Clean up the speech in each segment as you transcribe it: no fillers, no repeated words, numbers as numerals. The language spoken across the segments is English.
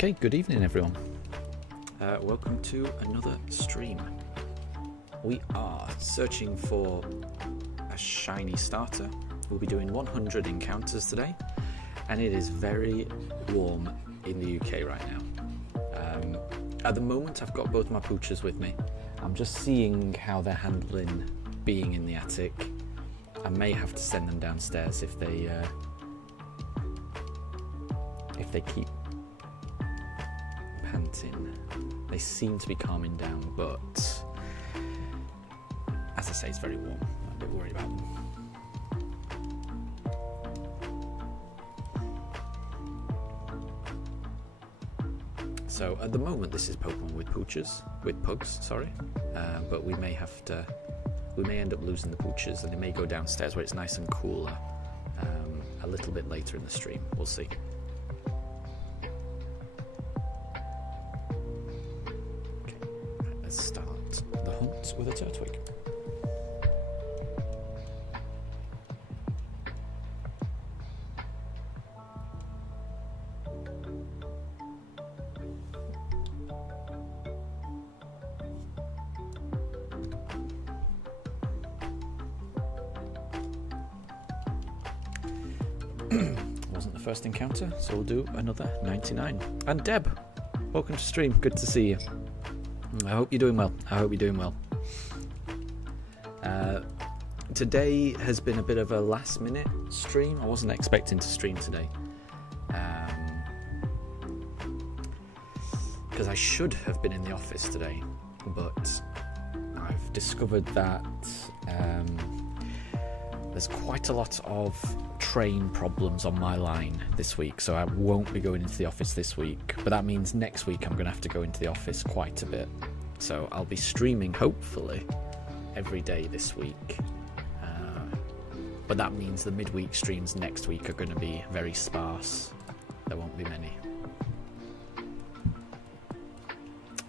Okay, good evening everyone. Welcome to another stream. We are searching for a shiny starter. We'll be doing 100 encounters today, and it is very warm in the UK right now. At the moment I've got both my pooches with me. I'm just seeing how they're handling being in the attic. I may have to send them downstairs if they keep panting. They seem to be calming down, but as I say, it's very warm. I'm a bit worried about them. So at the moment this is Pokemon with Pugs, sorry. But we may end up losing the pooches, and they may go downstairs where it's nice and cooler a little bit later in the stream. We'll see. Okay, right, let's start the hunt with a Turtwig. Wasn't the first encounter, so we'll do another 99. And Deb, welcome to stream. Good to see you. I hope you're doing well. Today has been a bit of a last minute stream. I wasn't expecting to stream today. Because I should have been in the office today, but I've discovered that there's quite a lot of train problems on my line this week, so I won't be going into the office this week, but that means next week I'm going to have to go into the office quite a bit, so I'll be streaming hopefully every day this week, but that means the midweek streams next week are going to be very sparse. There won't be many,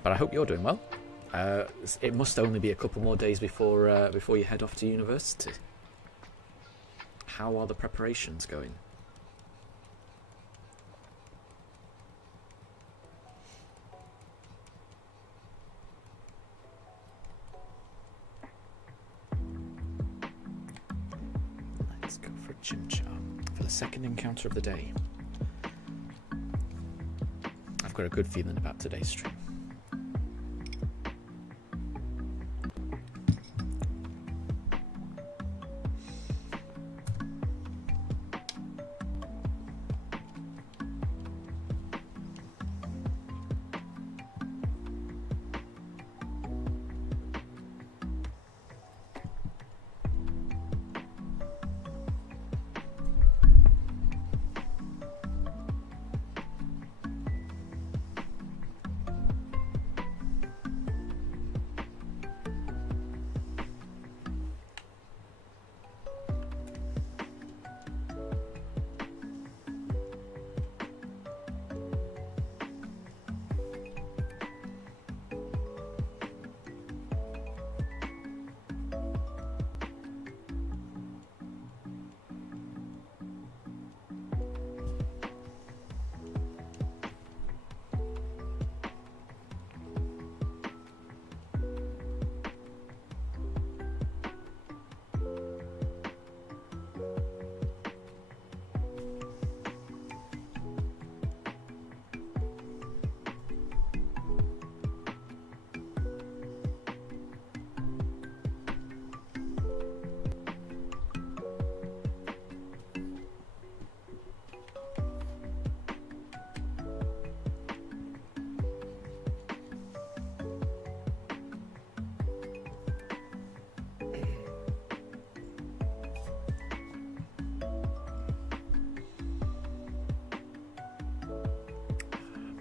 but I hope you're doing well. It must only be a couple more days before you head off to university. How are the preparations going? Let's go for Chimchar for the second encounter of the day. I've got a good feeling about today's stream.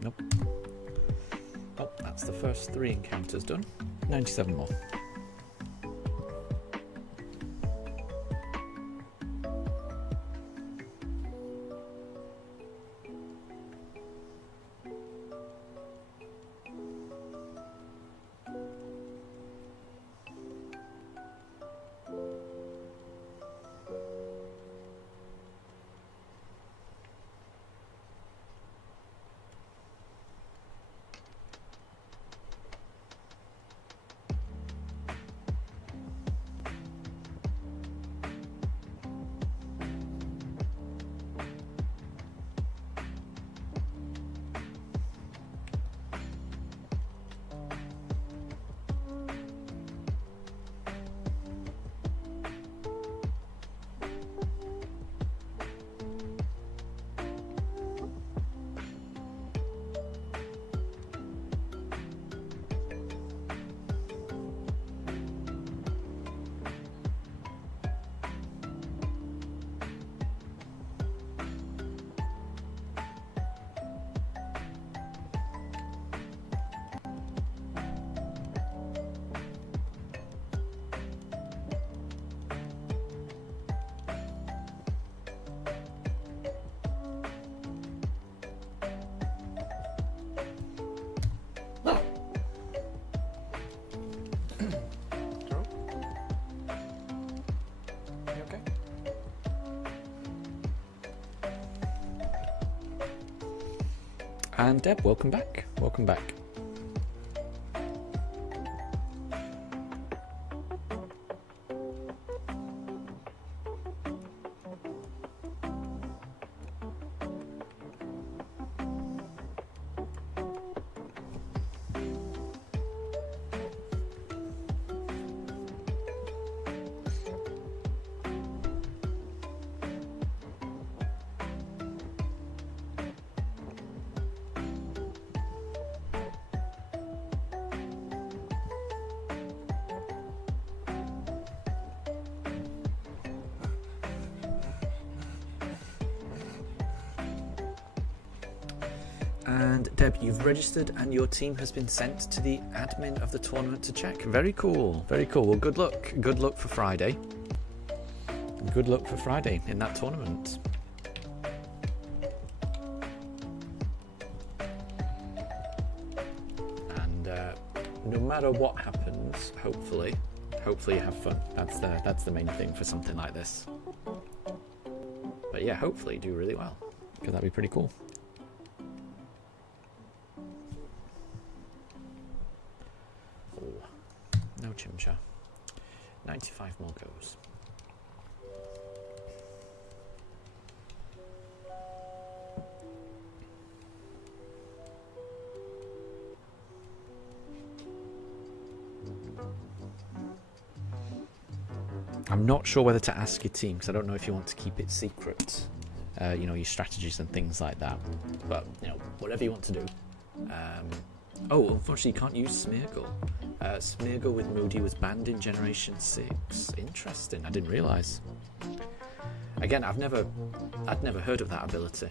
Nope. Oh, that's the first 3 encounters done. 97 more. You okay? And Deb, welcome back. Welcome back. And Deb, you've registered and your team has been sent to the admin of the tournament to check. Very cool, very cool. Well, good luck. Good luck for Friday. Good luck for Friday in that tournament. And no matter what happens, hopefully you have fun. That's the main thing for something like this. But yeah, hopefully you do really well, because that'd be pretty cool. No Chimchar. 95 more goes. I'm not sure whether to ask your team, because I don't know if you want to keep it secret. You know, your strategies and things like that. But, you know, whatever you want to do. Oh, unfortunately you can't use Smeargle. Smeargle with Moody was banned in Generation 6. Interesting, I didn't realise. Again, I'd never heard of that ability.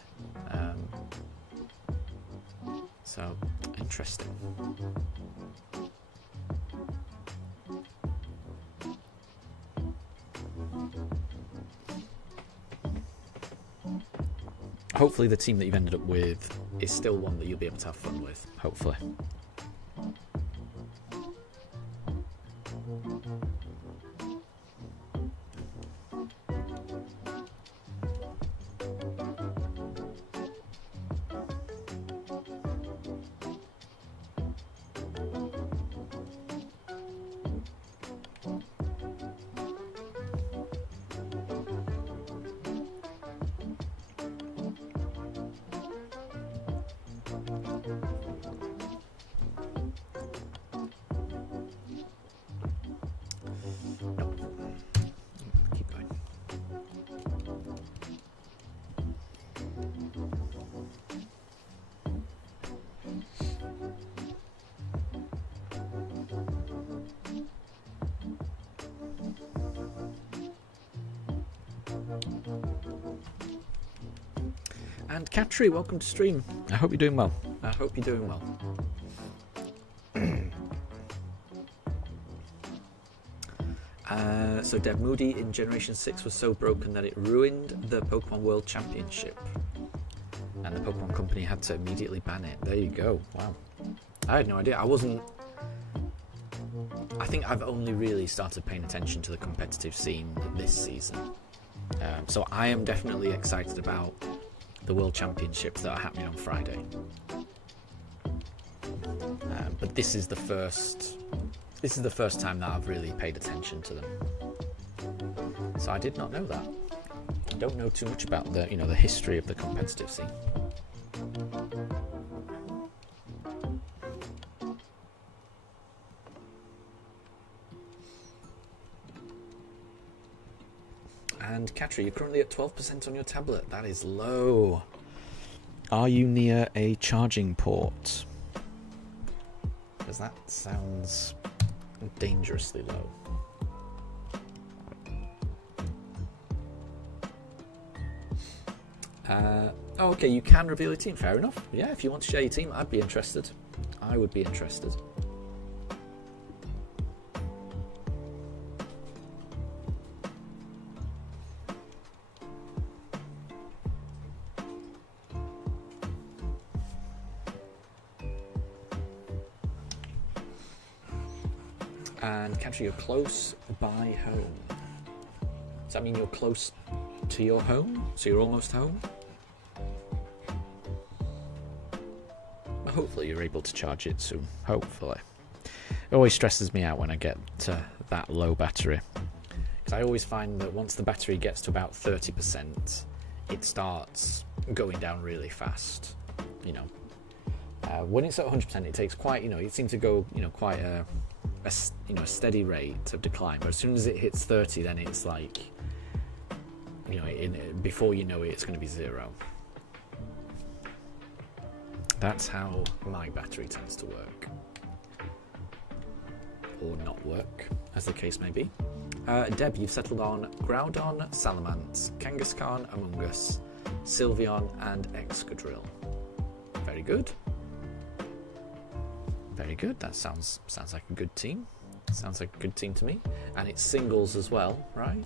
So, interesting. Hopefully the team that you've ended up with is still one that you'll be able to have fun with, hopefully. And Katri, welcome to stream. I hope you're doing well. I hope you're doing well. So Deb, Moody in Generation 6 was so broken that it ruined the Pokemon World Championship. And the Pokemon Company had to immediately ban it. There you go. Wow. I had no idea. I think I've only really started paying attention to the competitive scene this season. So I am definitely excited about the World Championships that are happening on Friday. But this is the first time that I've really paid attention to them. So I did not know that. I don't know too much about the history of the competitive scene. And Katri, you're currently at 12% on your tablet. That is low. Are you near a charging port? Because that sounds dangerously low. Oh, okay, you can reveal your team. Fair enough. Yeah, if you want to share your team, I'd be interested. I would be interested. And Catcher, you're close by home. Does that mean you're close to your home? So you're almost home? Well, hopefully you're able to charge it soon. Hopefully. It always stresses me out when I get to that low battery. Because I always find that once the battery gets to about 30%, it starts going down really fast. You know, when it's at 100%, it takes quite, you know, it seems to go, you know, quite a steady rate of decline. But as soon as it hits 30, then it's like, you know, before you know it, it's going to be 0. That's how my battery tends to work. Or not work, as the case may be. Deb, you've settled on Groudon, Salamence, Kangaskhan, Among Us, Sylveon, and Excadrill. Very good. Very good. That sounds like a good team. Sounds like a good team to me. And it's singles as well, right?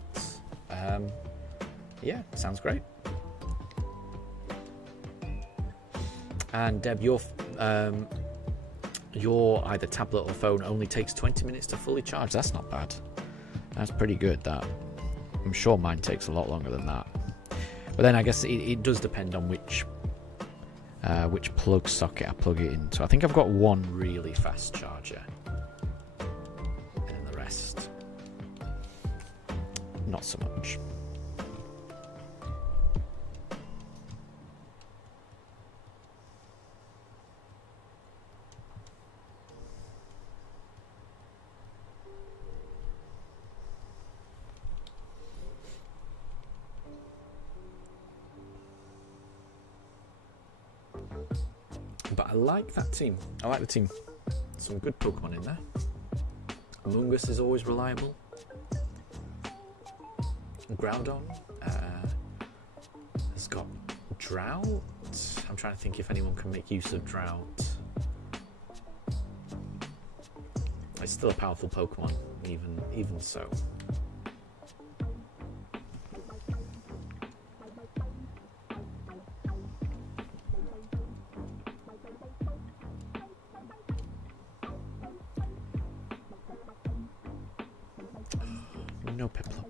Yeah, sounds great. And Deb, your either tablet or phone only takes 20 minutes to fully charge. That's not bad. That's pretty good, that. I'm sure mine takes a lot longer than that. But then I guess it does depend on which plug socket I plug it into. I think I've got one really fast charger. And then the rest, not so much. But I like that team. I like the team. Some good Pokemon in there. Among Us is always reliable. Groudon has got Drought. I'm trying to think if anyone can make use of Drought. It's still a powerful Pokemon, even so. No Piplup.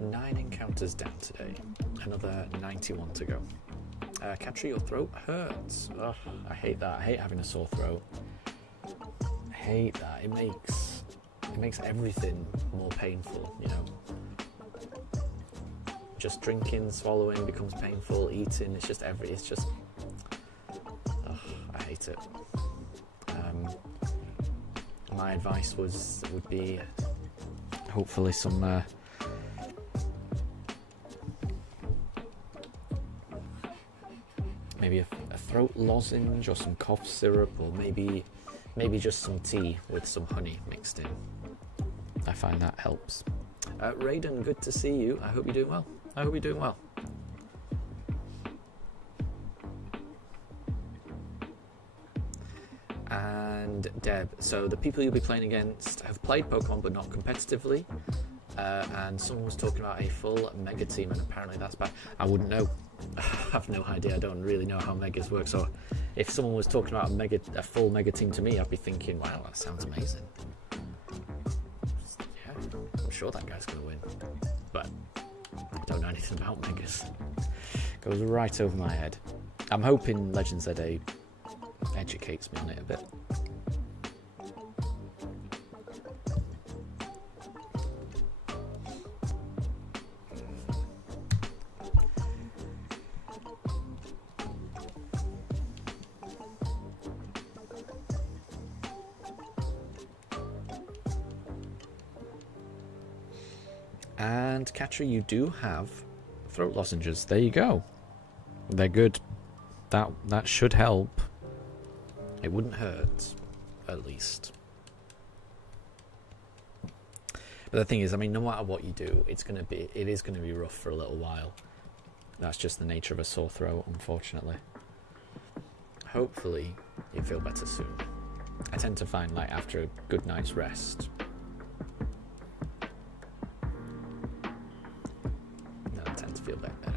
9 encounters down today. Another 91 to go. Catry, your throat hurts. Ugh, I hate that. I hate having a sore throat. I hate that. It makes everything more painful, you know. Just drinking, swallowing becomes painful. Eating, it's just ugh, I hate it. My advice would be hopefully some maybe a throat lozenge or some cough syrup, or maybe just some tea with some honey mixed in. I find that helps. Raiden, good to see you. I hope you're doing well. And Deb, so the people you'll be playing against have played Pokemon but not competitively, and someone was talking about a full Mega Team, and apparently that's bad. I wouldn't know. I have no idea. I don't really know how Megas work, so if someone was talking about a full Mega Team to me, I'd be thinking, wow, that sounds amazing. Yeah, I'm sure that guy's going to win, but I don't know anything about Megas. Goes right over my head. I'm hoping Legends ZA educates me on it a bit. And Catcher, you do have throat lozenges. There you go. They're good. That should help. It wouldn't hurt, at least. But the thing is, I mean, no matter what you do, it is going to be rough for a little while. That's just the nature of a sore throat, unfortunately. Hopefully, you feel better soon. I tend to find, like, after a good night's rest, I tend to feel better.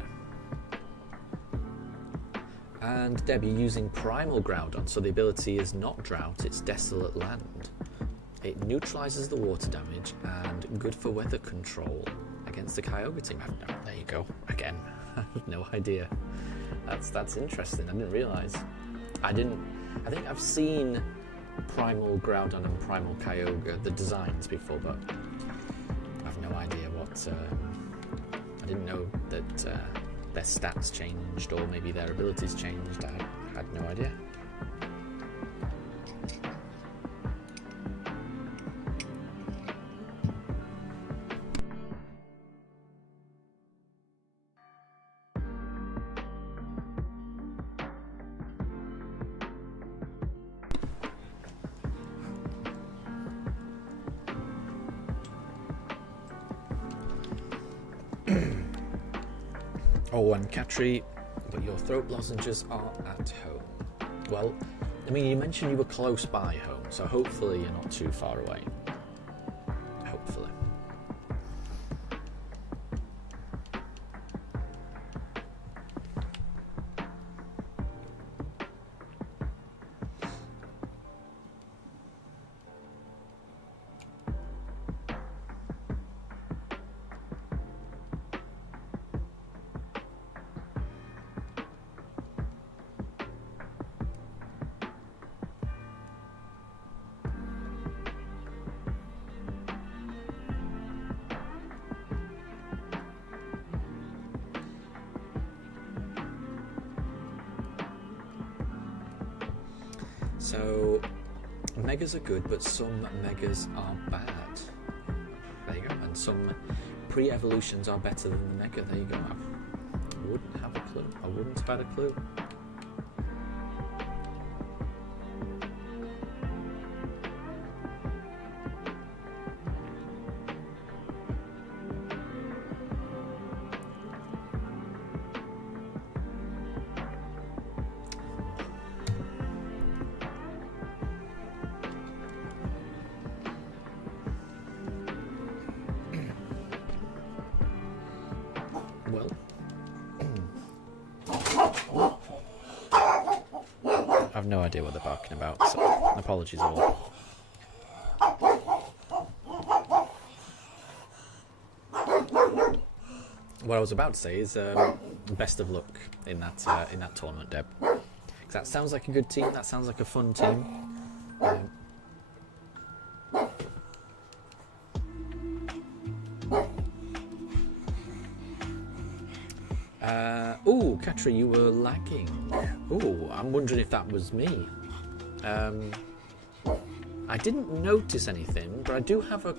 And Deb, you're using Primal Groudon, so the ability is not Drought, it's Desolate Land. It neutralizes the water damage and good for weather control against the Kyogre team. There you go. Again, I have no idea. That's interesting. I didn't realize. I think I've seen Primal Groudon and Primal Kyogre, the designs before, but I have no idea what. I didn't know that their stats changed or maybe their abilities changed. I had no idea. Oh, and Katri, but your throat lozenges are at home. Well, I mean, you mentioned you were close by home, so hopefully you're not too far away. Hopefully. So, megas are good, but some megas are bad. There you go. And some pre-evolutions are better than the mega. There you go. I wouldn't have a clue. I wouldn't have had a clue. I've no idea what they're barking about, so apologies all. What I was about to say is best of luck in that tournament, Deb. 'Cause that sounds like a good team. That sounds like a fun team. Oh, Katri, you were lagging. Oh, I'm wondering if that was me. I didn't notice anything, but I do have a...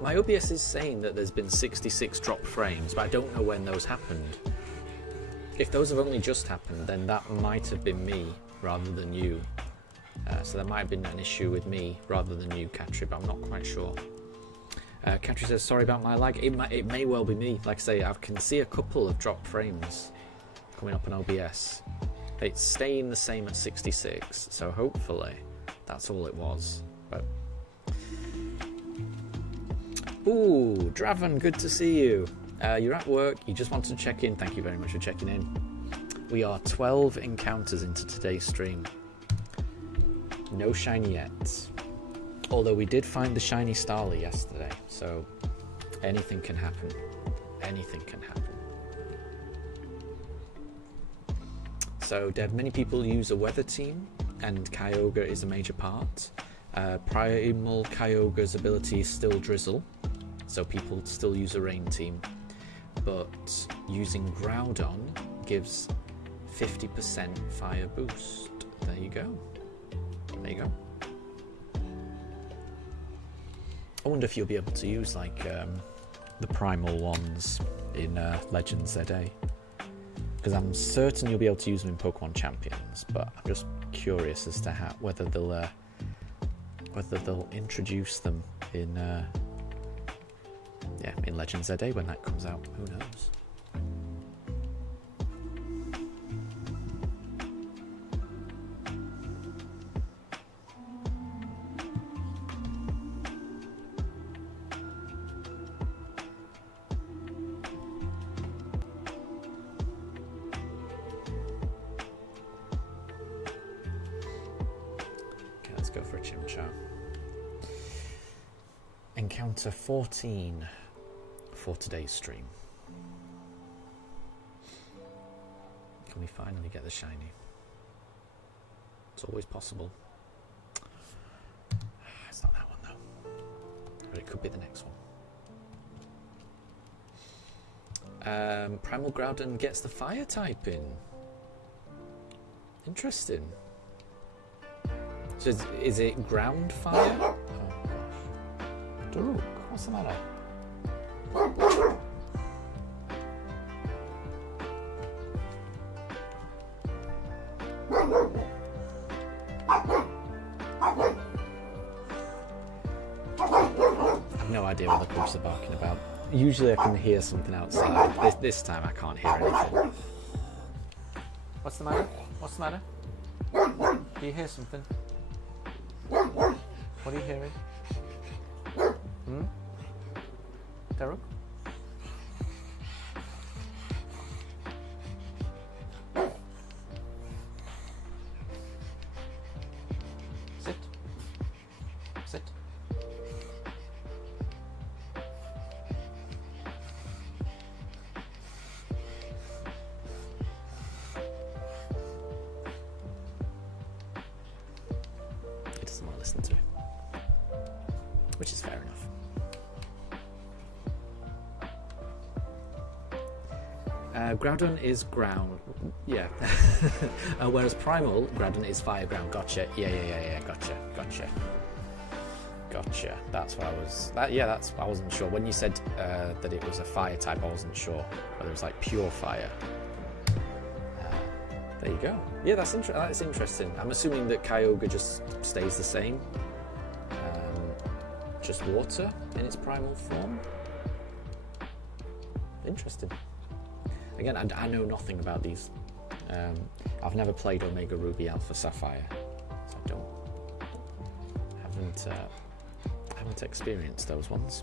My OBS is saying that there's been 66 dropped frames, but I don't know when those happened. If those have only just happened, then that might have been me rather than you. So there might have been an issue with me rather than you, Katri, but I'm not quite sure. Katri says, sorry about my lag. It may well be me. Like I say, I can see a couple of dropped frames coming up on OBS. It's staying the same at 66, so hopefully that's all it was. But ooh, Draven, good to see you. You're at work, you just wanted to check in. Thank you very much for checking in. We are 12 encounters into today's stream. No shiny yet. Although we did find the shiny Starly yesterday, so anything can happen. Anything can happen. So, Dev, many people use a weather team, and Kyogre is a major part. Primal Kyogre's ability is still Drizzle, so people still use a rain team. But using Groudon gives 50% fire boost. There you go. There you go. I wonder if you'll be able to use like the primal ones in Legends ZA, because I'm certain you'll be able to use them in Pokemon Champions. But I'm just curious as to whether they'll introduce them in in Legends ZA when that comes out. Who knows? Go for a Chimchar. Encounter 14 for today's stream. Can we finally get the shiny? It's always possible. It's not that one though. But it could be the next one. Primal Groudon gets the fire type in. Interesting. So is it ground fire? Oh gosh. Daruk, what's the matter? I've no idea what the pugs are barking about. Usually I can hear something outside. This time I can't hear anything. What's the matter? What's the matter? Do you hear something? What are you hearing? Daruk? Sit. Sit. He doesn't want to listen to it, which is fair enough. Groudon is ground, yeah. Whereas Primal Groudon is fire ground. Gotcha. Yeah. Gotcha. That's what I was. I wasn't sure when you said that it was a fire type. I wasn't sure whether it was like pure fire. There you go. Yeah, that's interesting. I'm assuming that Kyogre just stays the same, just water in its primal form. Interesting. Again, I know nothing about these. I've never played Omega Ruby Alpha Sapphire, so I haven't experienced those ones.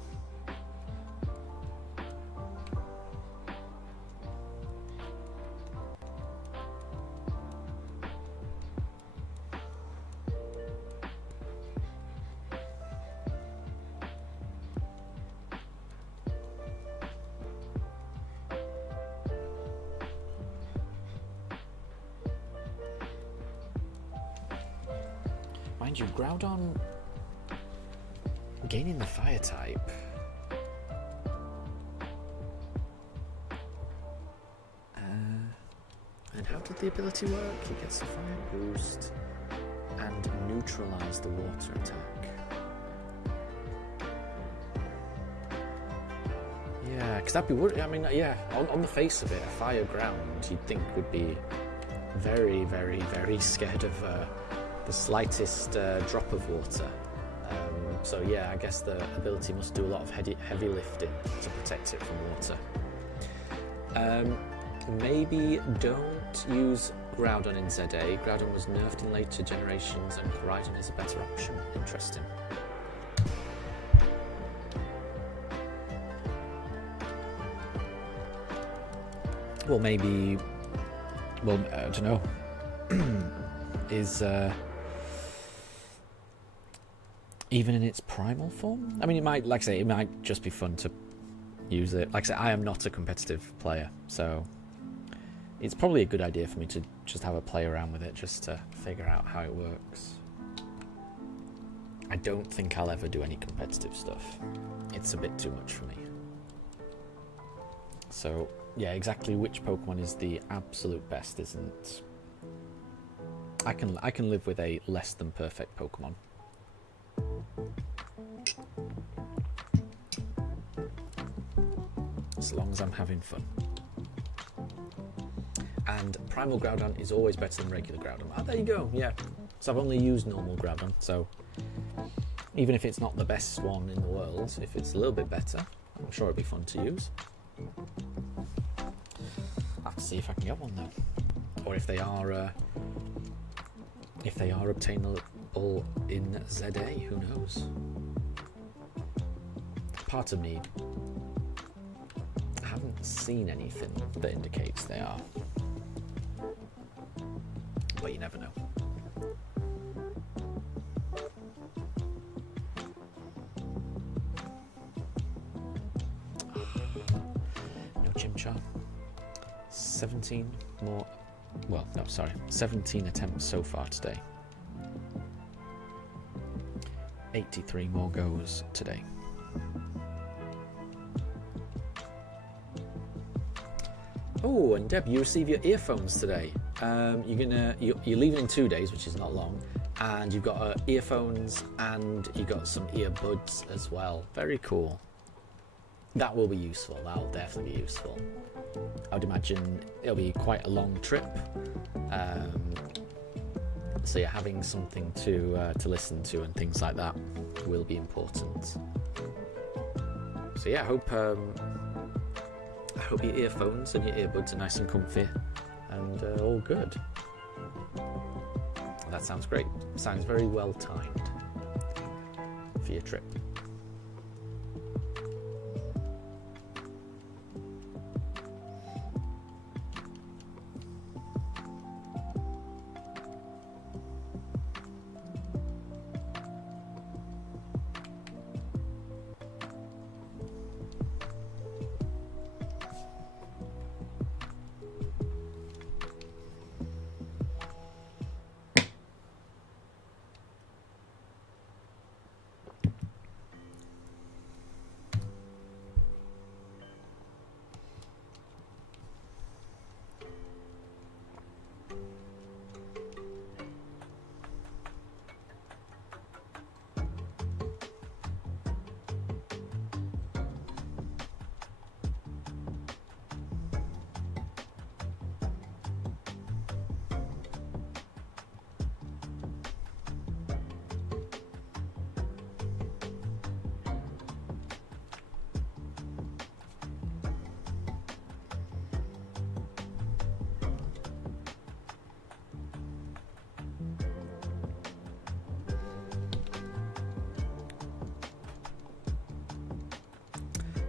Mind you, Groudon gaining the fire type. And how did the ability work? He gets a fire boost and neutralize the water attack. Yeah, because that'd be worried. I mean, yeah, on the face of it, a fire ground you'd think would be very, very, very scared of the slightest drop of water. So yeah, I guess the ability must do a lot of heavy lifting to protect it from water. Maybe don't use Groudon in ZA. Groudon was nerfed in later generations and Groudon is a better option. Interesting. Well, maybe... Well, I don't know. Is... even in its primal form? I mean, it might, like I say, it might just be fun to use it. Like I say, I am not a competitive player, so it's probably a good idea for me to just have a play around with it, just to figure out how it works. I don't think I'll ever do any competitive stuff. It's a bit too much for me. So, yeah, exactly which Pokemon is the absolute best isn't... I can live with a less than perfect Pokemon. As long as I'm having fun. And Primal Groudon is always better than regular Groudon. Oh, there you go, yeah. So I've only used normal Groudon, so even if it's not the best one in the world, if it's a little bit better, I'm sure it'll be fun to use. I'll have to see if I can get one though. Or if they are obtainable in ZA, who knows? Part of me, I haven't seen anything that indicates they are. But you never know. Chimchar. 17 more. Well, no, sorry. 17 attempts so far today. 83 more goes today. Oh, and Deb, you receive your earphones today. You're leaving in 2 days, which is not long, and you've got earphones and you got some earbuds as well. Very cool. That will be useful. That'll definitely be useful. I would imagine it'll be quite a long trip. So yeah, having something to listen to and things like that will be important. So yeah, I hope your earphones and your earbuds are nice and comfy and all good. That sounds great. Sounds very well timed for your trip.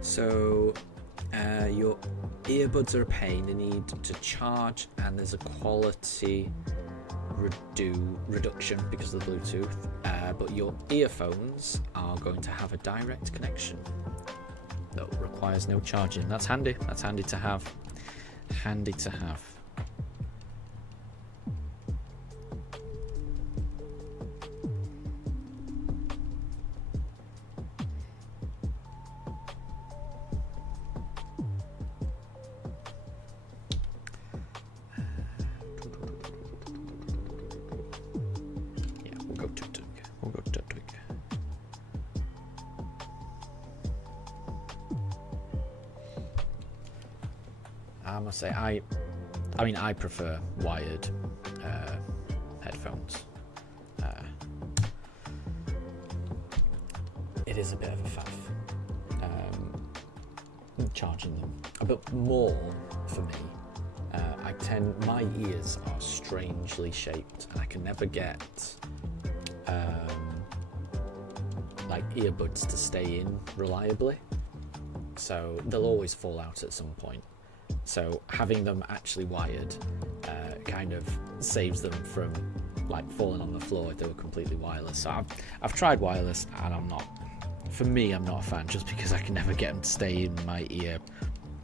So your earbuds are a pain, they need to charge, and there's a quality reduction because of the Bluetooth, but your earphones are going to have a direct connection that requires no charging. That's handy to have. Handy to have. I must say, I mean, I prefer wired headphones. It is a bit of a faff charging them, but more for me. My ears are strangely shaped, and I can never get like earbuds to stay in reliably. So they'll always fall out at some point. So having them actually wired kind of saves them from like falling on the floor if they were completely wireless. So I've tried wireless, and I'm not a fan, just because I can never get them to stay in my ear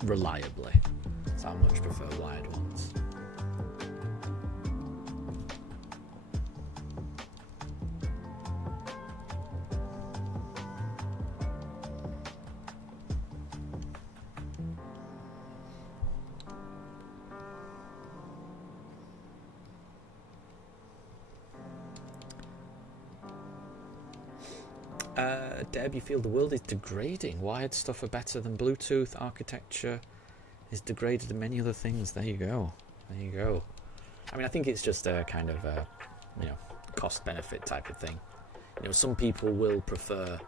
reliably. So I much prefer wired ones. Deb, you feel the world is degrading. Wired stuff are better than Bluetooth. Architecture is degraded and many other things. There you go. There you go. I mean, I think it's just a kind of a, cost-benefit type of thing. Some people will prefer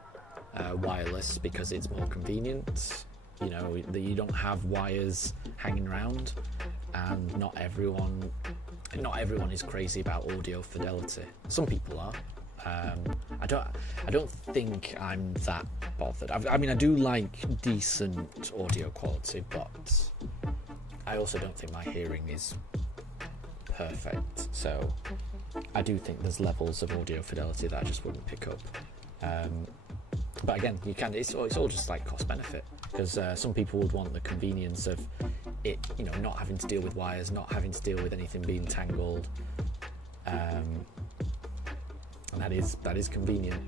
wireless because it's more convenient. You don't have wires hanging around, and not everyone is crazy about audio fidelity. Some people are. I don't think I'm that bothered. I mean, I do like decent audio quality, but I also don't think my hearing is perfect. So I do think there's levels of audio fidelity that I just wouldn't pick up. But again, you can. It's all just like cost benefit. because some people would want the convenience of it, you know, not having to deal with wires, not having to deal with anything being tangled, and that is convenient.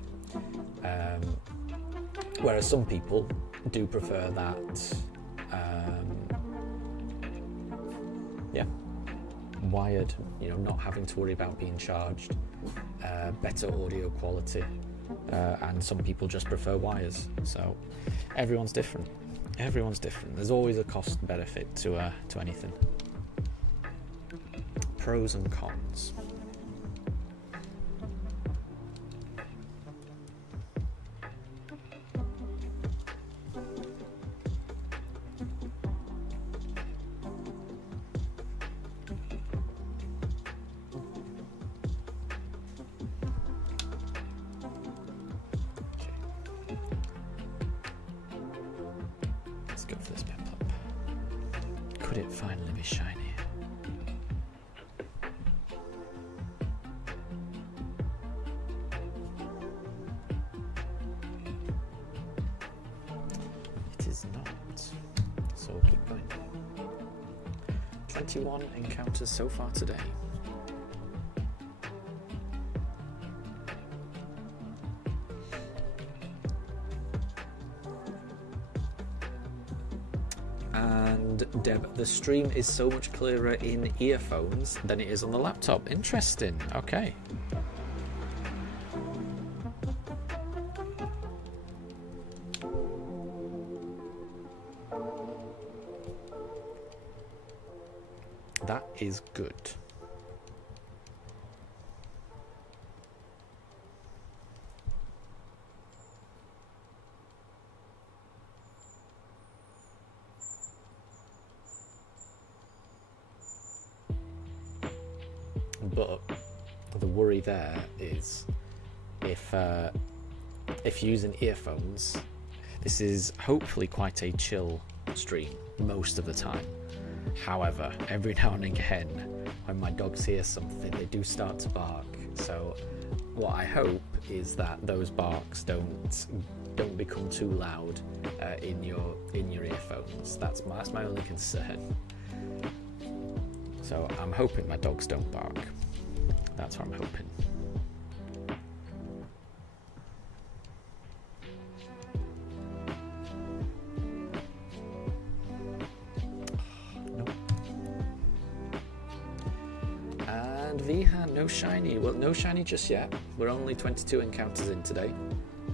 Whereas some people do prefer that, wired, you know, not having to worry about being charged, better audio quality, and some people just prefer wires. So everyone's different. Everyone's different. There's always a cost benefit to anything. Pros and cons. Let's go for this pep-up. Could it finally be shiny? It is not. So we'll keep going. 21 encounters so far today. And Deb, the stream is so much clearer in earphones than it is on the laptop. Interesting. Okay. That is good. But the worry there is if using earphones, this is hopefully quite a chill stream most of the time. However, every now and again, when my dogs hear something, they do start to bark. So what I hope is that those barks don't become too loud in your earphones. That's my only concern. So I'm hoping my dogs don't bark. That's what I'm hoping. And Vihan, no shiny. Well, no shiny just yet. We're only 22 encounters in today,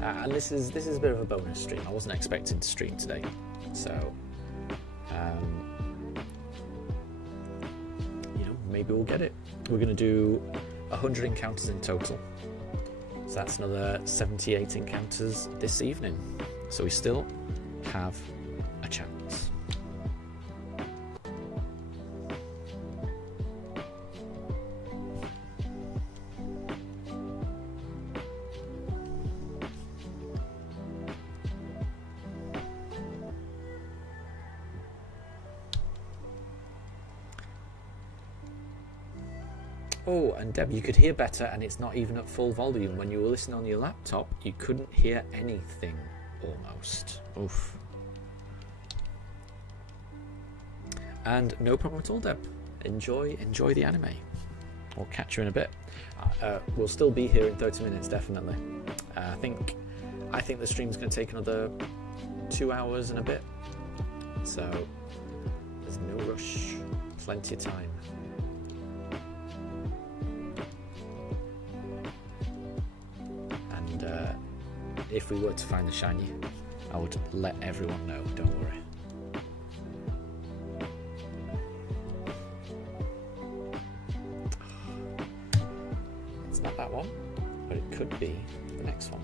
and this is a bit of a bonus stream. I wasn't expecting to stream today, so maybe we'll get it. We're going to do 100 encounters in total, so that's another 78 encounters this evening. So we still have a chance. Oh, and Deb, you could hear better, and it's not even at full volume. When you were listening on your laptop, you couldn't hear anything, almost. Oof. And no problem at all, Deb. Enjoy the anime. We'll catch you in a bit. We'll still be here in 30 minutes, definitely. I think the stream's going to take another 2 hours and a bit. So there's no rush. Plenty of time. If we were to find the shiny, I would let everyone know, don't worry. It's not that one, but it could be the next one.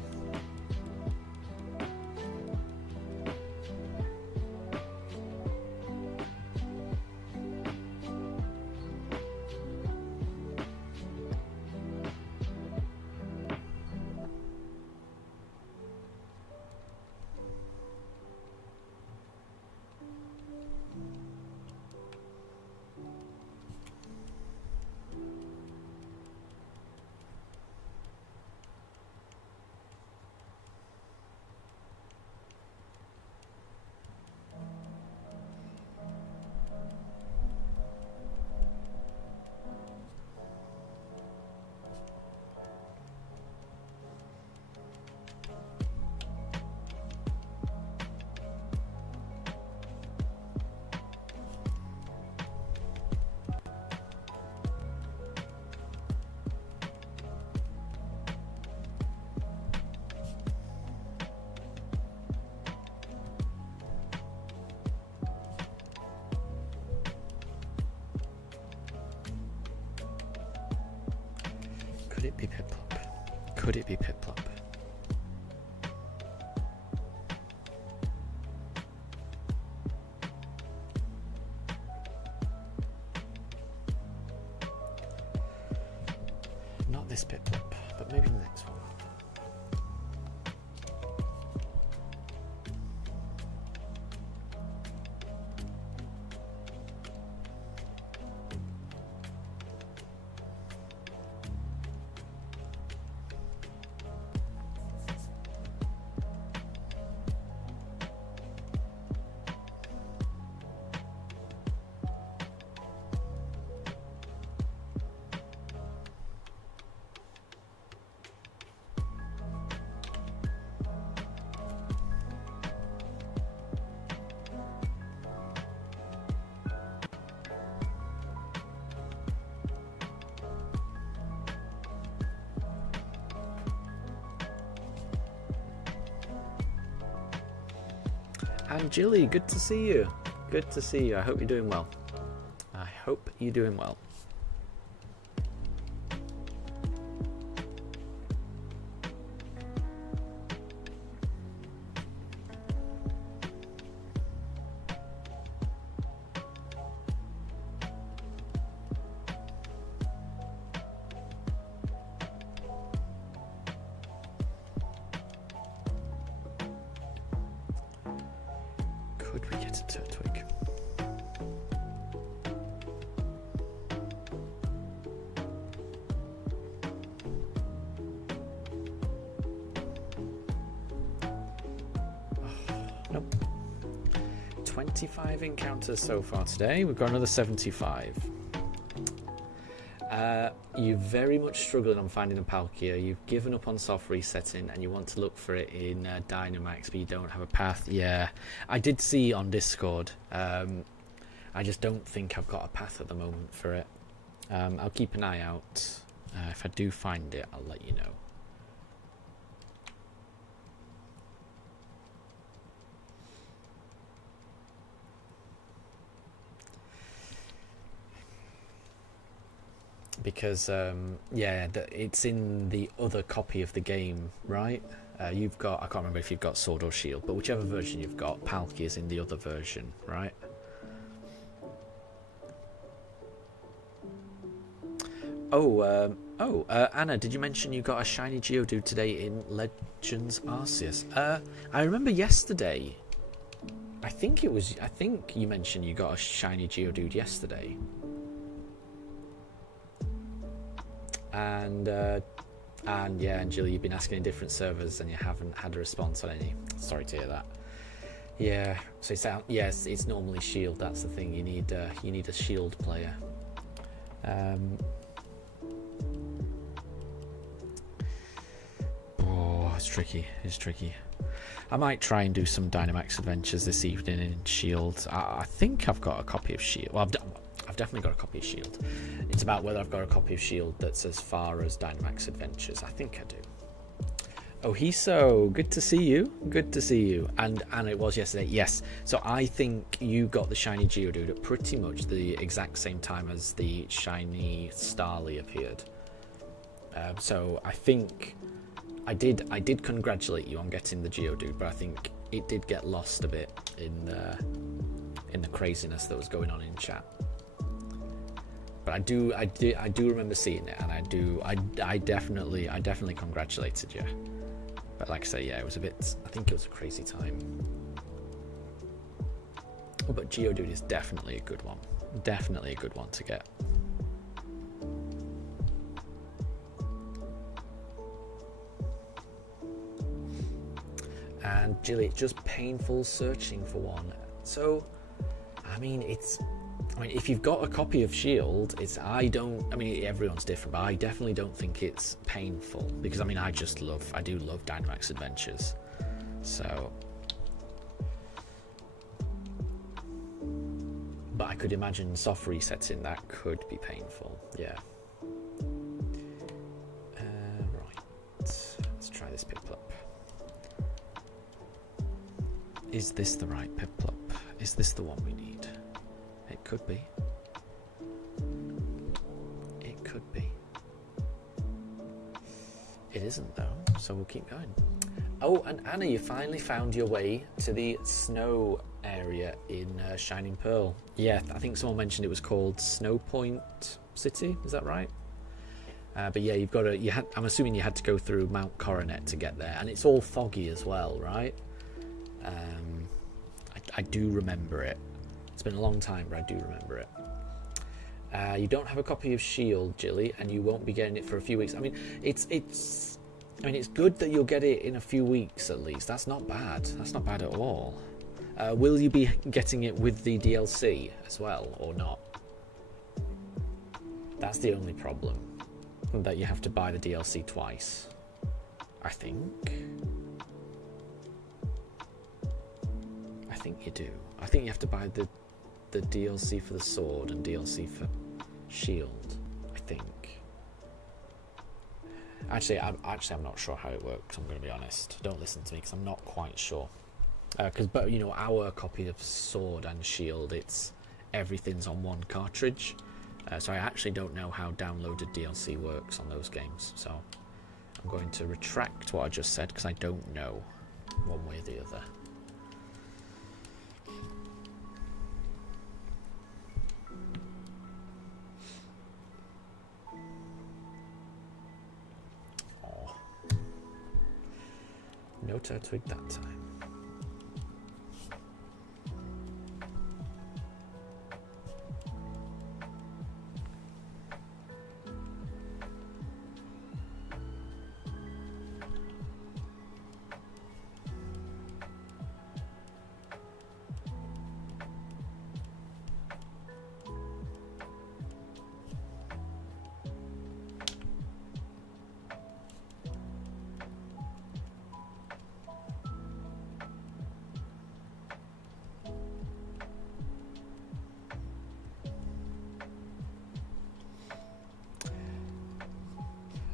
Could it be Piplup? Could it be Piplup? Not this Piplup, but maybe the next one. And Jilly, good to see you. Good to see you. I hope you're doing well. I hope you're doing well. Could we get a Turtwig? Nope. 25 encounters so far today. We've got another 75. You're very much struggling on finding a Palkia. You've given up on soft resetting and you want to look for it in Dynamax, but you don't have a path. Yeah, I did see on Discord. I just don't think I've got a path at the moment for it. I'll keep an eye out. If I do find it, I'll let you know. Because yeah, it's in the other copy of the game, right? You've got, I can't remember if you've got Sword or Shield, but whichever version you've got, Palkia is in the other version, right? Anna, did you mention you got a shiny Geodude today in Legends Arceus? I remember yesterday. I think you mentioned you got a shiny Geodude yesterday. And yeah, Angela, you've been asking in different servers and you haven't had a response on any. Sorry to hear that. Yeah, so it's out. Yes, it's normally Shield. That's the thing. You need a Shield player. Oh, it's tricky. It's tricky. I might try and do some Dynamax adventures this evening in Shield. I think I've got a copy of Shield. Well, I've definitely got a copy of Shield. It's about whether I've got a copy of Shield that's as far as Dynamax Adventures. I think I do. Oh, Hiso, good to see you. Good to see you. And it was yesterday. Yes. So I think you got the shiny Geodude at pretty much the exact same time as the shiny Starly appeared. So I think I did congratulate you on getting the Geodude, but I think it did get lost a bit in the craziness that was going on in chat. But I do remember seeing it, and I definitely congratulated you. But like I say, yeah, it was a bit. I think it was a crazy time. But Geodude is definitely a good one. Definitely a good one to get. And Jilly, just painful searching for one. So, I mean, if you've got a copy of Shield, everyone's different, but I definitely don't think it's painful because I do love Dynamax Adventures. So, but I could imagine soft resetting that could be painful. Yeah. Right. Let's try this Piplup. Is this the right Piplup? Is this the one we need? It could be. It could be. isn't though, so we'll keep going. Oh, and Anna, you finally found your way to the snow area in Shining Pearl. Yeah, I think someone mentioned it was called Snow Point City. Is that right? But yeah, you've got to. I'm assuming you had to go through Mount Coronet to get there, and it's all foggy as well, right? I do remember it. It's been a long time, but I do remember it. You don't have a copy of Shield, Jilly, and you won't be getting it for a few weeks. I mean, it's good that you'll get it in a few weeks at least. That's not bad. That's not bad at all. Will you be getting it with the DLC as well, or not? That's the only problem. That you have to buy the DLC twice. I think you do. I think you have to buy the DLC for the sword and DLC for Shield. I think. Actually, I'm not sure how it works. I'm going to be honest. Don't listen to me because I'm not quite sure. But you know, our copy of Sword and Shield, everything's on one cartridge. So I actually don't know how downloaded DLC works on those games. So I'm going to retract what I just said because I don't know one way or the other. No twig that time.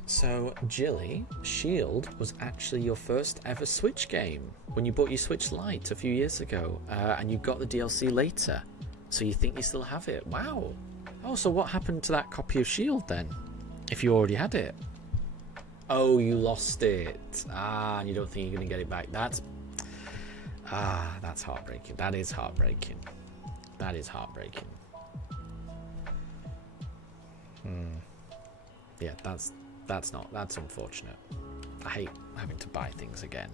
So, Jilly, Shield was actually your first ever Switch game when you bought your Switch Lite a few years ago, and you got the DLC later. So you think you still have it? Wow. Oh, so what happened to that copy of Shield then? If you already had it? Oh, you lost it. And you don't think you're going to get it back. That's heartbreaking. That is heartbreaking. That is heartbreaking. Yeah, that's unfortunate. I hate having to buy things again.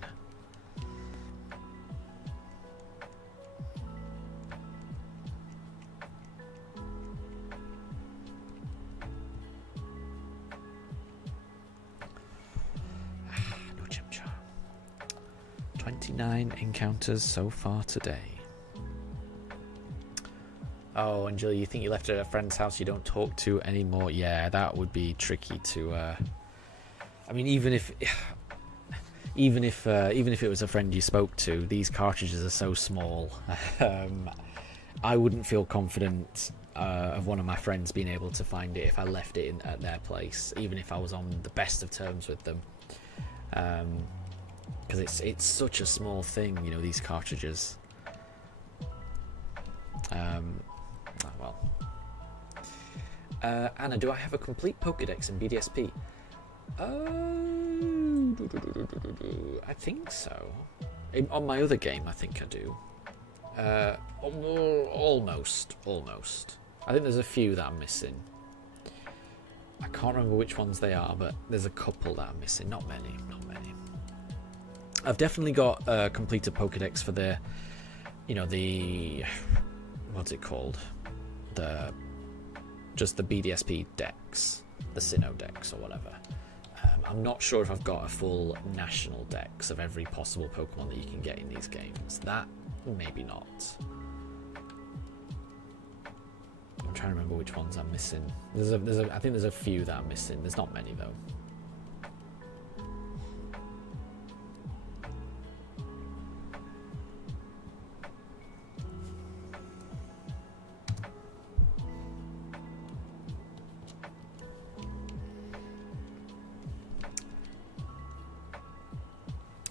No chimchar. 29 encounters so far today. Oh, Angela, you think you left at a friend's house you don't talk to anymore? Yeah, that would be tricky to. I mean, even if it was a friend you spoke to, these cartridges are so small. I wouldn't feel confident of one of my friends being able to find it if I left it at their place, even if I was on the best of terms with them. Because it's such a small thing, you know, these cartridges. Well. Anna, do I have a complete Pokédex in BDSP? I think so. On my other game, I think I do. Almost. I think there's a few that I'm missing. I can't remember which ones they are, but there's a couple that I'm missing. Not many. I've definitely got a completed Pokédex for the, what's it called? Just the BDSP decks, the Sinnoh decks or whatever. I'm not sure if I've got a full national dex of every possible Pokemon that you can get in these games. That, maybe not. I'm trying to remember which ones I'm missing. I think there's a few that I'm missing. There's not many though.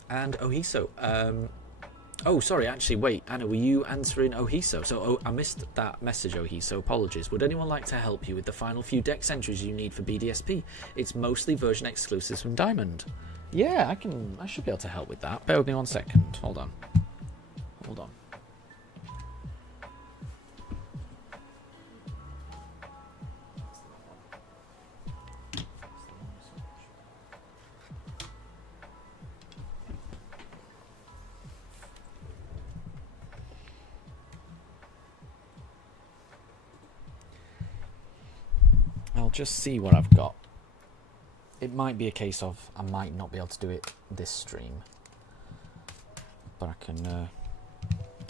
And Ohiso, Oh, sorry, actually, wait, Anna, were you answering Ohiso? So, I missed that message, Ohiso, apologies. Would anyone like to help you with the final few dex entries you need for BDSP? It's mostly version exclusives from Diamond. Yeah, I should be able to help with that. Bear with me 1 second. Hold on. I'll just see what I've got. It might be a case of I might not be able to do it this stream, but I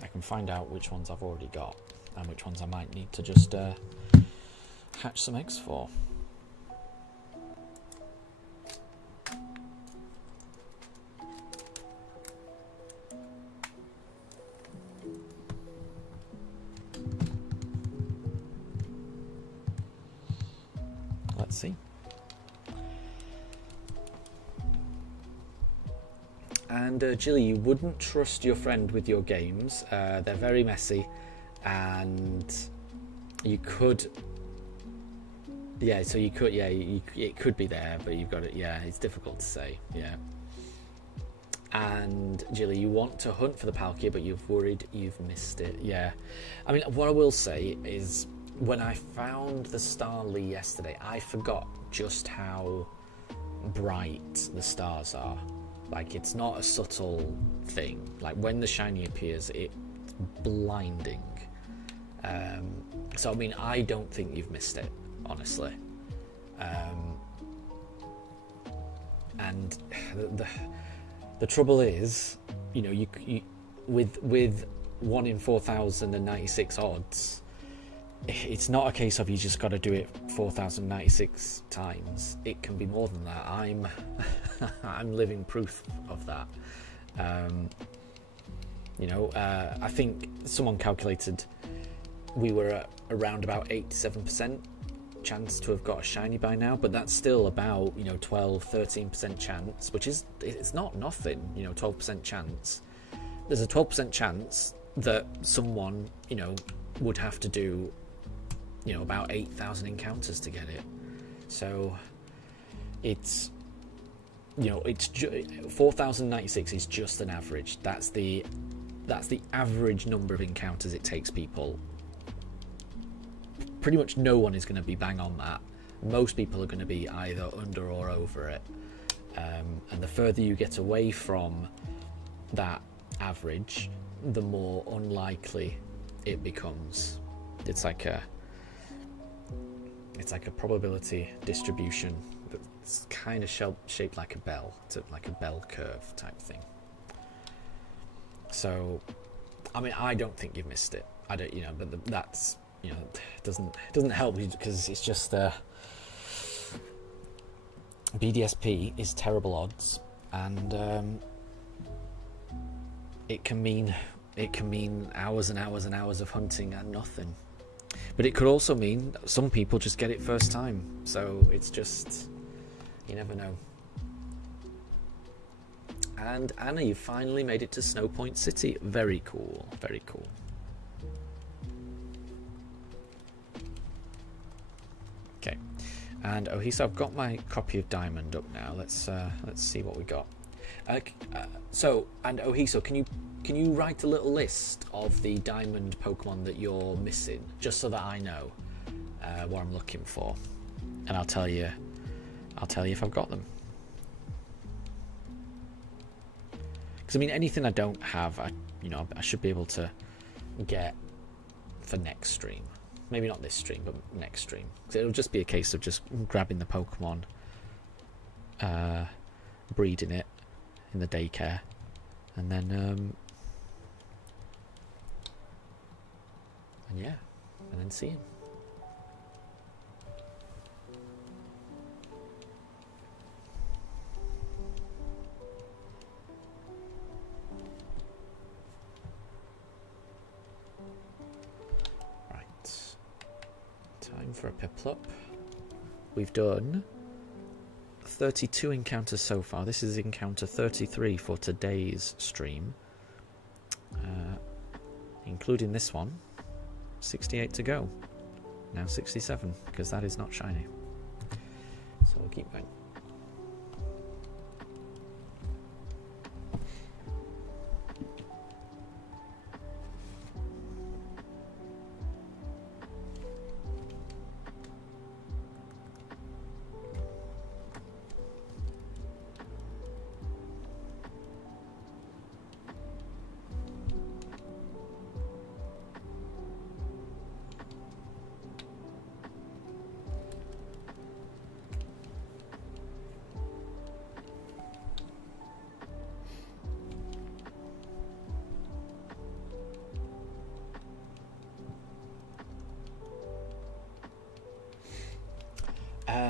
can find out which ones I've already got and which ones I might need to just hatch some eggs for. Let's see. And Jilly, you wouldn't trust your friend with your games. They're very messy, and you could. Yeah, so you could. Yeah, it could be there, but you've got it. Yeah, it's difficult to say. Yeah. And Jilly, you want to hunt for the Palkia, but you've worried you've missed it. Yeah. I mean, what I will say is, when I found the Starly yesterday, I forgot just how bright the stars are. Like, it's not a subtle thing. Like, when the shiny appears, it's blinding. So, I mean, I don't think you've missed it, honestly. And the trouble is, you know, you with 1 in 4,096 odds, it's not a case of you just got to do it 4,096 times. It can be more than that. I'm living proof of that. You know, I think someone calculated we were at around about 87% chance to have got a shiny by now, but that's still about, you know, 12-13% chance, which is, it's not nothing. You know, 12% chance. There's a 12% chance that someone, you know, would have to do, you know, about 8,000 encounters to get it. So it's, you know, it's 4,096 is just an average. That's the average number of encounters it takes people. Pretty much no one is going to be bang on that. Most people are going to be either under or over it. And the further you get away from that average, the more unlikely it becomes. It's like a probability distribution that's kind of shaped like a bell. It's like a bell curve type thing. So, I mean, I don't think you've missed it. I don't, you know, but that's, you know, doesn't help you, because it's just BDSP is terrible odds, and it can mean hours and hours and hours of hunting and nothing. But it could also mean some people just get it first time. So it's just, you never know. And Anna, you finally made it to Snowpoint City. Very cool, very cool. Okay, and so I've got my copy of Diamond up now. Let's see what we got. So, and Ohiso, can you write a little list of the Diamond Pokemon that you're missing, just so that I know what I'm looking for, and I'll tell you if I've got them. Because I mean, anything I don't have, I should be able to get for next stream. Maybe not this stream, but next stream. So it'll just be a case of just grabbing the Pokemon, breeding it in the daycare, and then and then see him. Right, time for a Piplup. We've done 32 encounters so far. This is encounter 33 for today's stream. including this one. 68 to go. Now 67, because that is not shiny. So we'll keep going.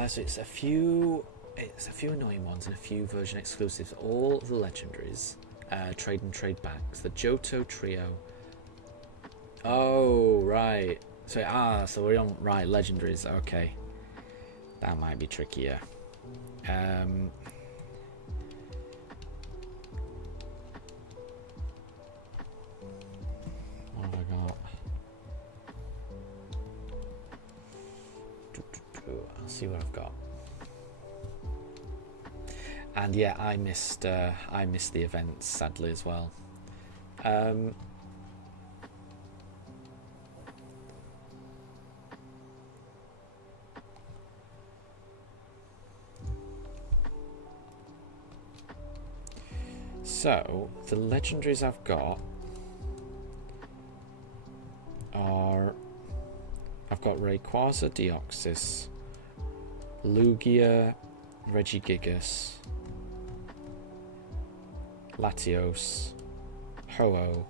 So it's a few annoying ones and a few version exclusives. All the legendaries, trade and trade backs. The Johto trio. Oh right. So we're on right legendaries. Okay, that might be trickier. What have I got? I'll see what I've got. And yeah, I missed the events sadly as well. So the legendaries I've got are, I've got Rayquaza, Deoxys, Lugia, Regigigas, Latios, Ho-Oh,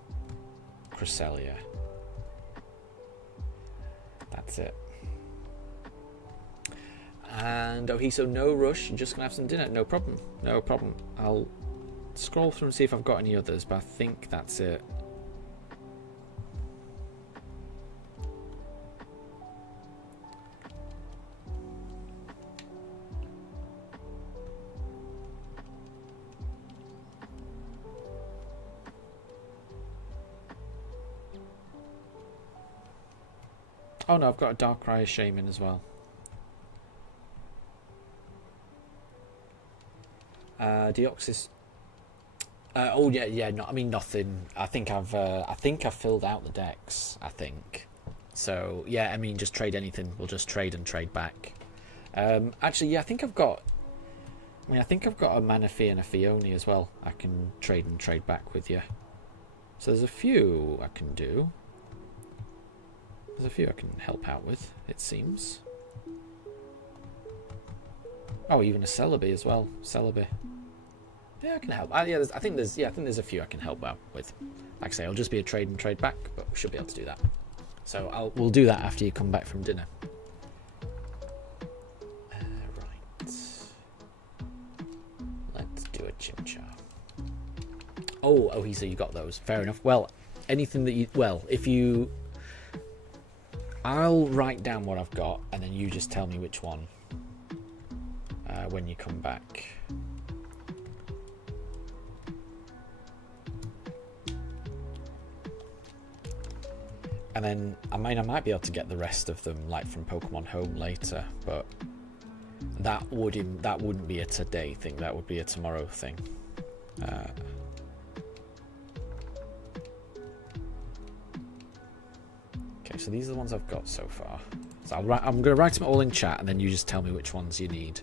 Cresselia. That's it. And Ohiso, no rush, you're just gonna have some dinner. No problem, no problem. I'll scroll through and see if I've got any others, but I think that's it. Oh no, I've got a Darkrai Shaman as well. Deoxys. Oh yeah. No, I mean nothing. I think I've filled out the decks. I think. So yeah, I mean just trade anything. We'll just trade and trade back. Actually, yeah, I think I've got a Manaphy and a Fione as well. I can trade and trade back with you. So there's a few I can do. There's a few I can help out with, it seems. Oh, even a Celebi as well. Celebi. Yeah, I can help. I think there's a few I can help out with. Like I say, it'll just be a trade and trade back, but we should be able to do that. So we'll do that after you come back from dinner. Right. Let's do a Chimchar. Oh, so you got those. Fair enough. Well, anything that you... Well, if you... I'll write down what I've got, and then you just tell me which one when you come back. And then, I might be able to get the rest of them, like from Pokemon Home later, but that wouldn't be a today thing. That would be a tomorrow thing. Okay, so these are the ones I've got so far. So I'm going to write them all in chat, and then you just tell me which ones you need.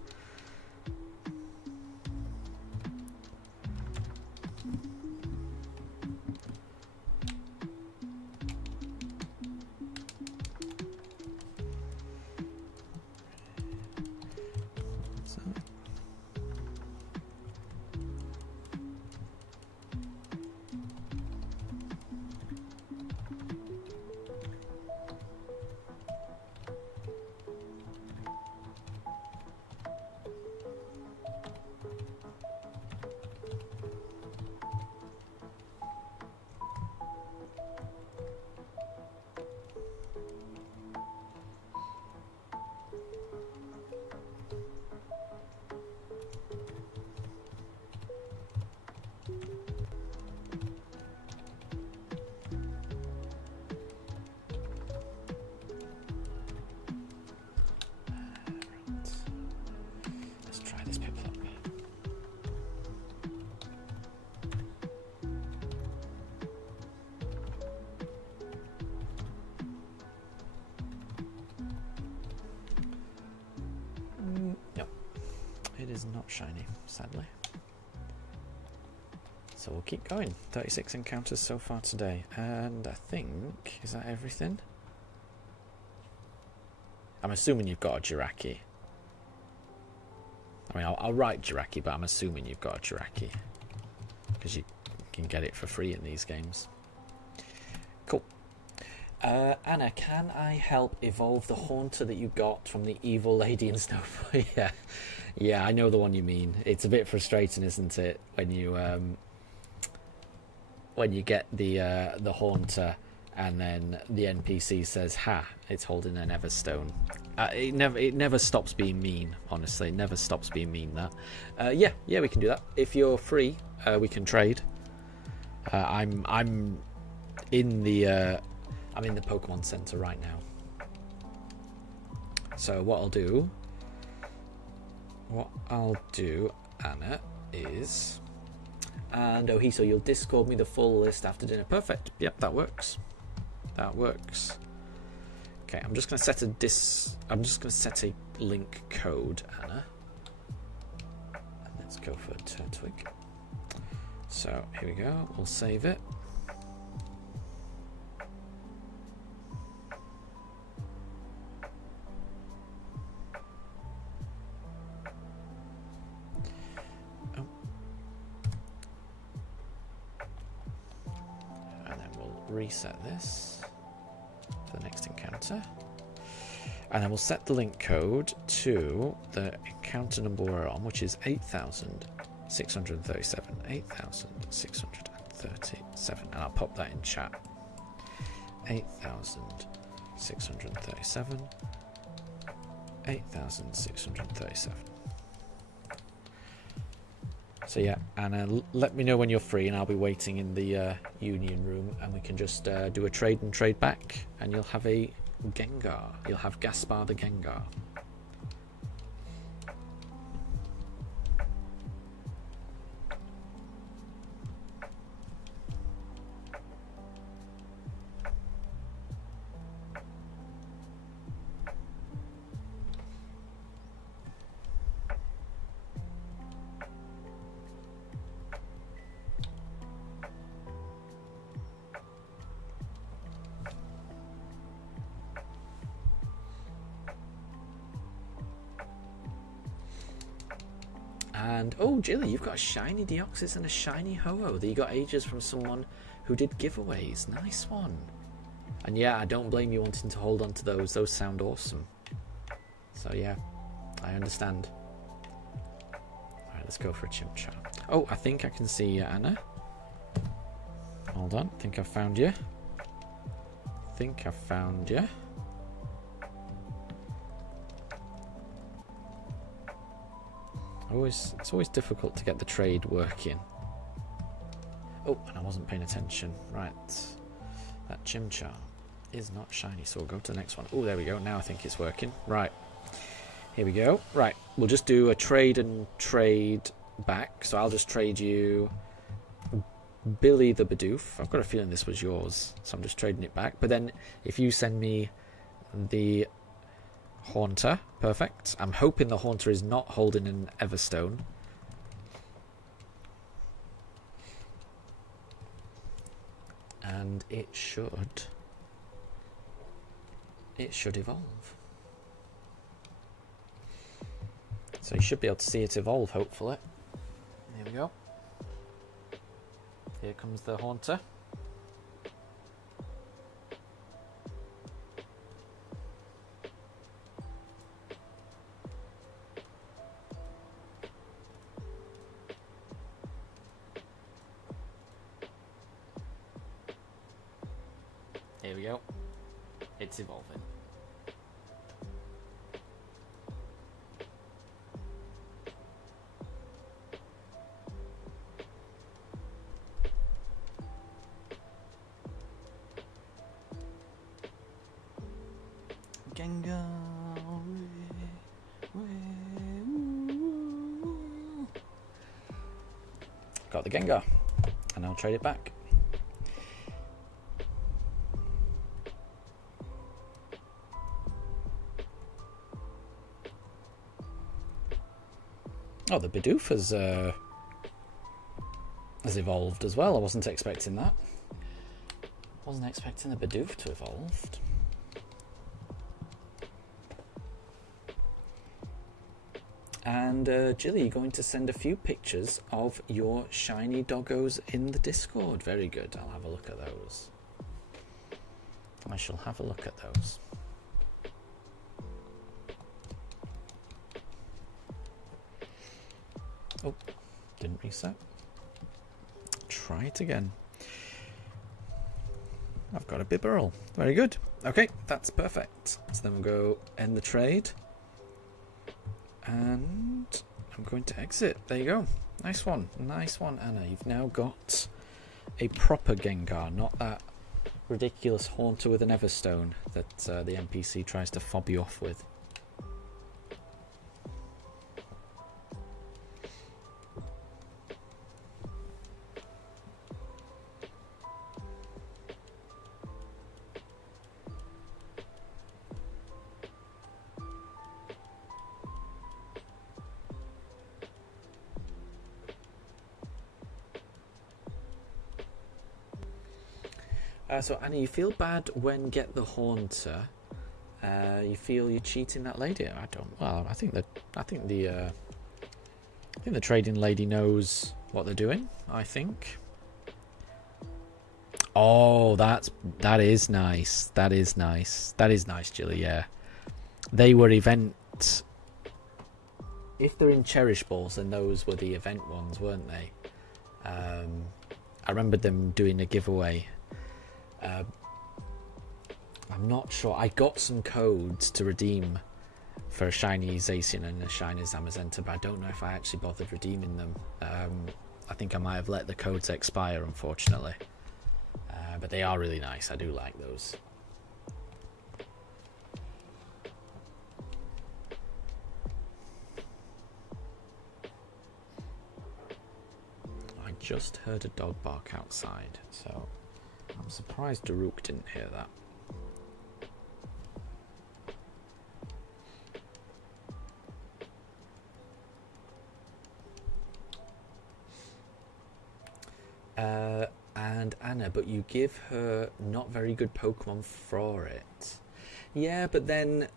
not shiny, sadly. So we'll keep going. 36 encounters so far today. And I think, is that everything? I'm assuming you've got a Jiraki. I mean, I'll write Jiraki, but I'm assuming you've got a Jiraki. Because you can get it for free in these games. Cool. Anna, can I help evolve the Haunter that you got from the evil lady in Snowfall? Yeah, I know the one you mean. It's a bit frustrating, isn't it, when you get the Haunter and then the NPC says, "Ha! It's holding an Everstone." It never stops being mean. Honestly, it never stops being mean. That. Yeah, we can do that. If you're free, we can trade. I'm in the Pokemon Center right now. So what I'll do, Anna, is, and Ohiso, you'll Discord me the full list after dinner. Perfect. Yep, that works. That works. Okay, I'm just gonna set a link code, Anna. And let's go for Turtwig. So here we go. We'll save it. Reset this for the next encounter, and then we'll set the link code to the encounter number we're on, which is 8,637. 8,637, and I'll pop that in chat. 8,637. 8,637. So yeah, Anna, let me know when you're free, and I'll be waiting in the Union room, and we can just do a trade and trade back, and you'll have a Gengar. You'll have Gaspar the Gengar. And, oh, Jilly, you've got a shiny Deoxys and a shiny Ho-Oh that you got ages from someone who did giveaways. Nice one. And yeah, I don't blame you wanting to hold on to those. Those sound awesome. So yeah, I understand. Alright, let's go for a Chimchar. Oh, I think I can see you, Anna. Hold on, I think I've found you. It's always difficult to get the trade working. Oh, and I wasn't paying attention. Right. That Chimchar is not shiny, so we'll go to the next one. Oh, there we go. Now I think it's working. Right. Here we go. Right. We'll just do a trade and trade back. So I'll just trade you Billy the Bidoof. I've got a feeling this was yours, so I'm just trading it back. But then if you send me the Haunter, perfect. I'm hoping the Haunter is not holding an Everstone. And it should evolve. So you should be able to see it evolve, hopefully. Here we go. Here comes the Haunter. Here we go. It's evolving. Gengar. Got the Gengar, and I'll trade it back. Oh, the Bidoof has evolved as well. I wasn't expecting that. Wasn't expecting the Bidoof to evolve. And Jilly, you're going to send a few pictures of your shiny doggos in the Discord. Very good. I'll have a look at those. I shall have a look at those. Oh, didn't reset. Try it again. I've got a Bibberl. Very good. Okay, that's perfect. So then we'll go end the trade. And I'm going to exit. There you go. Nice one. Nice one, Anna. You've now got a proper Gengar, not that ridiculous Haunter with an Everstone that the NPC tries to fob you off with. So Anna, you feel bad when get the Haunter. You feel you're cheating that lady. I don't. Well, I think the trading lady knows what they're doing. I think. Oh, that is nice. That is nice. That is nice, Jilly. Yeah, they were event. If they're in Cherish Balls, then those were the event ones, weren't they? I remember them doing a giveaway. I'm not sure. I got some codes to redeem for a shiny Zacian and a shiny Zamazenta, but I don't know if I actually bothered redeeming them. I think I might have let the codes expire, unfortunately. But they are really nice. I do like those. I just heard a dog bark outside, so I'm surprised Daruk didn't hear that. And Anna, but you give her not very good Pokemon for it. Yeah, but then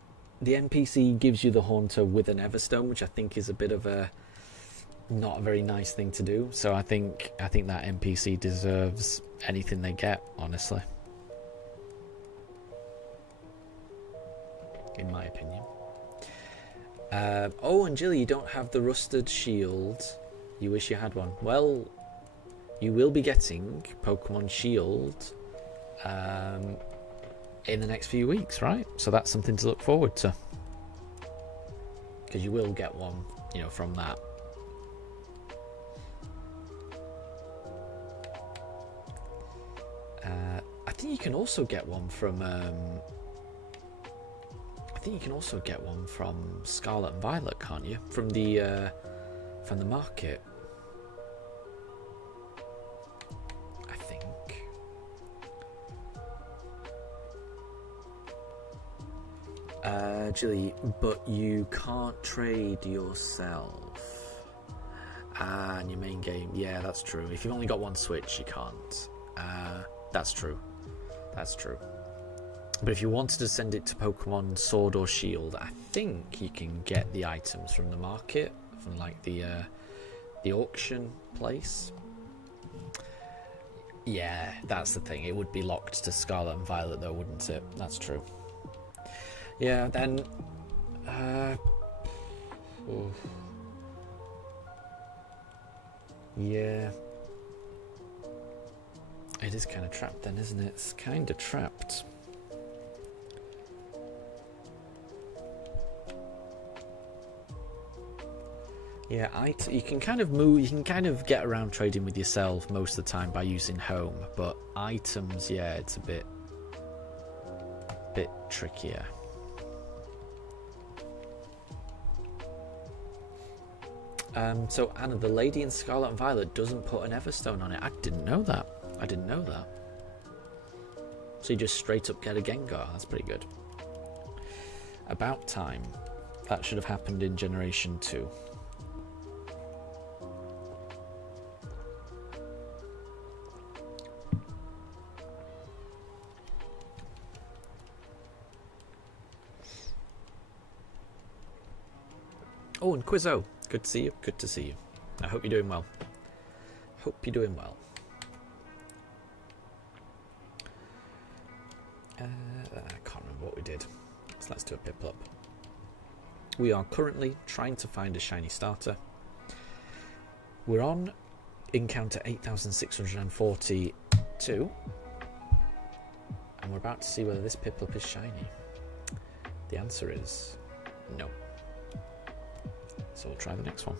the NPC gives you the Haunter with an Everstone, which I think is a bit of a not a very nice thing to do. So I think that NPC deserves anything they get, honestly. In my opinion. Oh, and Jilly, you don't have the rusted shield. You wish you had one. Well, you will be getting Pokemon Shield in the next few weeks, right? So that's something to look forward to. Because you will get one, you know, from that. I think you can also get one from Scarlet and Violet, can't you? From the market. I think. Jilly, but you can't trade yourself. And your main game, yeah, that's true. If you've only got one Switch, you can't. That's true. That's true. But if you wanted to send it to Pokemon Sword or Shield, I think you can get the items from the market, from like the auction place. Yeah, that's the thing. It would be locked to Scarlet and Violet, though, wouldn't it? That's true. Yeah, then. Yeah. It is kind of trapped then, isn't it? It's kind of trapped. Yeah, you can kind of move, you can kind of get around trading with yourself most of the time by using home, but items, yeah, it's a bit trickier. So Anna, the lady in Scarlet and Violet doesn't put an Everstone on it. I didn't know that. So you just straight up get a Gengar. That's pretty good. About time. That should have happened in Generation 2. Oh, and Quizzo. Good to see you. Good to see you. I hope you're doing well. Hope you're doing well. I can't remember what we did. So let's do a pip up. We are currently trying to find a shiny starter. We're on encounter 8642. And we're about to see whether this Piplup is shiny. The answer is no. So we'll try the next one.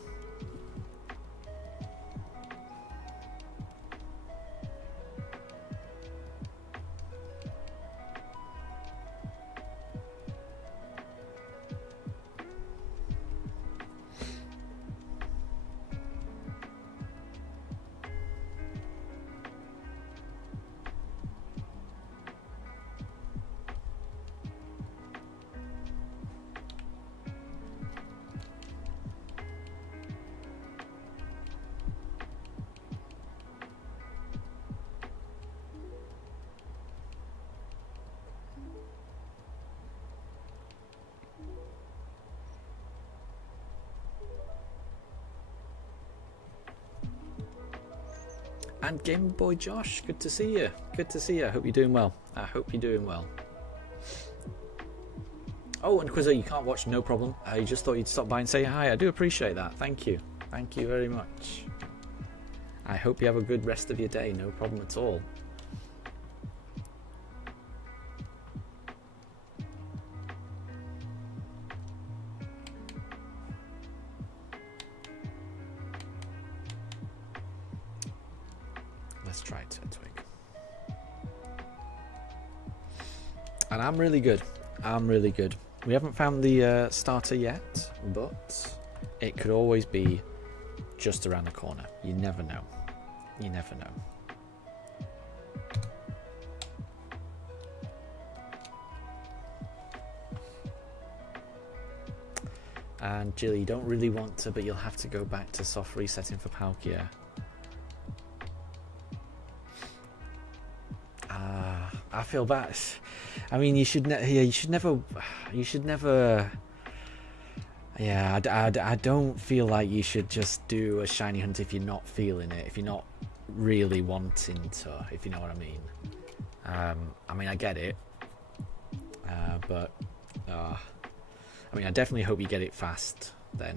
And Game Boy Josh, good to see you. Good to see you. I hope you're doing well. I hope you're doing well. Oh, and Quizzo, you can't watch, no problem. I just thought you'd stop by and say hi. I do appreciate that. Thank you. Thank you very much. I hope you have a good rest of your day. No problem at all. Let's try Turtwig. And I'm really good. I'm really good. We haven't found the starter yet, but it could always be just around the corner. You never know. You never know. And Jill, you don't really want to, but you'll have to go back to soft resetting for Palkia. I feel bad. I mean, you should never. Yeah, I don't feel like you should just do a shiny hunt if you're not feeling it, if you're not really wanting to, if you know what I mean. I mean, I get it, but I mean, I definitely hope you get it fast. Then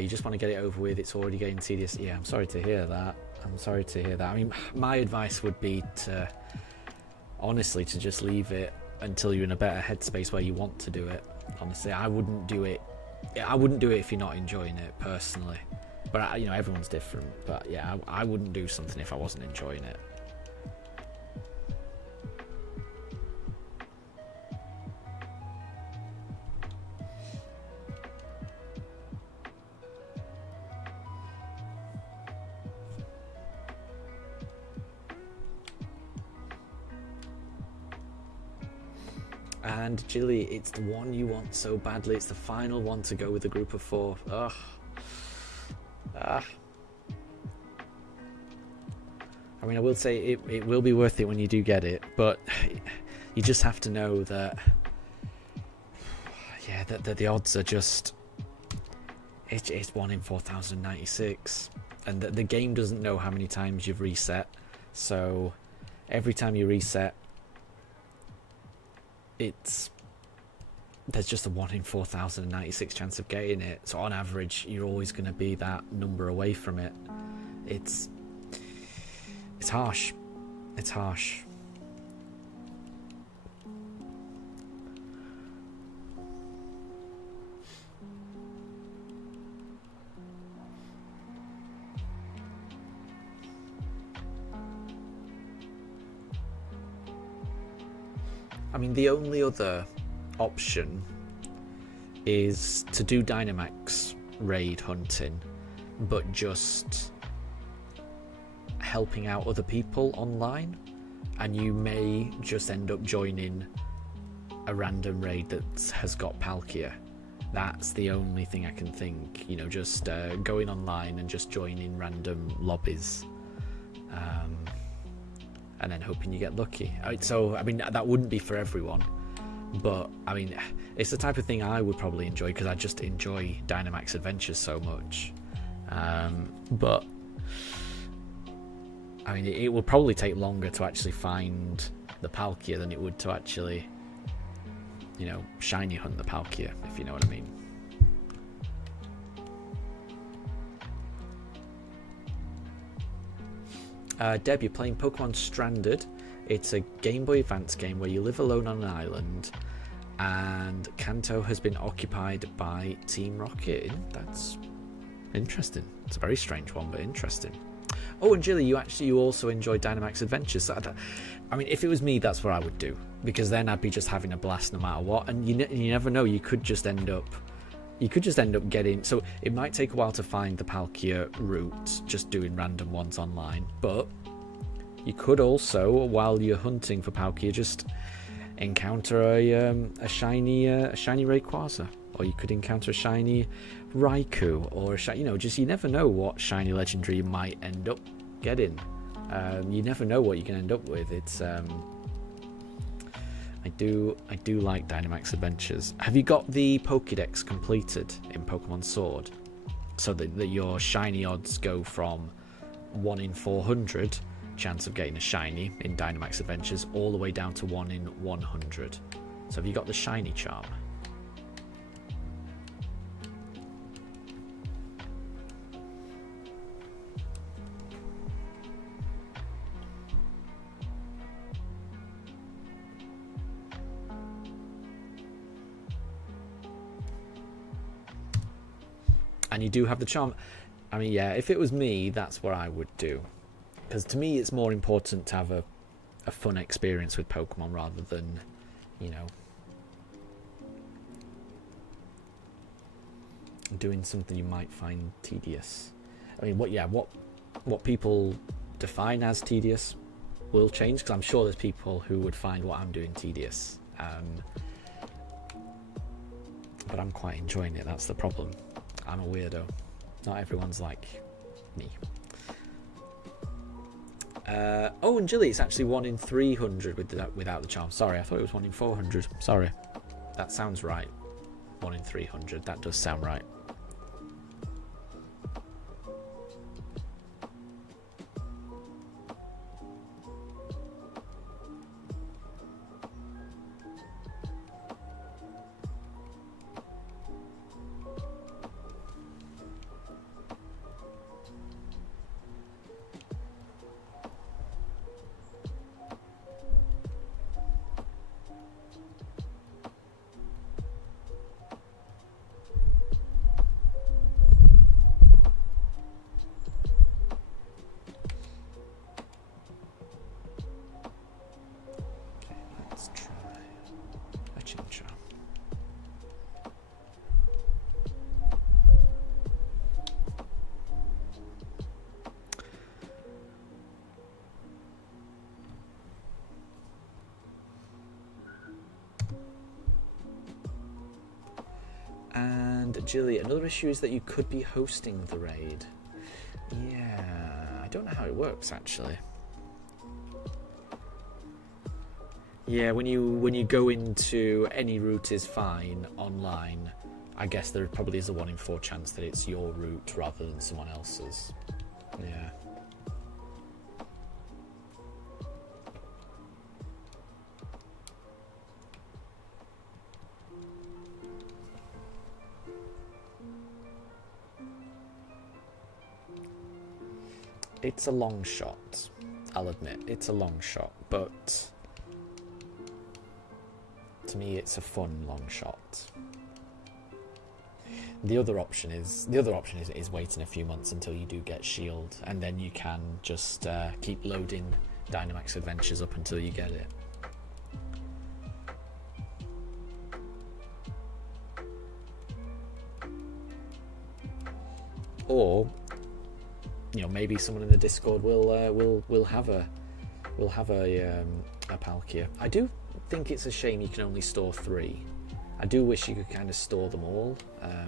you just want to get it over with. It's already getting tedious. Yeah, I'm sorry to hear that. I'm sorry to hear that. I mean, my advice would be to, honestly, to just leave it until you're in a better headspace where you want to do it. Honestly, I wouldn't do it. I wouldn't do it if you're not enjoying it, personally. But, you know, everyone's different. But, yeah, I wouldn't do something if I wasn't enjoying it. And Jilly, it's the one you want so badly. It's the final one to go with the group of 4. Ugh. I mean, I will say it will be worth it when you do get it, but you just have to know that, yeah, that the odds are just, it's 1 in 4,096, and the game doesn't know how many times you've reset, so every time you reset, there's just a 1 in 4,096 chance of getting it. So on average, you're always going to be that number away from it. It's harsh. It's harsh. I mean, the only other option is to do Dynamax raid hunting, but just helping out other people online, and you may just end up joining a random raid that has got Palkia. That's the only thing I can think, you know, just going online and just joining random lobbies, and then hoping you get lucky. So, I mean, that wouldn't be for everyone, But I mean, it's the type of thing I would probably enjoy because I just enjoy Dynamax Adventures so much. But I mean, it will probably take longer to actually find the Palkia than it would to actually, you know, shiny hunt the Palkia, if you know what I mean. Deb, you're playing Pokemon Stranded. It's a Game Boy Advance game where you live alone on an island, and Kanto has been occupied by Team Rocket. That's interesting. It's a very strange one, but interesting. Oh, and Jilly, you also enjoy Dynamax Adventures. So I mean, if it was me, that's what I would do, because then I'd be just having a blast no matter what. And you never know, you could just end up getting. So it might take a while to find the Palkia route, just doing random ones online. But you could also, while you're hunting for Palkia, just encounter a shiny Rayquaza, or you could encounter a shiny Raikou, or just you never know what shiny legendary you might end up getting. You never know what you can end up with. It's I do like Dynamax Adventures. Have you got the Pokédex completed in Pokemon Sword, so that your shiny odds go from 1 in 400 chance of getting a shiny in Dynamax Adventures all the way down to 1 in 100? So have you got the shiny charm? And you do have the charm. I mean, yeah, if it was me, that's what I would do. Because to me, it's more important to have a fun experience with Pokemon rather than, doing something you might find tedious. I mean, what people define as tedious will change, because I'm sure there's people who would find what I'm doing tedious. But I'm quite enjoying it. That's the problem. I'm a weirdo. Not everyone's like me. Oh, and Jilly, it's actually 1 in 300 without the charm. Sorry, I thought it was 1 in 400. Sorry. That sounds right. 1 in 300. That does sound right. And Jilly, another issue is that you could be hosting the raid. Yeah, I don't know how it works actually. Yeah, when you go into any route is fine online, I guess there probably is a 1 in 4 chance that it's your route rather than someone else's. Yeah. It's a long shot, I'll admit. It's a long shot, but to me it's a fun long shot. The other option is waiting a few months until you do get Shield, and then you can just keep loading Dynamax Adventures up until you get it. Or maybe someone in the Discord will have a Palkia. I do think it's a shame you can only store 3. I do wish you could kind of store them all. I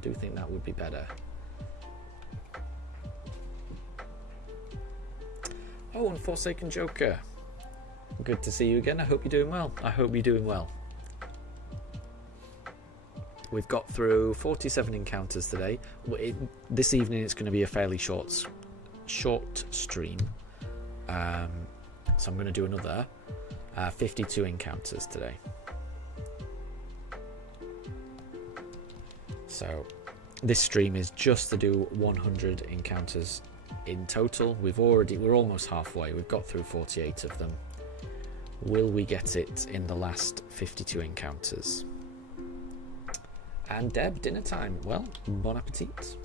do think that would be better. Oh, and Forsaken Joker. Good to see you again. I hope you're doing well. I hope you're doing well. We've got through 47 encounters today. This evening it's going to be a fairly short stream. So I'm going to do another 52 encounters today. So this stream is just to do 100 encounters in total. We're almost halfway. We've got through 48 of them. Will we get it in the last 52 encounters? And Deb, dinner time. Well, bon appetit.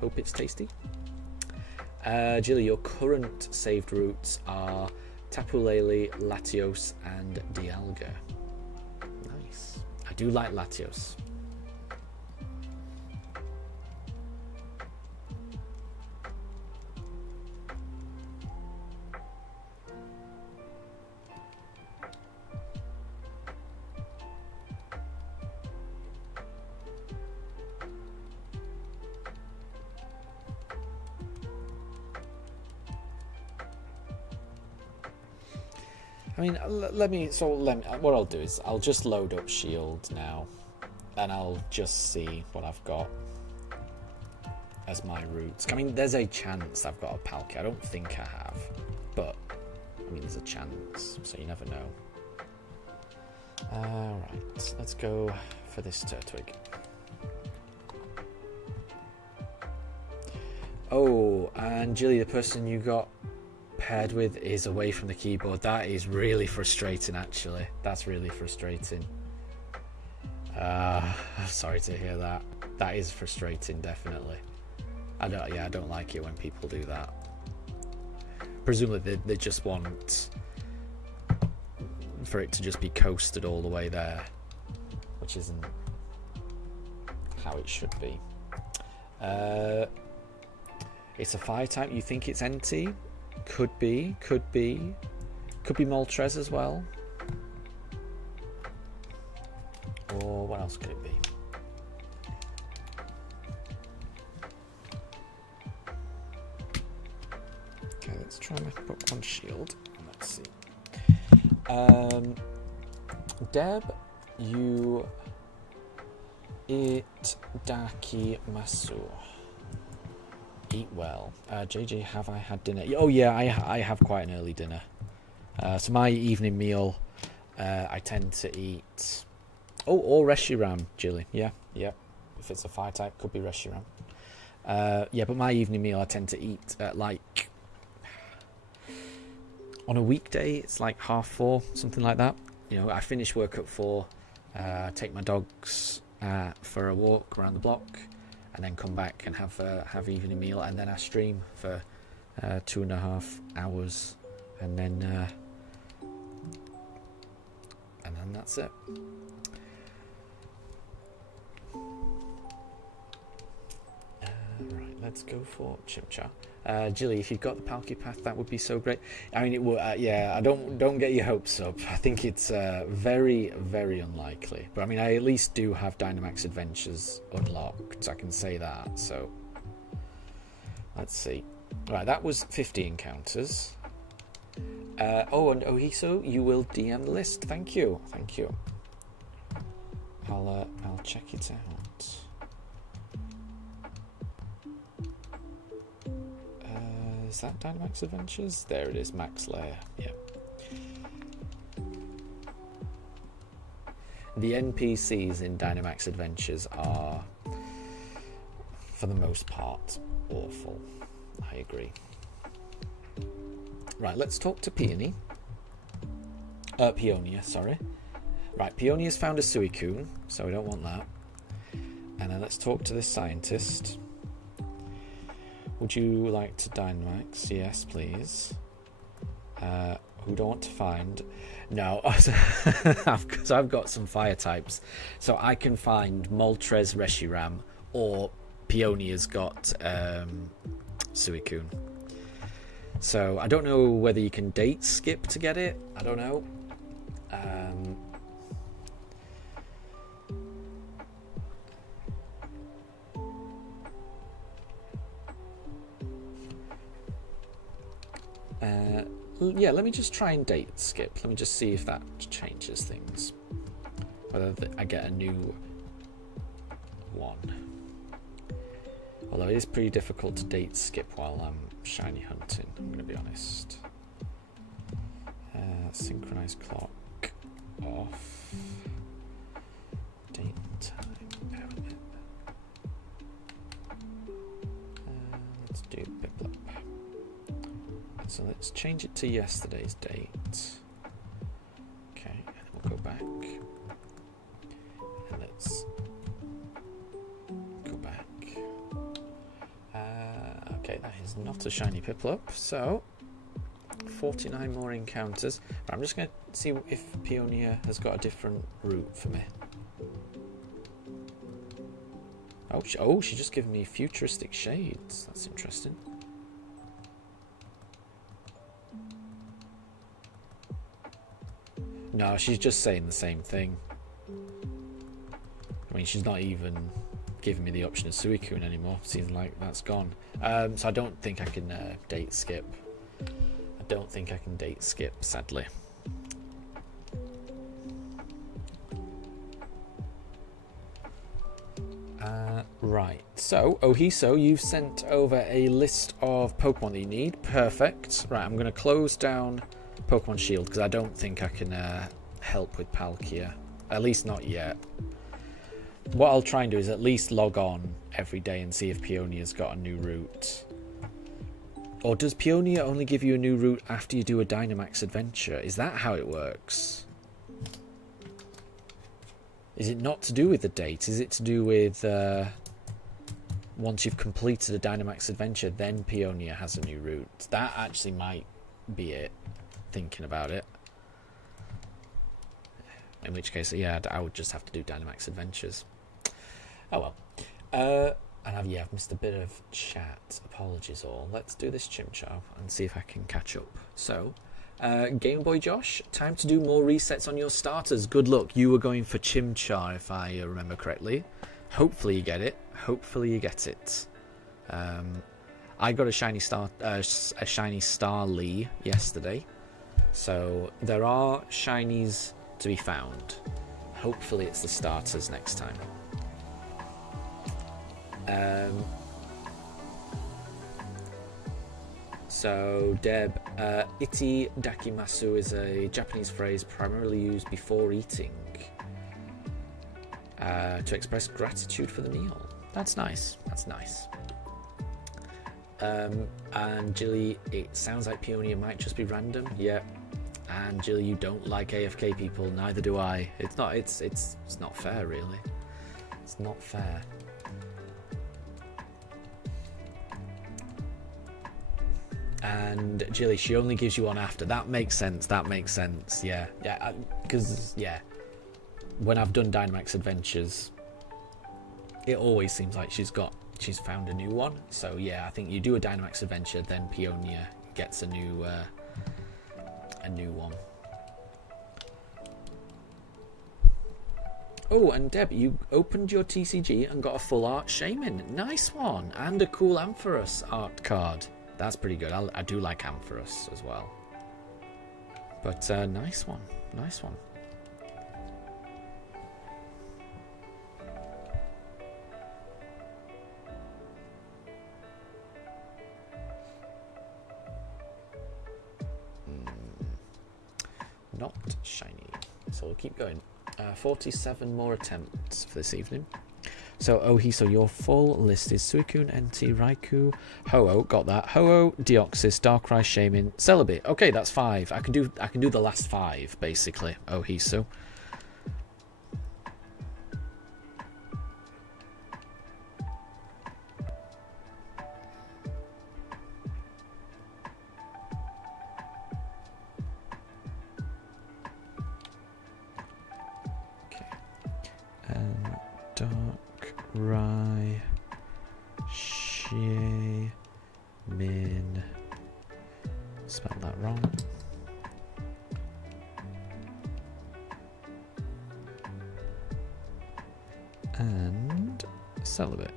Hope it's tasty. Jilly, your current saved routes are Tapu Lele, Latios, and Dialga. Nice. I do like Latios. I mean, what I'll do is I'll just load up Shield now, and I'll just see what I've got as my routes. I mean, there's a chance I've got a Palkia. I don't think I have, but I mean, there's a chance, so you never know. Right, let's go for this Turtwig. Oh, and Jilly, the person you got paired with is away from the keyboard. That is really frustrating, actually. That's really frustrating. I'm sorry to hear that. That is frustrating, definitely. I don't like it when people do that. Presumably they just want for it to just be coasted all the way there, which isn't how it should be. It's a fire type. You think it's NT? Could be Moltres as well. Or what else could it be? Okay, let's try my Pokemon Shield. Let's see. Deb, you eat Daki Masu. Eat well. JJ, have I had dinner? Oh yeah, I have quite an early dinner. So my evening meal, I tend to eat... Oh, or Reshiram, Jilly. Yeah. If it's a fire type, could be Reshiram. Yeah, but my evening meal I tend to eat at like... On a weekday, it's like 4:30, something like that. You know, I finish work at 4, take my dogs for a walk around the block, and then come back and have evening meal, and then I stream for 2.5 hours, and then that's it. Right, let's go for Chimchar. Jilly, if you've got the Palkia Path, that would be so great. I mean, it would. Yeah, don't get your hopes up. I think it's very, very unlikely. But I mean, I at least do have Dynamax Adventures unlocked. I can say that. So let's see. Right, that was 50 encounters. Oh, and Ohiso, you will DM the list. Thank you. I'll check it out. Is that Dynamax Adventures? There it is, Max Lair. Yeah. The NPCs in Dynamax Adventures are, for the most part, awful. I agree. Right, let's talk to Peony. Peonia, sorry. Right, Peonia's found a Suicune, so we don't want that. And then let's talk to this scientist. Would you like to Dynamax? Yes, please. Who don't want to find... No, because I've got some fire types. So I can find Moltres, Reshiram, or Peonia's got Suicune. So I don't know whether you can date skip to get it. I don't know. Yeah, let me just try and date skip. Let me just see if that changes things. Whether I get a new one. Although it is pretty difficult to date skip while I'm shiny hunting, I'm going to be honest. Synchronized clock off. Date time. Let's do Piplup. So let's change it to yesterday's date. Okay, and we'll go back. And let's go back. Okay, that is not a shiny Piplup, so 49 more encounters. I'm just going to see if Peonia has got a different route for me. Oh, she just given me futuristic shades. That's interesting. No, she's just saying the same thing. I mean, she's not even giving me the option of Suicune anymore. Seems like that's gone. So I don't think I can date skip. I don't think I can date skip, sadly. Right, so Ohiso, you've sent over a list of Pokemon that you need. Perfect. Right, I'm going to close down Pokemon Shield because I don't think I can help with Palkia. At least not yet. What I'll try and do is at least log on every day and see if Peonia's got a new route. Or does Peonia only give you a new route after you do a Dynamax adventure? Is that how it works? Is it not to do with the date? Is it to do with once you've completed a Dynamax adventure, then Peonia has a new route? That actually might be it, thinking about it. In which case, yeah, I would just have to do Dynamax adventures. Oh well. And I've missed a bit of chat. Apologies all. Let's do this Chimchar and see if I can catch up. So, Game Boy Josh, time to do more resets on your starters. Good luck. You were going for Chimchar, if I remember correctly. Hopefully you get it. Hopefully you get it. I got a shiny Starly yesterday. So there are shinies to be found. Hopefully it's the starters next time. So Deb, iti dakimasu is a Japanese phrase primarily used before eating to express gratitude for the meal. That's nice. That's nice. And Jilly, it sounds like Peonia might just be random. Yeah. And Jilly, you don't like AFK people. Neither do I. It's not fair, really. It's not fair. And Jilly, she only gives you one after. That makes sense. That makes sense. Yeah, yeah. Because when I've done Dynamax adventures, it always seems like she's found a new one. So yeah, I think you do a Dynamax adventure, then Peonia gets a new one. Oh, and Deb, you opened your TCG and got a full art Shaman. Nice one, and a cool Ampharos art card. That's pretty good. I do like Ampharos as well. But nice one. Nice one. Not shiny. So we'll keep going. 47 more attempts for this evening. So Ohiso, your full list is Suicune, NT, Raikou, Ho-Oh, got that. Ho-Oh, Deoxys, Darkrai, Shaman, Celebi. Okay, that's 5. I can do the last 5 basically. Ohiso. Darkrai, Shaman. Spelled that wrong. And Celebi.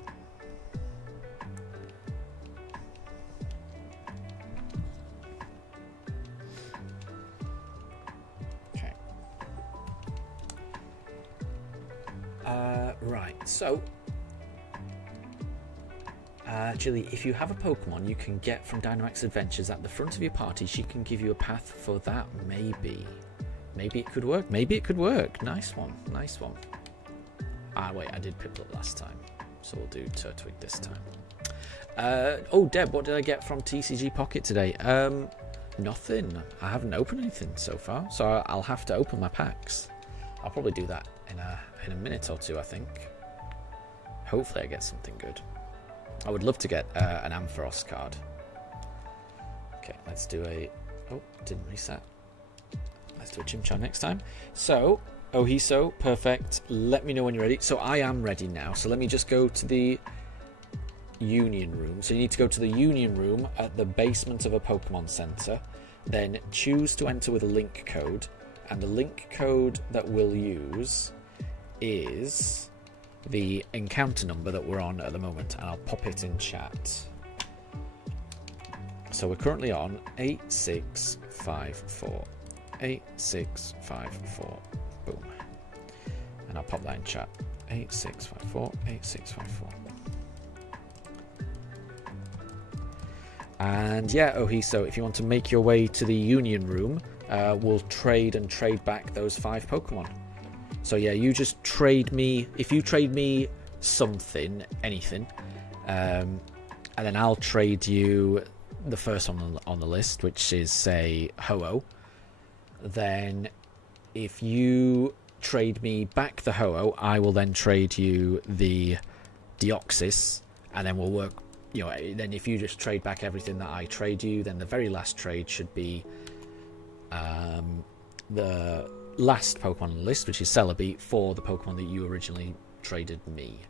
Right, so Jilly, if you have a Pokemon you can get from Dynamax Adventures at the front of your party, she can give you a path for that, maybe. Maybe it could work. Maybe it could work. Nice one. Nice one. Ah, wait, I did Piplup last time. So we'll do Turtwig this time. Oh, Deb, what did I get from TCG Pocket today? Nothing. I haven't opened anything so far. So I'll have to open my packs. I'll probably do that in a minute or two, I think. Hopefully I get something good. I would love to get an Ampharos card. Okay, let's do a... Oh, didn't reset. Let's do a Chimchar next time. So, Ohiso, perfect. Let me know when you're ready. So I am ready now. So let me just go to the Union Room. So you need to go to the Union Room at the basement of a Pokemon Center. Then choose to enter with a link code. And the link code that we'll use is the encounter number that we're on at the moment. And I'll pop it in chat. So we're currently on 8654. 8654. Boom. And I'll pop that in chat. 8654, 8654. And yeah, Ohiso, if you want to make your way to the Union Room, we'll trade back those 5 Pokemon. So yeah, you just trade me, if you trade me something, anything, and then I'll trade you the first one on the list, which is, say, Ho-Oh. Then if you trade me back the Ho-Oh, I will then trade you the Deoxys, and then we'll work, you know, then if you just trade back everything that I trade you, then the very last trade should be the last Pokemon on the list, which is Celebi, for the Pokemon that you originally traded me.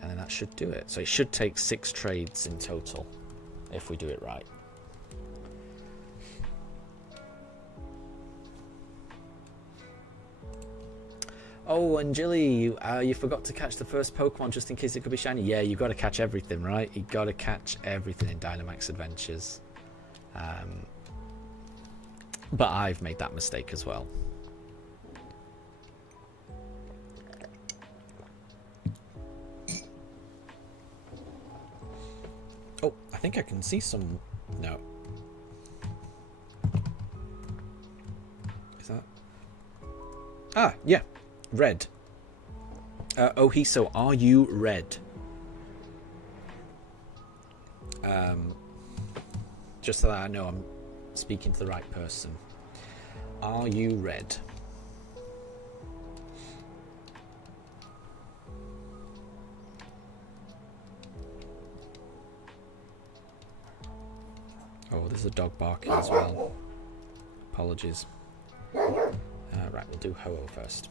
And then that should do it. So it should take 6 trades in total, if we do it right. Oh, and Jilly, you forgot to catch the first Pokemon just in case it could be shiny. Yeah, you got to catch everything, right? You got to catch everything in Dynamax Adventures. But I've made that mistake as well. Oh, I think I can see some... No. Is that... Ah, yeah. Red. Ohiso, are you red? Just so that I know I'm speaking to the right person. Are you red? Oh, there's a dog barking as well. Apologies. Right, we'll do Ho-Oh first.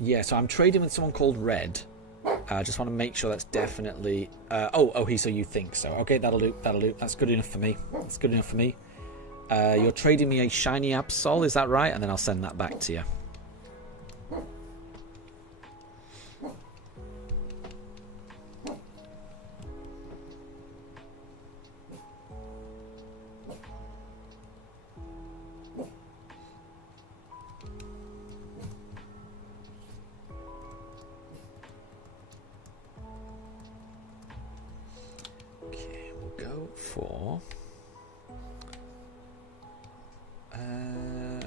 Yeah, so I'm trading with someone called Red. I just want to make sure that's definitely... Oh, so you think so. Okay, that'll do. That's good enough for me. That's good enough for me. You're trading me a shiny Absol, is that right? And then I'll send that back to you.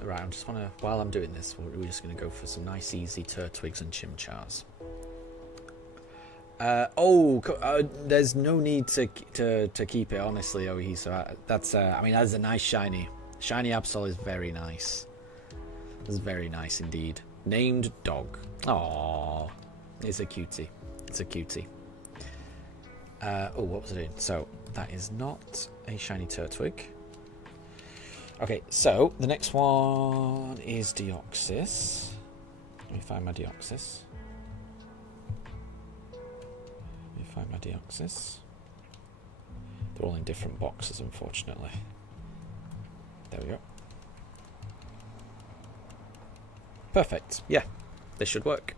Right, I just want to, while I'm doing this, we're just going to go for some nice easy Turtwigs and Chimchars. There's no need to keep it, honestly, Ohiso. That's I mean, that's a nice shiny. Shiny Absol is very nice. It's very nice indeed. Named Dog. Aww, it's a cutie. It's a cutie. What was I doing? So that is not a shiny Turtwig. Okay, so the next one is Deoxys. Let me find my Deoxys. They're all in different boxes, unfortunately. There we go. Perfect. Yeah, this should work.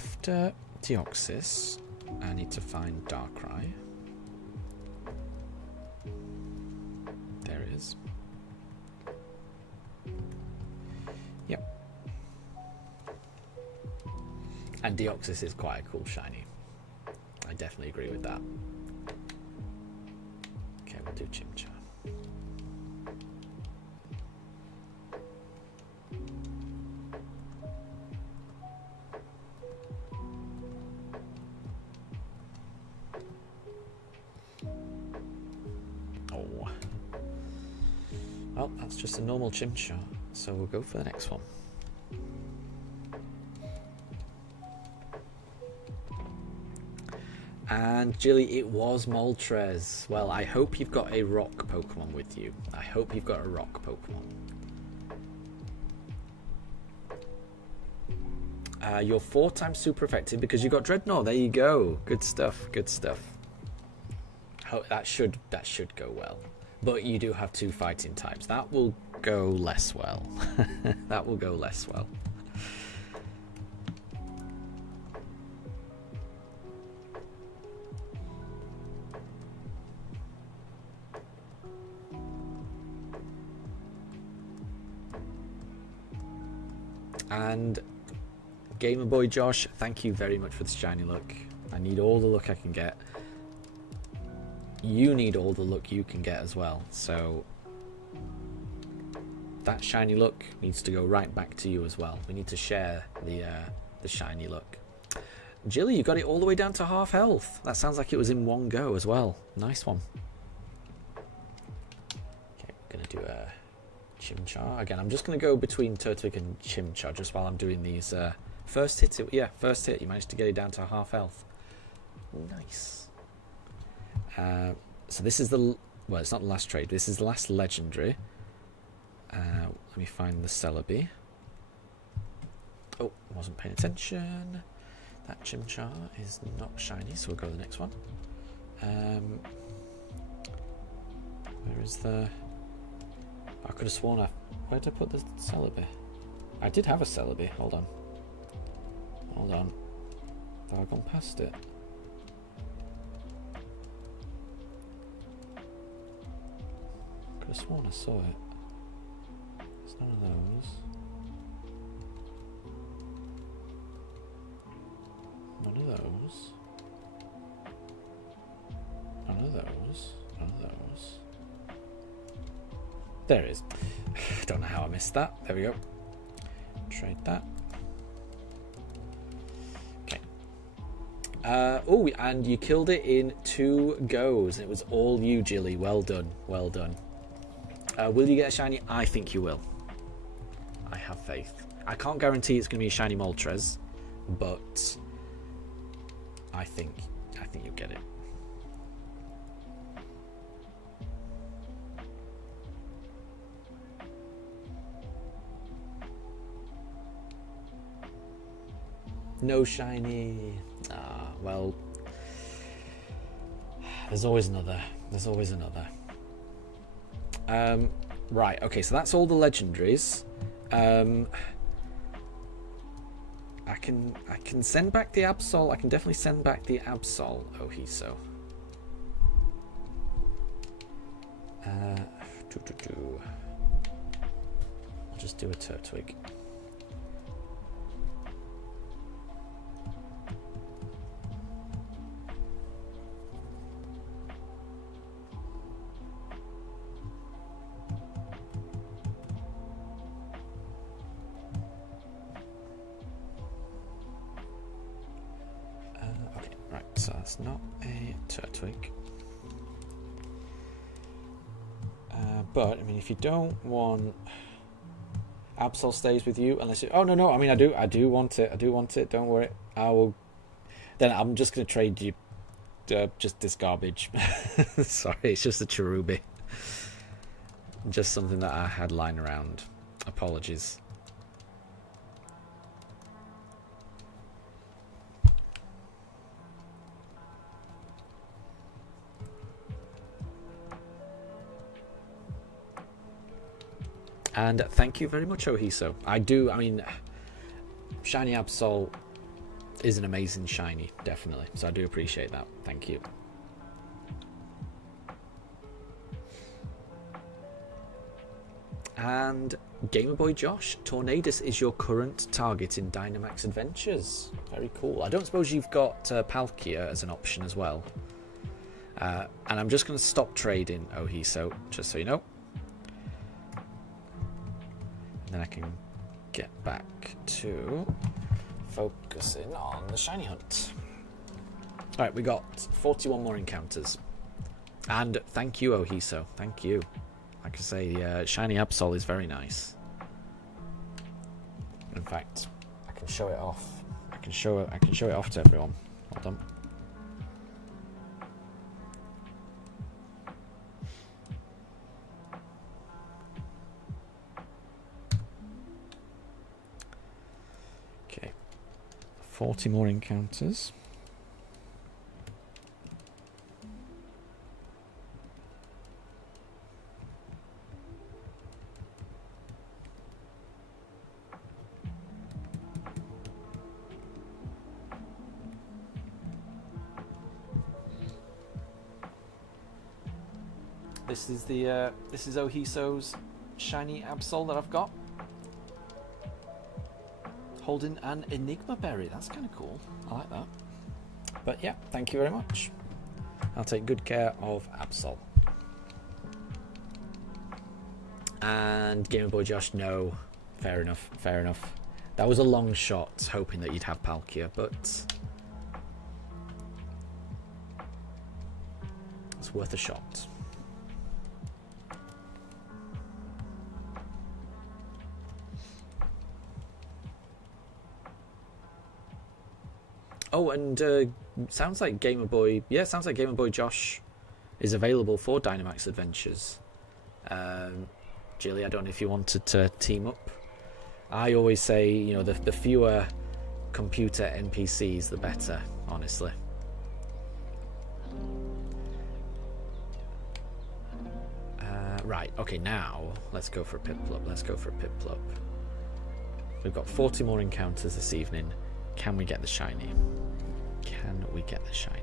after Deoxys, I need to find Darkrai. There it is. Yep. And Deoxys is quite a cool shiny. I definitely agree with that. Okay, we'll do Chimchar. Oh. Well, that's just a normal Chimchar, so we'll go for the next one. And Jilly, it was Moltres. Well, I hope you've got a rock Pokemon with you. I hope you've got a rock Pokemon. You're 4 times super effective because you got Dreadnought. There you go. Good stuff. Good stuff. That should go well. But you do have 2 fighting types. That will go less well. That will go less well. And Gamer Boy Josh, thank you very much for the shiny luck. I need all the luck I can get. You need all the luck you can get as well. So that shiny luck needs to go right back to you as well. We need to share the shiny luck. Jilly, you got it all the way down to half health. That sounds like it was in one go as well. Nice one. Okay, we're gonna do a Chimchar again. I'm just going to go between Turtwig and Chimchar just while I'm doing these. First hit, first hit. You managed to get it down to half health. Nice. So this is the well, it's not the last trade. This is the last legendary. Let me find the Celebi. Oh, wasn't paying attention. That Chimchar is not shiny, so we'll go to the next one. Where is the? I could have sworn where did I put the Celebi? I did have a Celebi. Hold on. Hold on. Have I gone past it? Could have sworn I saw it. It's none of those. None of those. None of those. None of those. There it is. Don't know how I missed that. There we go. Trade that. Okay. Oh, and you killed it in 2 goes. It was all you, Jilly. Well done. Well done. Will you get a shiny? I think you will. I have faith. I can't guarantee it's going to be a shiny Moltres, but I think you'll get it. No shiny. Ah, well, there's always another. There's always another. Right. Okay. So that's all the legendaries. I can send back the Absol. I can definitely send back the Absol. Ohiso. I'll just do a Turtwig. So that's not a Turtwig. But I mean, if you don't want, Absol stays with you unless you. Oh no! I mean, I do want it. I do want it. Don't worry. I will. Then I'm just going to trade you. Just this garbage. Sorry, it's just a Cherubi. Just something that I had lying around. Apologies. And thank you very much, Ohiso. I mean, Shiny Absol is an amazing shiny, definitely. So I do appreciate that. Thank you. And Gamer Boy Josh, Tornadus is your current target in Dynamax Adventures. Very cool. I don't suppose you've got Palkia as an option as well. And I'm just going to stop trading Ohiso, just so you know. And then I can get back to focusing on the shiny hunt. Alright, we got 41 more encounters. And thank you, Ohiso. Thank you. Like I say, shiny Absol is very nice. In fact, I can show it off. I can show it off to everyone. Hold on. Okay. 40 more encounters. This is Ohiso's shiny Absol that I've got. Holding an Enigma Berry. That's kind of cool. I like that. But yeah, thank you very much. I'll take good care of Absol. And Game Boy Josh, no. Fair enough, fair enough. That was a long shot, hoping that you'd have Palkia, but it's worth a shot. Oh, and sounds like Gamer Boy. Yeah, sounds like Gamer Boy Josh is available for Dynamax Adventures. Jilly, I don't know if you wanted to team up. I always say, you know, the fewer computer NPCs, the better. Honestly. Right. Okay. Now let's go for a Piplup. Let's go for a Piplup. We've got 40 more encounters this evening. Can we get the shiny? Can we get the shiny?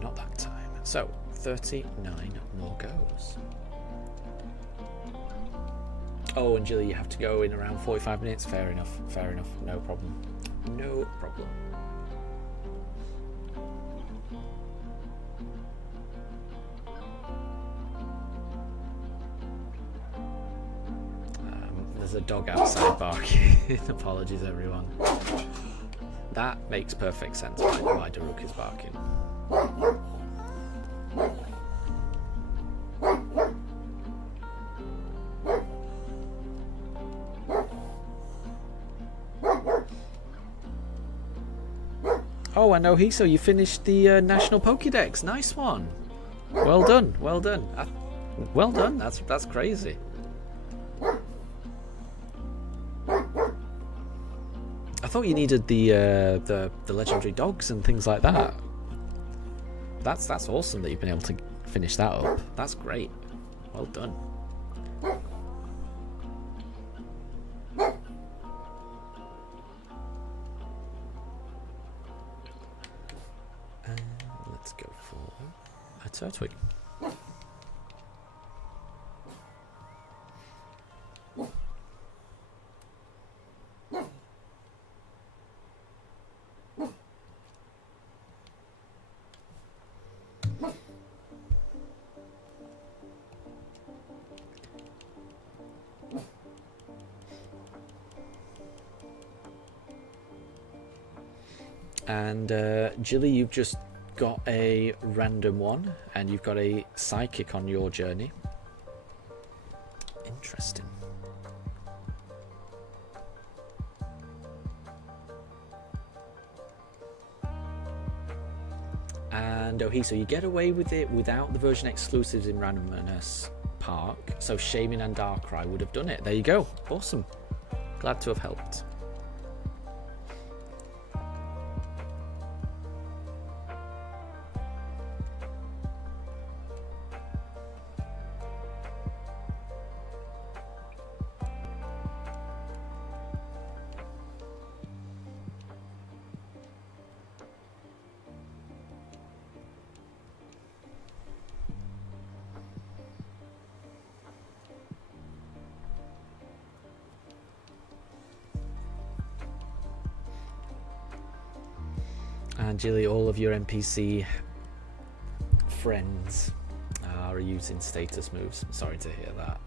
Not that time. So, 39 more goes. Oh, and Jilly, you have to go in around 45 minutes. Fair enough. Fair enough. No problem. No problem. There's a dog outside barking. Apologies, everyone. That makes perfect sense why Daruk is barking. Oh, I know, Hiso, you finished the National Pokédex. Nice one. Well done. Well done. Well done. That's crazy. I thought you needed the legendary dogs and things like that. That's awesome that you've been able to finish that up. That's great. Well done. Let's go for a Turtwig. And Jilly, you've just got a random one, and you've got a psychic on your journey. Interesting. And oh, so you get away with it without the version exclusives in Randomness Park. So Shaman and Darkrai would have done it. There you go. Awesome. Glad to have helped. Jilly, all of your NPC friends are using status moves. Sorry to hear that.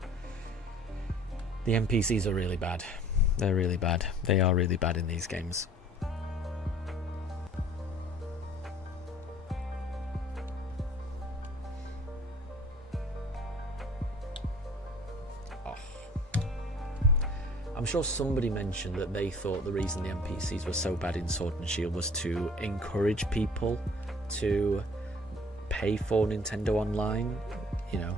The NPCs are really bad. They're really bad. They are really bad in these games. I'm sure somebody mentioned that they thought the reason the NPCs were so bad in Sword and Shield was to encourage people to pay for Nintendo Online, you know,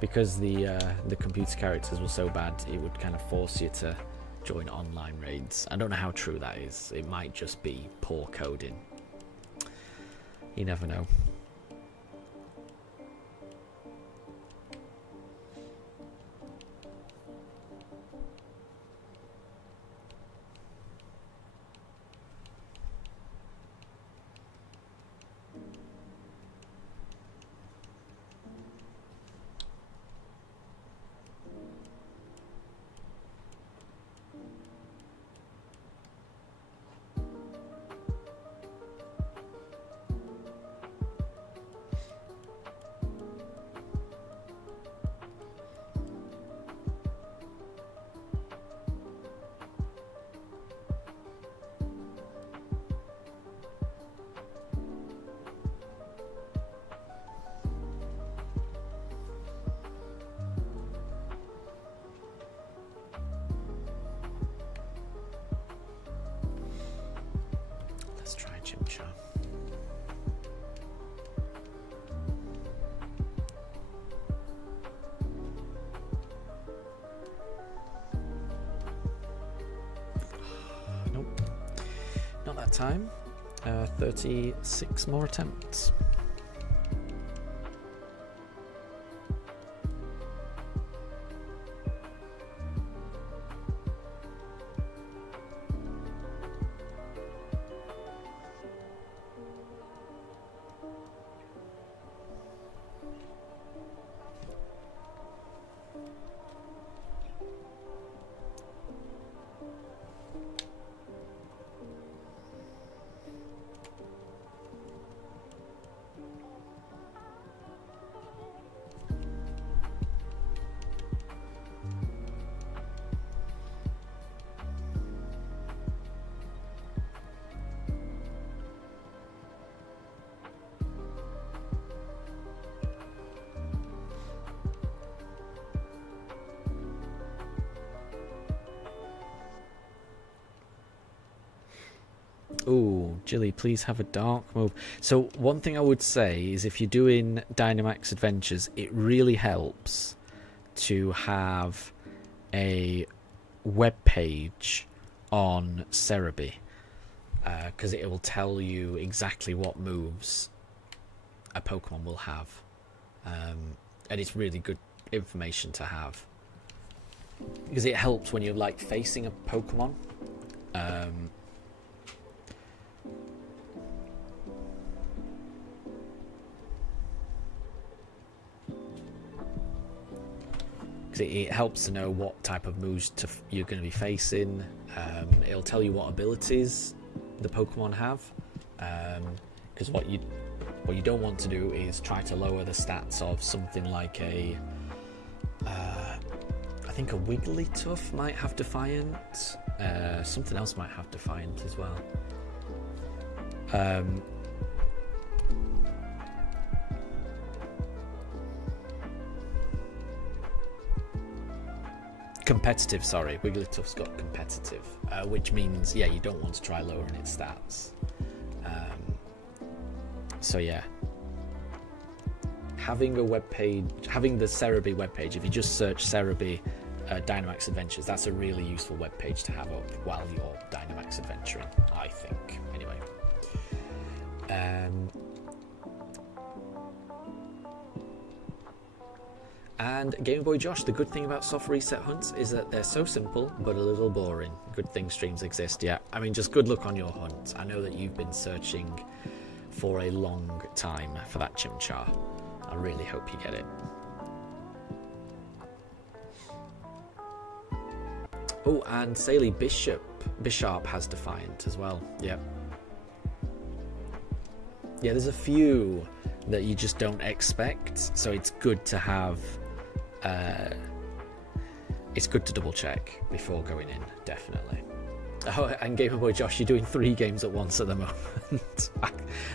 because the computer characters were so bad, it would kind of force you to join online raids. I don't know how true that is. It might just be poor coding. You never know. Let's try Chimchar. Nope, not that time. 36 more attempts. Ooh, Jilly, please have a dark move. So one thing I would say is if you're doing Dynamax Adventures, it really helps to have a web page on Cerebi, because it will tell you exactly what moves a Pokemon will have, and it's really good information to have because it helps when you're like facing a Pokemon. It helps to know what type of moves you're going to be facing. It'll tell you what abilities the Pokemon have, because what you don't want to do is try to lower the stats of something like a I think a Wigglytuff might have Defiant. Something else might have Defiant as well. Competitive, sorry. Wigglytuff's got competitive, which means, yeah, you don't want to try lowering its stats. So yeah, having a web page, having the Cerebi webpage, if you just search Cerebi Dynamax Adventures, that's a really useful web page to have up while you're Dynamax adventuring, I think. Anyway. And Game Boy Josh, the good thing about soft reset hunts is that they're so simple but a little boring. Good thing streams exist, yeah. I mean, just good luck on your hunt. I know that you've been searching for a long time for that Chimchar. I really hope you get it. Oh, and Saley Bishop has Defiant as well, yep. Yeah, there's a few that you just don't expect, so it's good to have. It's good to double check before going in, definitely. Oh, and Gamer Boy Josh, you're doing 3 games at once at the moment.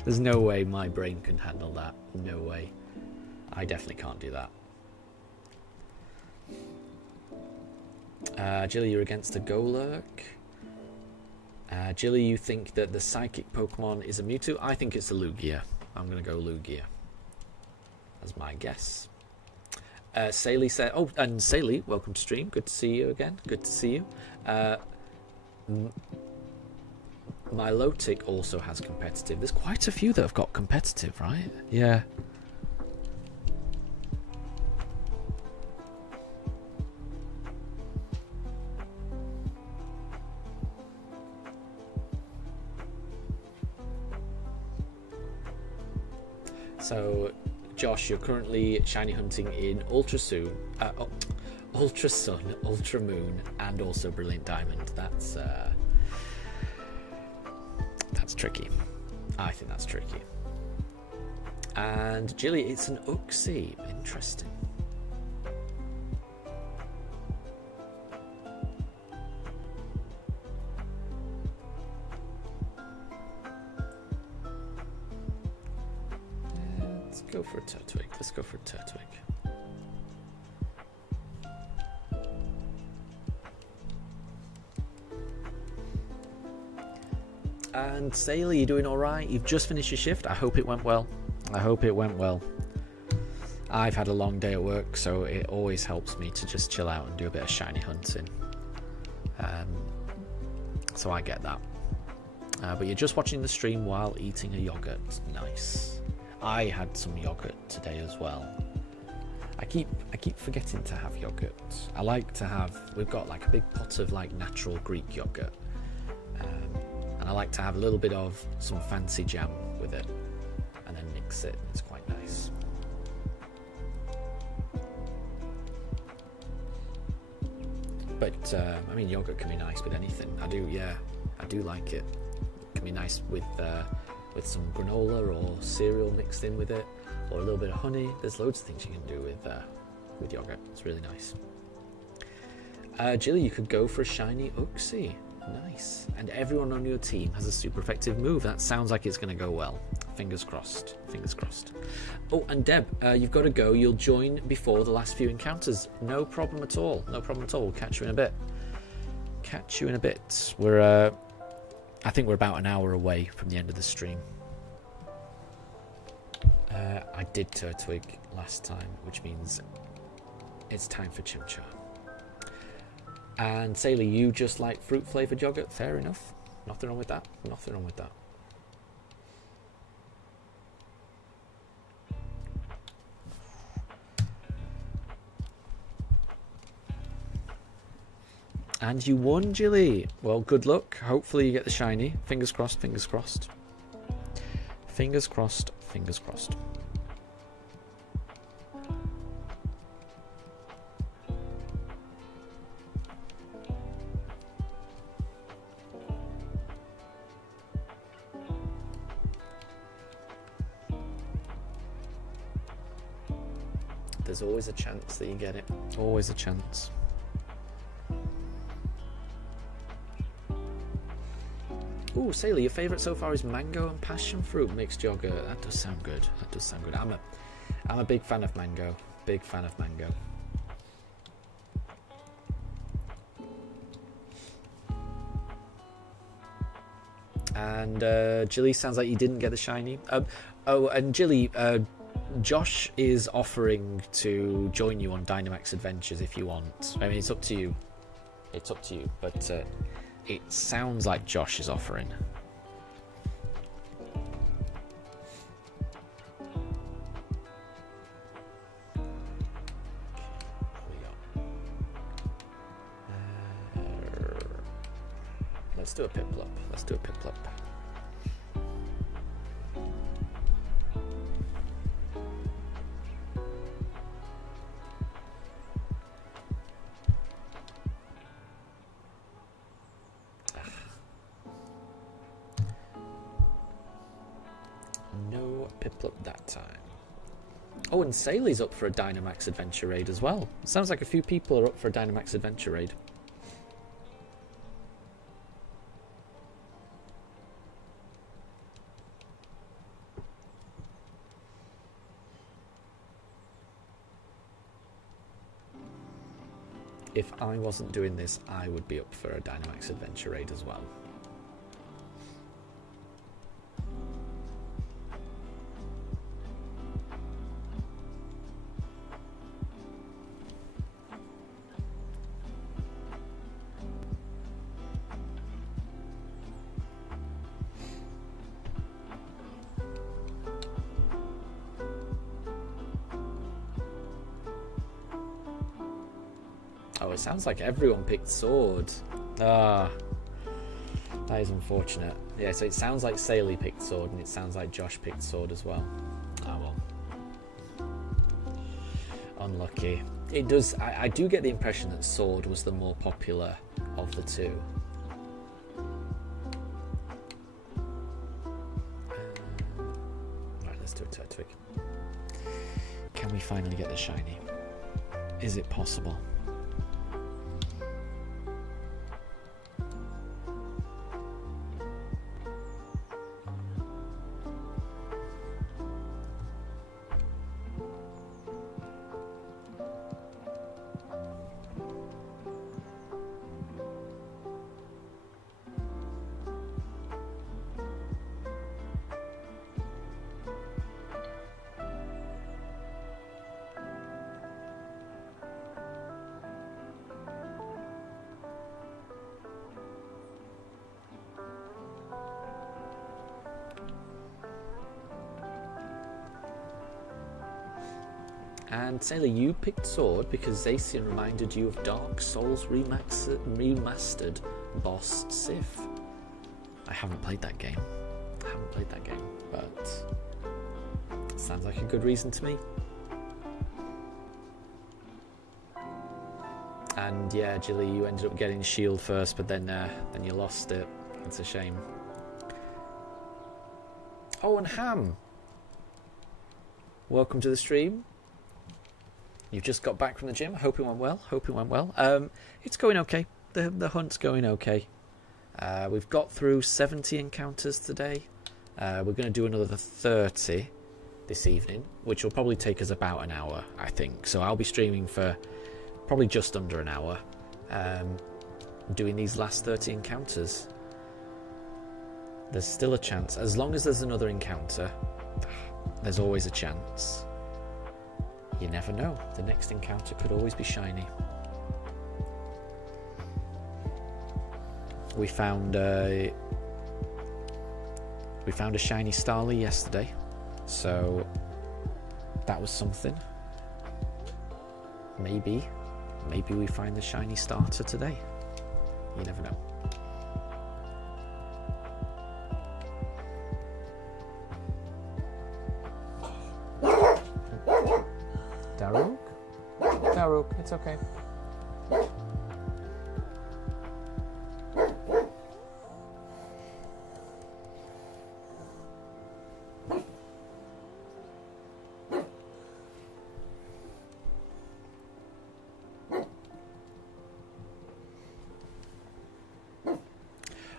There's no way my brain can handle that. No way. I definitely can't do that. Jilly, you're against a Golurk. Jilly, you think that the psychic Pokemon is a Mewtwo? I think it's a Lugia. I'm going to go Lugia. That's my guess. Saley said, oh, and Saley, welcome to stream. Good to see you again. Good to see you. Milotic also has competitive. There's quite a few that have got competitive, right? Yeah. So, Josh, you're currently shiny hunting in Ultra Sun, Ultra Moon, and also Brilliant Diamond. That's tricky. I think that's tricky. And Jilly, it's an Uxie. Interesting. Let's go for a Turtwig. Let's go for a Turtwig. And Saley, you doing all right? You've just finished your shift. I hope it went well. I hope it went well. I've had a long day at work, so it always helps me to just chill out and do a bit of shiny hunting. So I get that. But you're just watching the stream while eating a yogurt. Nice. I had some yogurt today as well. I keep forgetting to have yogurt. I like to have. We've got like a big pot of like natural Greek yogurt. And I like to have a little bit of some fancy jam with it and then mix it. It's quite nice. But I mean, yogurt can be nice with anything. I do like it. It can be nice with some granola or cereal mixed in with it, or a little bit of honey. There's loads of things you can do with yogurt. It's really nice. Jilly, you could go for a shiny Uxie. Nice. And everyone on your team has a super effective move. That sounds like it's going to go well. Fingers crossed. Fingers crossed. Oh, and Deb, you've got to go. You'll join before the last few encounters. No problem at all. No problem at all. We'll catch you in a bit. Catch you in a bit. We're, I think we're about an hour away from the end of the stream. I did Turtwig last time, which means it's time for Chimchar. And Saley, you just like fruit flavoured yogurt? Fair enough. Nothing wrong with that. Nothing wrong with that. And you won, Jilly. Well, good luck. Hopefully you get the shiny. Fingers crossed, fingers crossed. Fingers crossed, fingers crossed. There's always a chance that you get it. Always a chance. Ooh, Saley, your favourite so far is mango and passion fruit mixed yogurt. That does sound good. That does sound good. I'm a big fan of mango. Big fan of mango. And Jilly, sounds like you didn't get the shiny. Oh, and Jilly, Josh is offering to join you on Dynamax Adventures if you want. I mean, it's up to you. It's up to you, but it sounds like Josh is offering. Let's do a Piplup. Let's do a Piplup. No people up that time. Oh, and Saley's up for a Dynamax Adventure Raid as well. Sounds like a few people are up for a Dynamax Adventure Raid. If I wasn't doing this, I would be up for a Dynamax Adventure Raid as well. Oh, it sounds like everyone picked Sword. Ah, that is unfortunate. Yeah, so it sounds like Saley picked Sword, and it sounds like Josh picked Sword as well. Oh well. Unlucky. It does. I do get the impression that Sword was the more popular of the two. Right, let's do a Turtwig. Can we finally get the shiny? Is it possible? And Sailor, you picked Sword because Zacian reminded you of Dark Souls remastered boss Sif. I haven't played that game. But it sounds like a good reason to me. And yeah, Jilly, you ended up getting Shield first, but then you lost it. It's a shame. Oh, and Ham, welcome to the stream. You've just got back from the gym. Hope it went well. It's going okay. The hunt's going okay. We've got through 70 encounters today. We're going to do another 30 this evening, which will probably take us about an hour, I think. So I'll be streaming for probably just under an hour, doing these last 30 encounters. There's still a chance. As long as there's another encounter, there's always a chance. You never know. The next encounter could always be shiny. We found a shiny Starly yesterday, so that was something. Maybe we find the shiny starter today. You never know. Daruk, it's okay.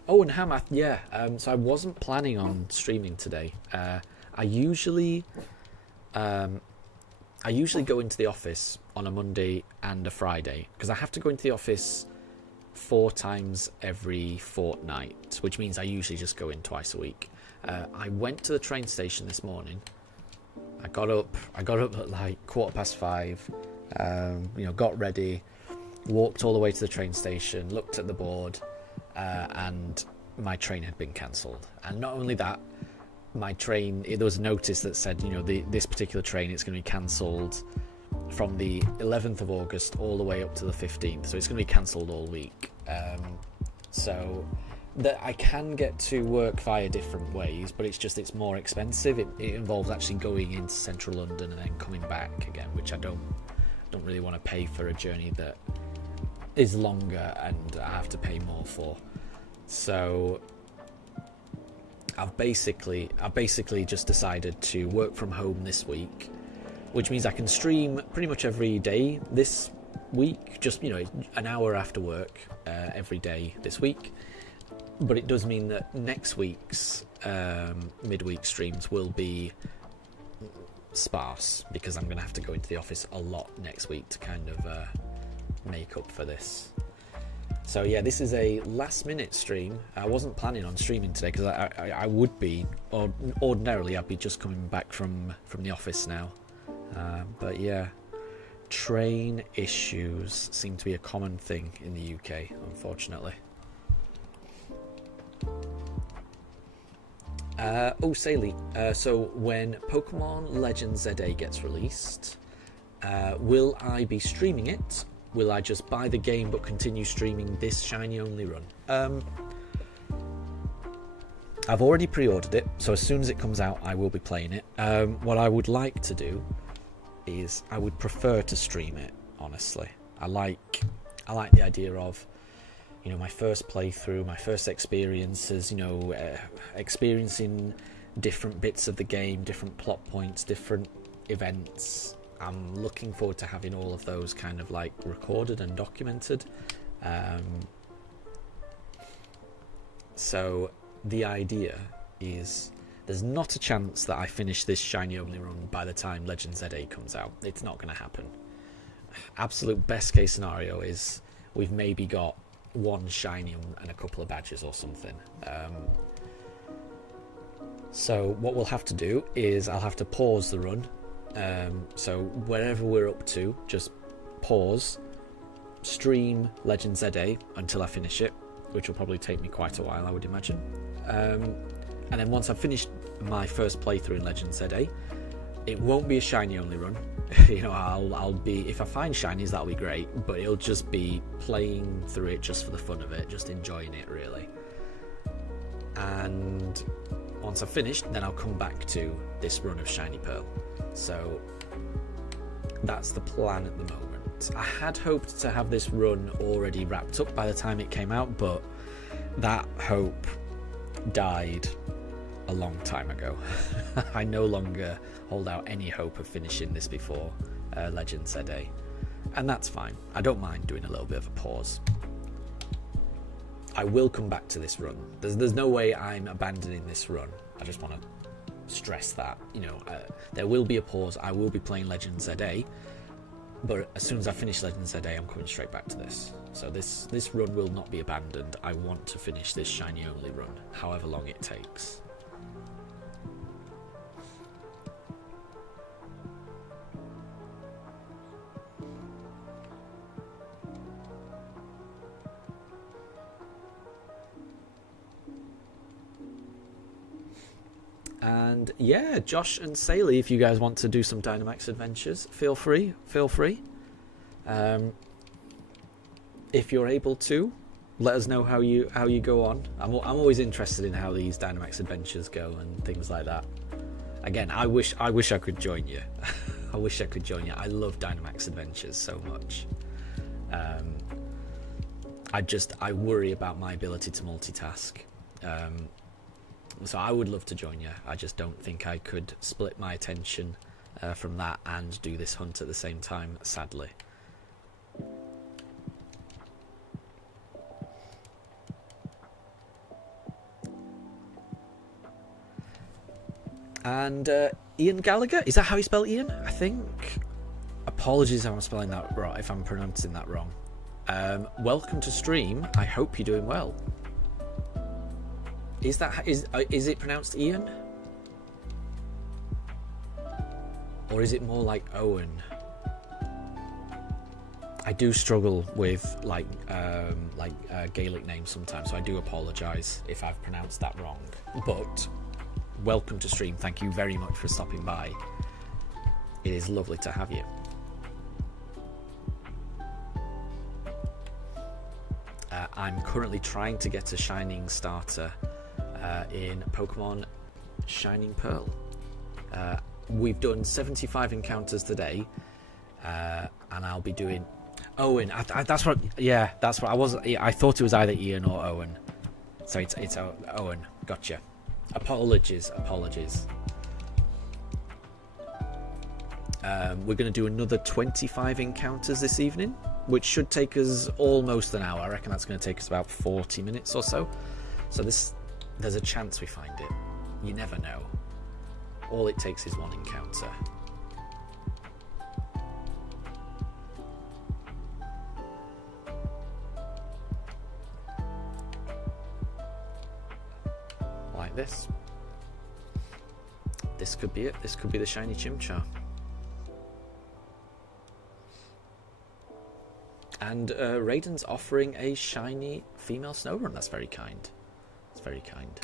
Oh, and Hamath, yeah. So I wasn't planning on streaming today. I usually go into the office on a Monday and a Friday because I have to go into the office 4 times every fortnight, which means I usually just go in twice a week. I went to the train station this morning. I got up at like 5:15. Got ready, walked all the way to the train station, looked at the board, and my train had been cancelled. And not only that, my train, there was a notice that said, this particular train, it's going to be cancelled from the 11th of August all the way up to the 15th. So it's going to be cancelled all week. So that I can get to work via different ways, but it's more expensive. It involves actually going into central London and then coming back again, which I don't really want to pay for a journey that is longer and I have to pay more for. So I've basically just decided to work from home this week, which means I can stream pretty much every day this week, just, you know, an hour after work every day this week. But it does mean that next week's midweek streams will be sparse, because I'm going to have to go into the office a lot next week to kind of make up for this. So yeah, this is a last minute stream. I wasn't planning on streaming today, because I would be, or ordinarily I'd be just coming back from the office now. But yeah, train issues seem to be a common thing in the UK, unfortunately. Oh, Saley, so when Pokemon Legends ZA gets released, will I be streaming it? Will I just buy the game but continue streaming this shiny only run? I've already pre-ordered it, so as soon as it comes out I will be playing it. What I would like to do is, I would prefer to stream it, honestly. I like the idea of, you know, my first playthrough, my first experiences, you know, experiencing different bits of the game, different plot points, different events. I'm looking forward to having all of those kind of like recorded and documented. So the idea is, there's not a chance that I finish this shiny only run by the time Legends ZA comes out. It's not going to happen. Absolute best case scenario is we've maybe got one shiny and a couple of badges or something. So what we'll have to do is, I'll have to pause the run. So wherever we're up to, just pause, stream Legends ZA until I finish it, which will probably take me quite a while, I would imagine. And then once I've finished my first playthrough in Legends ZA, it won't be a shiny only run. You know, I'll be, if I find shinies, that'll be great, but it'll just be playing through it just for the fun of it, just enjoying it really. And once I've finished, then I'll come back to this run of Shiny Pearl. So that's the plan at the moment. I had hoped to have this run already wrapped up by the time it came out, but that hope died a long time ago. I no longer hold out any hope of finishing this before Legends ZA, and that's fine. I don't mind doing a little bit of a pause. I will come back to this run. There's no way I'm abandoning this run. I just want to stress that, you know, there will be a pause. I will be playing Legends ZA, but as soon as I finish Legends ZA, I'm coming straight back to this. So this run will not be abandoned. I want to finish this shiny only run, however long it takes. And yeah, Josh and Saley, if you guys want to do some Dynamax adventures, feel free. If you're able to, let us know how you go on. I'm always interested in how these Dynamax adventures go and things like that. Again, I wish I could join you. I wish I could join you. I love Dynamax adventures so much. I worry about my ability to multitask. So I would love to join you. I just don't think I could split my attention from that and do this hunt at the same time, sadly. And Ian Gallagher, is that how you spell Ian? I think. Apologies if I'm spelling that wrong, if I'm pronouncing that wrong. Welcome to stream. I hope you're doing well. Is it pronounced Ian? Or is it more like Owen? I do struggle with Gaelic names sometimes, so I do apologise if I've pronounced that wrong. But welcome to stream. Thank you very much for stopping by. It is lovely to have you. I'm currently trying to get a Shining starter in Pokemon Shining Pearl. We've done 75 encounters today, and I'll be doing Owen. That's what. Yeah, that's what I was. I thought it was either Ian or Owen. So it's Owen. Gotcha. Apologies. We're going to do another 25 encounters this evening, which should take us almost an hour. I reckon that's going to take us about 40 minutes or so. So there's a chance we find it. You never know. All it takes is one encounter. Like this. This could be it. This could be the shiny Chimchar. And Raiden's offering a shiny female Snowrun. That's very kind. It's very kind.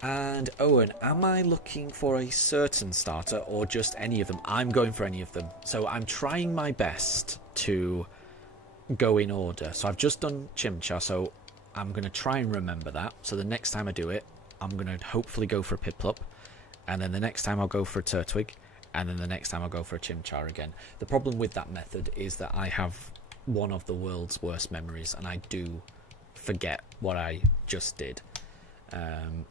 And Owen, am I looking for a certain starter or just any of them? I'm going for any of them. So I'm trying my best to go in order. So I've just done Chimchar, so I'm going to try and remember that. So the next time I do it, I'm going to hopefully go for a Piplup. And then the next time I'll go for a Turtwig. And then the next time I'll go for a Chimchar again. The problem with that method is that I have one of the world's worst memories, and I do forget what I just did. And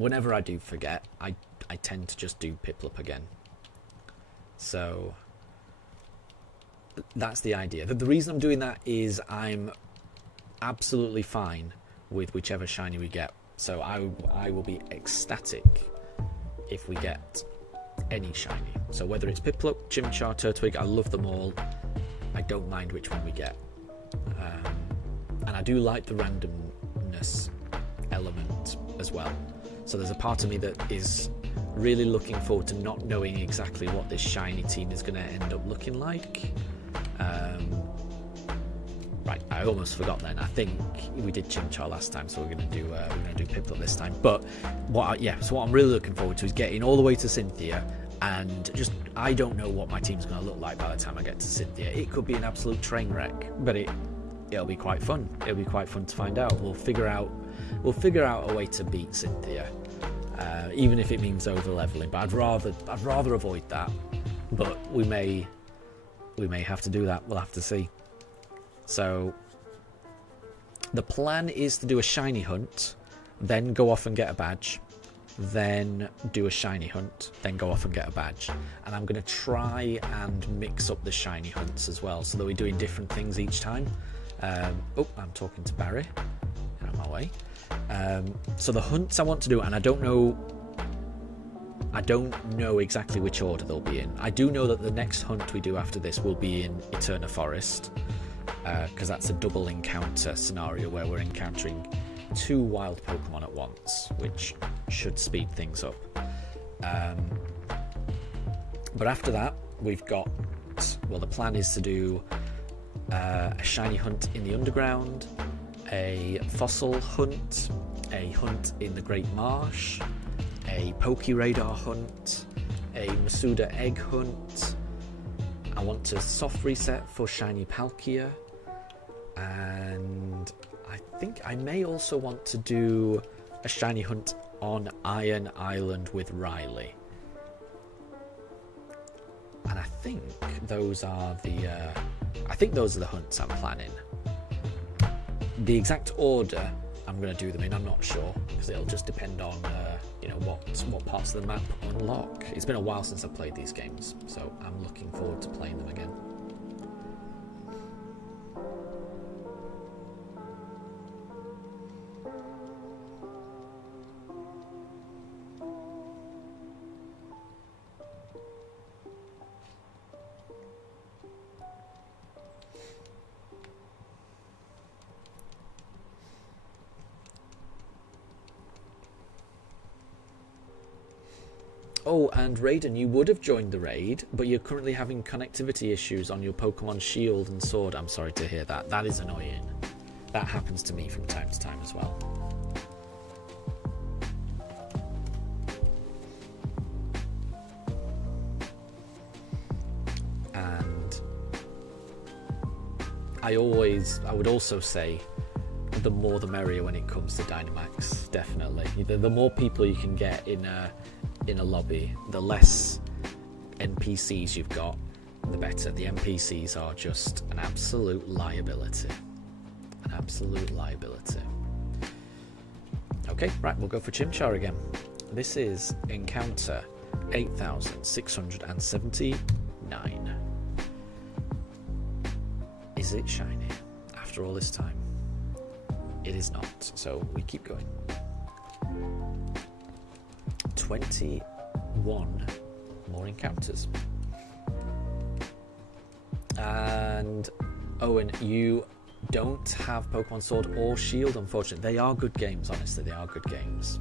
whenever I do forget, I tend to just do Piplup again. So that's the idea. The reason I'm doing that is I'm absolutely fine with whichever shiny we get. So I will be ecstatic if we get any shiny. So whether it's Piplup, Chimchar, Turtwig, I love them all. I don't mind which one we get. And I do like the randomness element as well. So there's a part of me that is really looking forward to not knowing exactly what this shiny team is going to end up looking like. Right, I almost forgot then. I think we did Chimchar last time, so we're going to do Piplup this time. But what I'm really looking forward to is getting all the way to Cynthia, and just I don't know what my team's going to look like by the time I get to Cynthia. It could be an absolute train wreck, but it'll be quite fun. It'll be quite fun to find out. We'll figure out a way to beat Cynthia, even if it means over leveling. But I'd rather avoid that. But we may have to do that. We'll have to see. So the plan is to do a shiny hunt, then go off and get a badge, then do a shiny hunt, then go off and get a badge. And I'm going to try and mix up the shiny hunts as well, so that we're doing different things each time. Oh, I'm talking to Barry. Get out of my way. So the hunts I want to do, and I don't know exactly which order they'll be in. I do know that the next hunt we do after this will be in Eterna Forest, because that's a double encounter scenario where we're encountering 2 wild Pokemon at once, which should speed things up. But after that, we've got, well, the plan is to do a shiny hunt in the underground, a fossil hunt, a hunt in the Great Marsh, a Pokeradar hunt, a Masuda egg hunt. I want to soft reset for shiny Palkia, and I think I may also want to do a shiny hunt on Iron Island with Riley. And I think those are the hunts I'm planning. The exact order I'm going to do them in, I'm not sure, because it'll just depend on what parts of the map unlock. It's been a while since I've played these games, so I'm looking forward to playing them again. Oh, and Raiden, you would have joined the raid, but you're currently having connectivity issues on your Pokemon Shield and Sword. I'm sorry to hear that. That is annoying. That happens to me from time to time as well. And I would also say the more the merrier when it comes to Dynamax, definitely. The more people you can get in a lobby, the less NPCs you've got, the better. The NPCs are just an absolute liability. An absolute liability. Okay, right, we'll go for Chimchar again. This is encounter 8679. Is it shiny after all this time? It is not, so we keep going. 21 more encounters. And Owen, you don't have Pokemon Sword or Shield, unfortunately. They are good games, honestly, they are good games.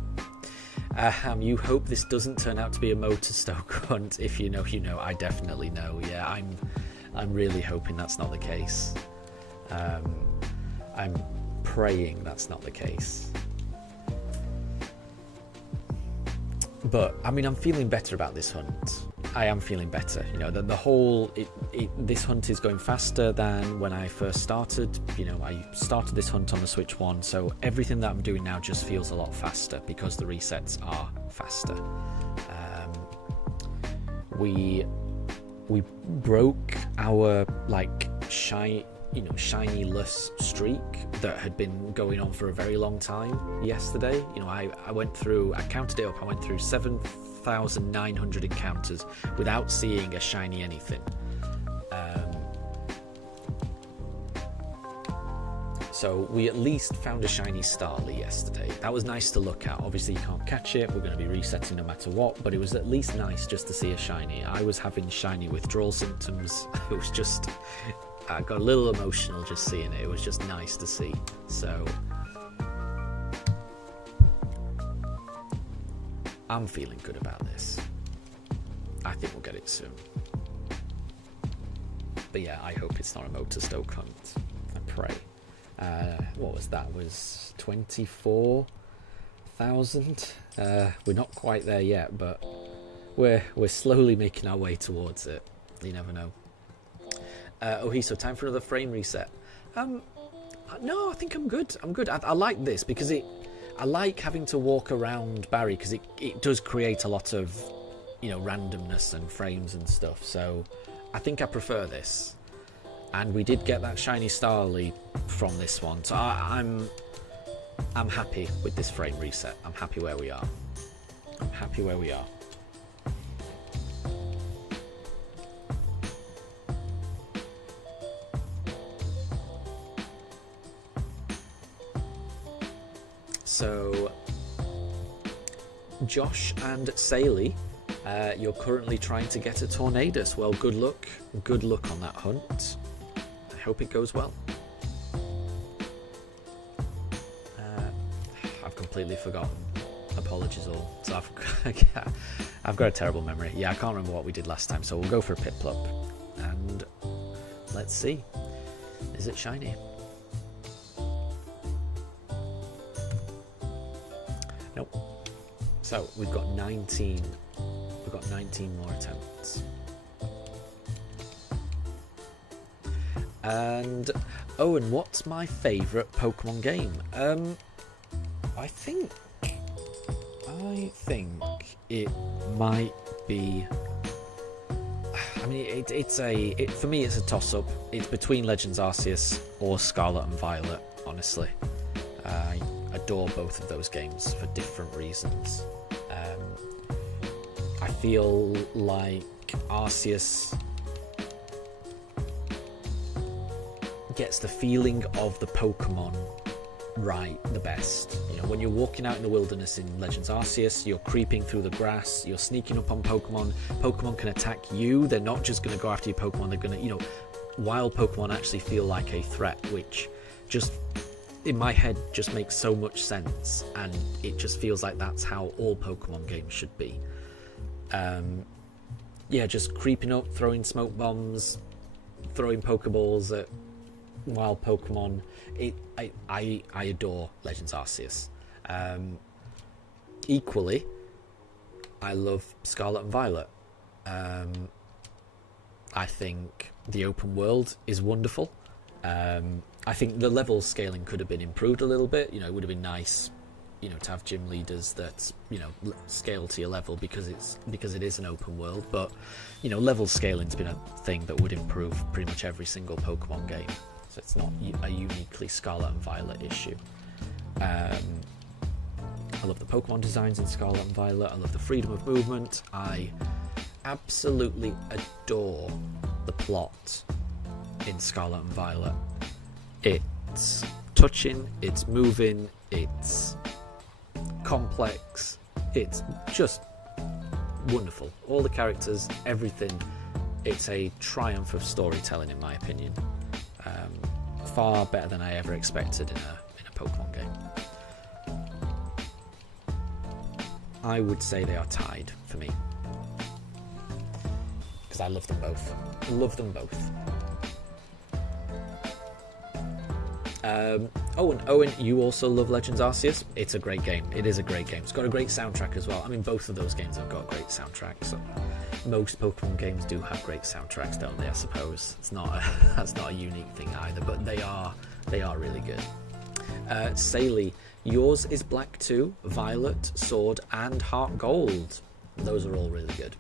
You hope this doesn't turn out to be a Motorstoke hunt. If you know, you know. I definitely know. Yeah, I'm really hoping that's not the case. I'm praying that's not the case. But I mean, I'm feeling better about this hunt. I am feeling better. You know, the whole this hunt is going faster than when I first started. You know, I started this hunt on the Switch 1, so everything that I'm doing now just feels a lot faster because the resets are faster. We broke our like shiny-less streak that had been going on for a very long time yesterday. You know, I counted it up, I went through 7,900 encounters without seeing a shiny anything. So we at least found a shiny Starly yesterday. That was nice to look at. Obviously you can't catch it, we're going to be resetting no matter what, but it was at least nice just to see a shiny. I was having shiny withdrawal symptoms. It was just, I got a little emotional just seeing it. It was just nice to see. So I'm feeling good about this. I think we'll get it soon. But yeah, I hope it's not a Motorstoke hunt. I pray. What was that? Was 24,000? We're not quite there yet, but we're slowly making our way towards it. You never know. So time for another frame reset. No, I think I'm good. I like this because I like having to walk around Barry because it does create a lot of, you know, randomness and frames and stuff. So I think I prefer this. And we did get that shiny Starly from this one, so I'm happy with this frame reset. I'm happy where we are. So, Josh and Saley, you're currently trying to get a Tornadus. Well, good luck. Good luck on that hunt. I hope it goes well. I've completely forgotten. Apologies all. So I've got a terrible memory. Yeah, I can't remember what we did last time, so we'll go for a Piplup. And let's see. Is it shiny? Nope. So we've got 19. We've got 19 more attempts. And Owen, what's my favourite Pokemon game? I think it might be. I mean, for me, it's a toss-up. It's between Legends Arceus or Scarlet and Violet. Honestly, I adore both of those games for different reasons. I feel like Arceus gets the feeling of the Pokemon right the best. You know, when you're walking out in the wilderness in Legends Arceus, you're creeping through the grass, you're sneaking up on Pokemon. Pokemon can attack you. They're not just going to go after your Pokemon. They're going to, you know, wild Pokemon actually feel like a threat, which just in my head just makes so much sense, and it just feels like that's how all Pokemon games should be. Yeah, just creeping up, throwing smoke bombs, throwing Pokeballs at wild Pokemon. I adore Legends Arceus. Equally, I love Scarlet and Violet. I think the open world is wonderful. I think the level scaling could have been improved a little bit. You know, it would have been nice, you know, to have gym leaders that, you know, scale to your level because it is an open world. But, you know, level scaling's been a thing that would improve pretty much every single Pokemon game. So it's not a uniquely Scarlet and Violet issue. I love the Pokemon designs in Scarlet and Violet. I love the freedom of movement. I absolutely adore the plot in Scarlet and Violet. It's touching, it's moving, it's complex, it's just wonderful. All the characters, everything. It's a triumph of storytelling, in my opinion. Far better than I ever expected in a Pokemon game. I would say they are tied for me, because I love them both. Love them both. Owen, you also love Legends Arceus. It's a great game. It is a great game. It's got a great soundtrack as well. I mean, both of those games have got great soundtracks. So most Pokemon games do have great soundtracks, don't they? I suppose that's not a unique thing either. But they are really good. Saley, yours is Black 2, Violet, Sword, and Heart Gold. Those are all really good.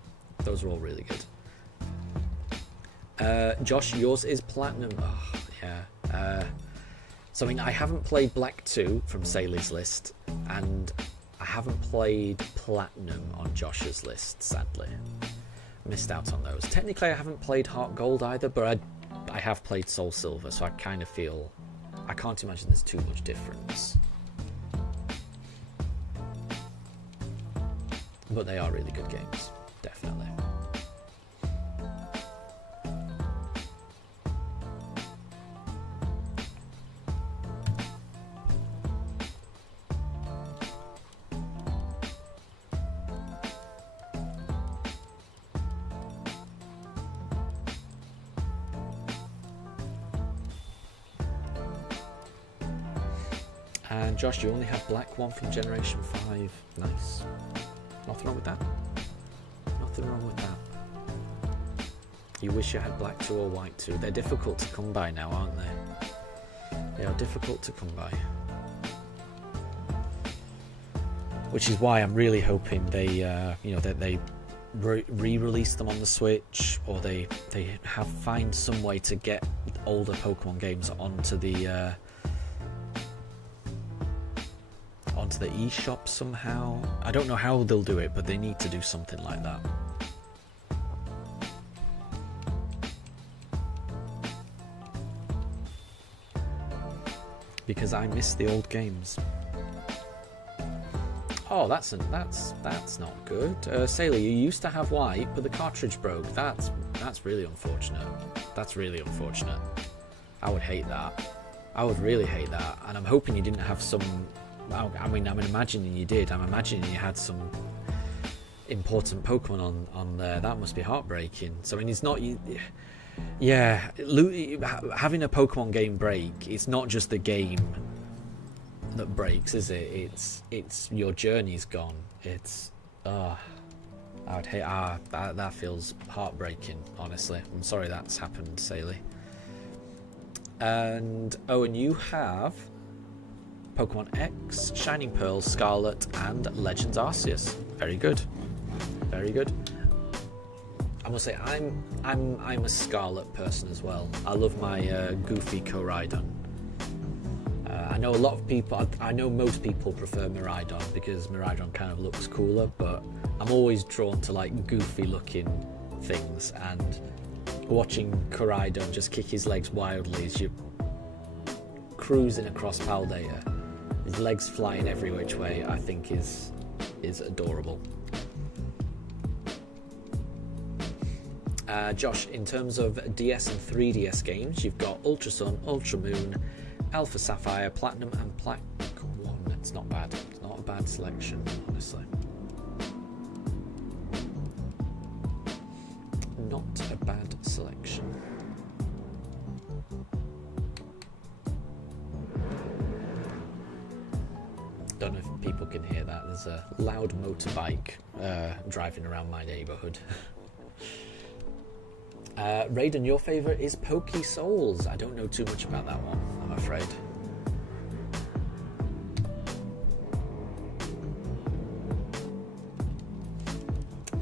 Josh, yours is Platinum. Oh, yeah. So I mean, I haven't played Black 2 from Saley's list, and I haven't played Platinum on Josh's list, sadly. Missed out on those. Technically, I haven't played Heart Gold either, but I have played Soul Silver, so I kind of feel... I can't imagine there's too much difference. But they are really good games, definitely. And Josh, you only have Black 1 from Generation 5. Nice. Nothing wrong with that. Nothing wrong with that. You wish you had Black 2 or White 2. They're difficult to come by now, aren't they? They are difficult to come by. Which is why I'm really hoping they, that they re-release them on the Switch, or they find some way to get older Pokemon games onto the eShop somehow. I don't know how they'll do it, but they need to do something like that. Because I miss the old games. Oh, that's not good. Sailor, you used to have White, but the cartridge broke. That's really unfortunate. That's really unfortunate. I would hate that. I would really hate that. And I'm hoping you didn't have some... I mean, I'm imagining you did. I'm imagining you had some important Pokemon on there. That must be heartbreaking. So I mean, it's not... Yeah, having a Pokemon game break, it's not just the game that breaks, is it? It's your journey's gone. It's... I would hate... that feels heartbreaking, honestly. I'm sorry that's happened, Saley. And... Oh, and you have... Pokemon X, Shining Pearl, Scarlet, and Legends Arceus. Very good. Very good. I must say, I'm a Scarlet person as well. I love my goofy Koraidon. I know a lot of people, I know most people prefer Miraidon because Miraidon kind of looks cooler, but I'm always drawn to like goofy looking things, and watching Koraidon just kick his legs wildly as you're cruising across Paldea. His legs flying every which way, I think is adorable. Josh, in terms of DS and 3DS games, you've got Ultra Sun, Ultra Moon, Alpha Sapphire, Platinum, and Black 1. It's not bad. It's not a bad selection, honestly. Not a bad selection. Don't know if people can hear that. There's a loud motorbike driving around my neighbourhood. Raiden, your favourite is Poké Souls. I don't know too much about that one, I'm afraid.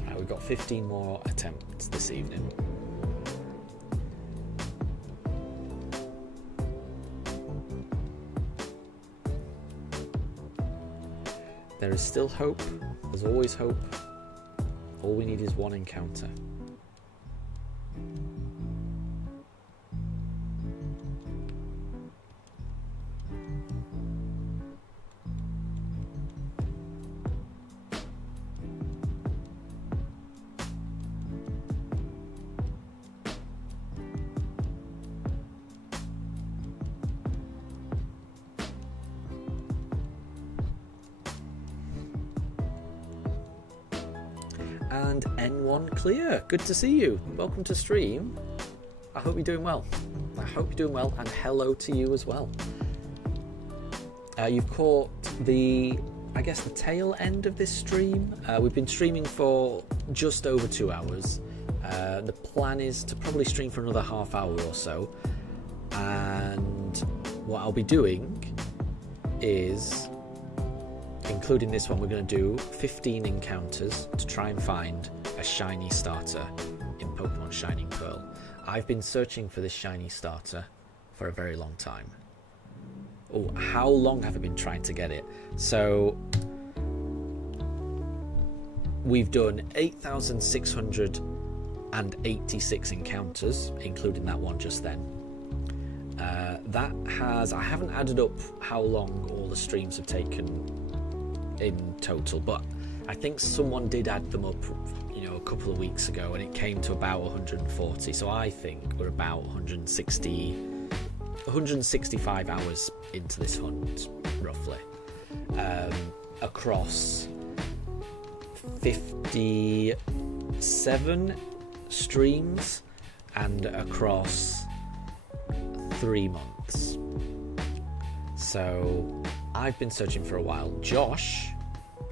Right, we've got 15 more attempts this evening. There is still hope. There's always hope. All we need is one encounter. And N1 clear. Good to see you. Welcome to stream. I hope you're doing well. I hope you're doing well, and hello to you as well. You've caught the tail end of this stream. We've been streaming for just over 2 hours. The plan is to probably stream for another half hour or so. And what I'll be doing is, including this one, we're going to do 15 encounters to try and find a shiny starter in Pokemon Shining Pearl. I've been searching for this shiny starter for a very long time. Oh, how long have I been trying to get it? So we've done 8,686 encounters, including that one just then. I haven't added up how long all the streams have taken in total, but I think someone did add them up, a couple of weeks ago, and it came to about 140. So I think we're about 165 hours into this hunt, roughly, across 57 streams and across 3 months. So I've been searching for a while. Josh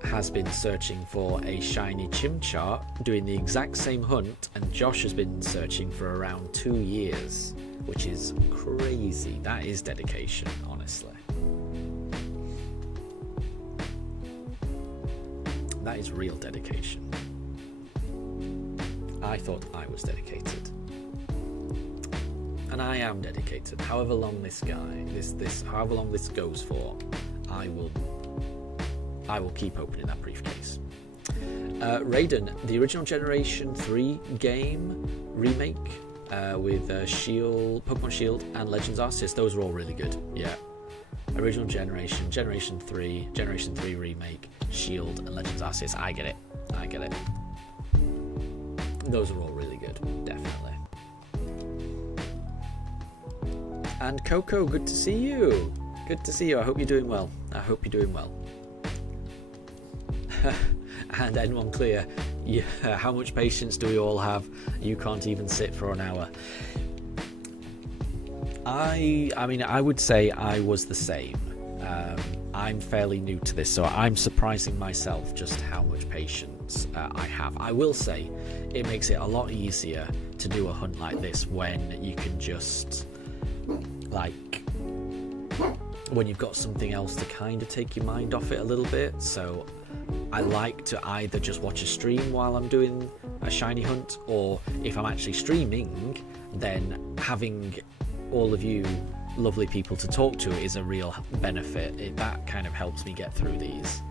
has been searching for a shiny Chimchar, doing the exact same hunt, and Josh has been searching for around 2 years, which is crazy. That is dedication, honestly. That is real dedication. I thought I was dedicated. And I am dedicated. However long however long this goes for, I will keep opening that briefcase. Raiden, the original Generation 3 game remake with Pokemon Shield and Legends Arceus, those are all really good. Yeah. Original Generation, Generation 3, Generation 3 remake, Shield and Legends Arceus. I get it. Those are all really good, definitely. And Coco, good to see you. I hope you're doing well. And N1 clear. Yeah, how much patience do we all have? You can't even sit for an hour. I mean, I would say I was the same. I'm fairly new to this, so I'm surprising myself just how much patience I have. I will say it makes it a lot easier to do a hunt like this when you can just, when you've got something else to kind of take your mind off it a little bit. So I like to either just watch a stream while I'm doing a shiny hunt, or if I'm actually streaming, then having all of you lovely people to talk to is a real benefit. That kind of helps me get through these,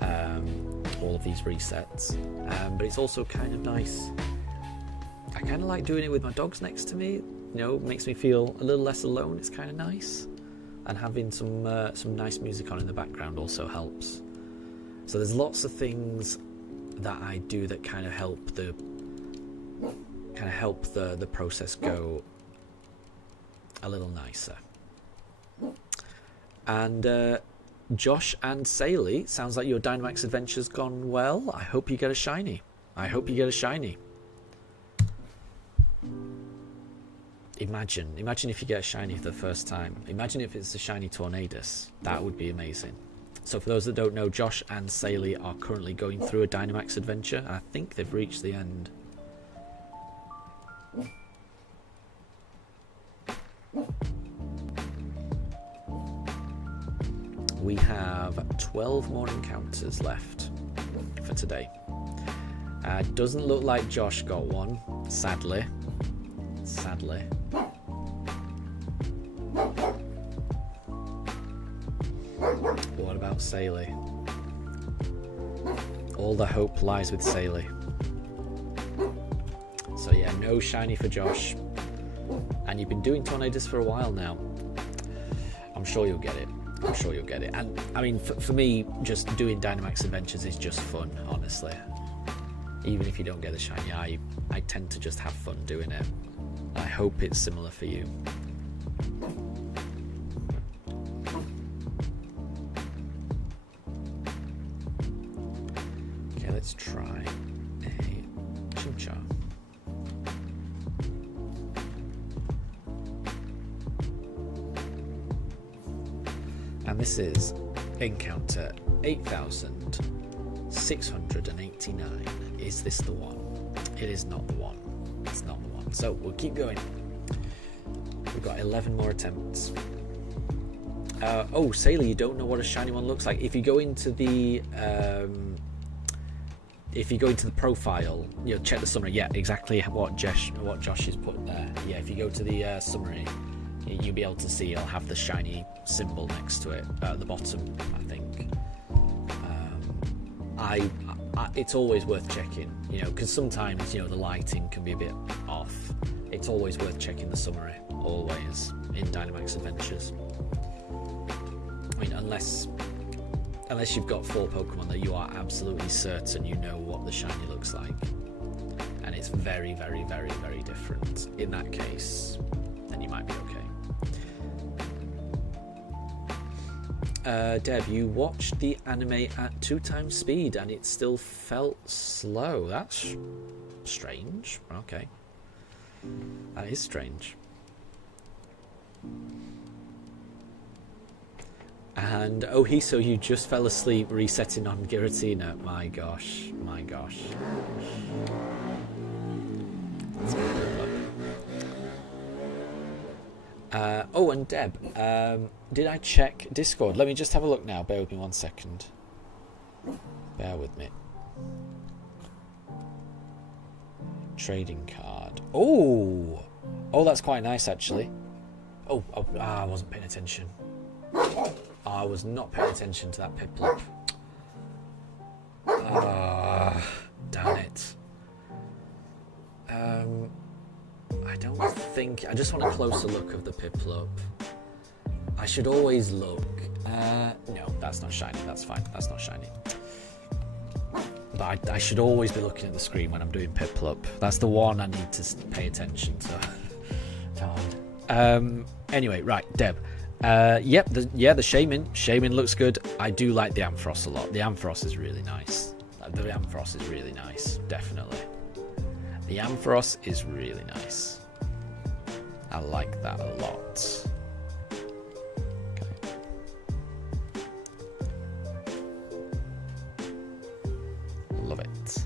all of these resets. But it's also kind of nice. I kind of like doing it with my dogs next to me. Makes me feel a little less alone. It's kind of nice. And having some nice music on in the background also helps. So there's lots of things that I do that kind of help the process go a little nicer. And Josh and Saley, sounds like your Dynamax adventure's gone well. I hope you get a shiny. Imagine if you get a shiny for the first time. Imagine if it's a shiny Tornadus. That would be amazing. So for those that don't know, Josh and Saley are currently going through a Dynamax adventure, and I think they've reached the end. We have 12 more encounters left for today. Doesn't look like Josh got one, sadly. What about Saley? All the hope lies with Saley. So yeah, no shiny for Josh. And you've been doing Tornadoes for a while now. I'm sure you'll get it. I'm sure you'll get it. And I mean, for me, just doing Dynamax Adventures is just fun, honestly. Even if you don't get the shiny, I tend to just have fun doing it. I hope it's similar for you. Okay, let's try a Chimchar. And this is encounter 8,689. Is this the one? It is not the one. It's not the one. So we'll keep going. We've got 11 more attempts. Oh, Sailor, you don't know what a shiny one looks like. If you go into the profile, you know, check the summary. Yeah, exactly what Josh has put there. Yeah, if you go to the summary, you'll be able to see it'll have the shiny symbol next to it at the bottom, I think. It's always worth checking, you know, because sometimes, you know, the lighting can be a bit off. It's always worth checking the summary, always, in Dynamax Adventures. I mean, unless you've got 4 Pokemon that you are absolutely certain you know what the shiny looks like, and it's very, very, very, very different. In that case, then you might be okay. Deb, you watched the anime at 2 times speed and it still felt slow. That's strange. Okay. That is strange. And oh, so you just fell asleep resetting on Giratina. My gosh. My gosh. Let's go for a look. Oh, and Deb, did I check Discord? Let me just have a look now. Bear with me 1 second. Bear with me. Trading card. Oh, that's quite nice actually. I wasn't paying attention. I was not paying attention to that Piplup. Damn it. I don't think... I just want a closer look of the Piplup. I should always look. No, that's not shiny. That's fine. That's not shiny. But I should always be looking at the screen when I'm doing Piplup. That's the one I need to pay attention to. Anyway, right, Deb. Yep, the Shaman. Shaman looks good. I do like the Ampharos a lot. The Ampharos is really nice. The Ampharos is really nice, definitely. The Ampharos is really nice. I like that a lot. Okay. Love it.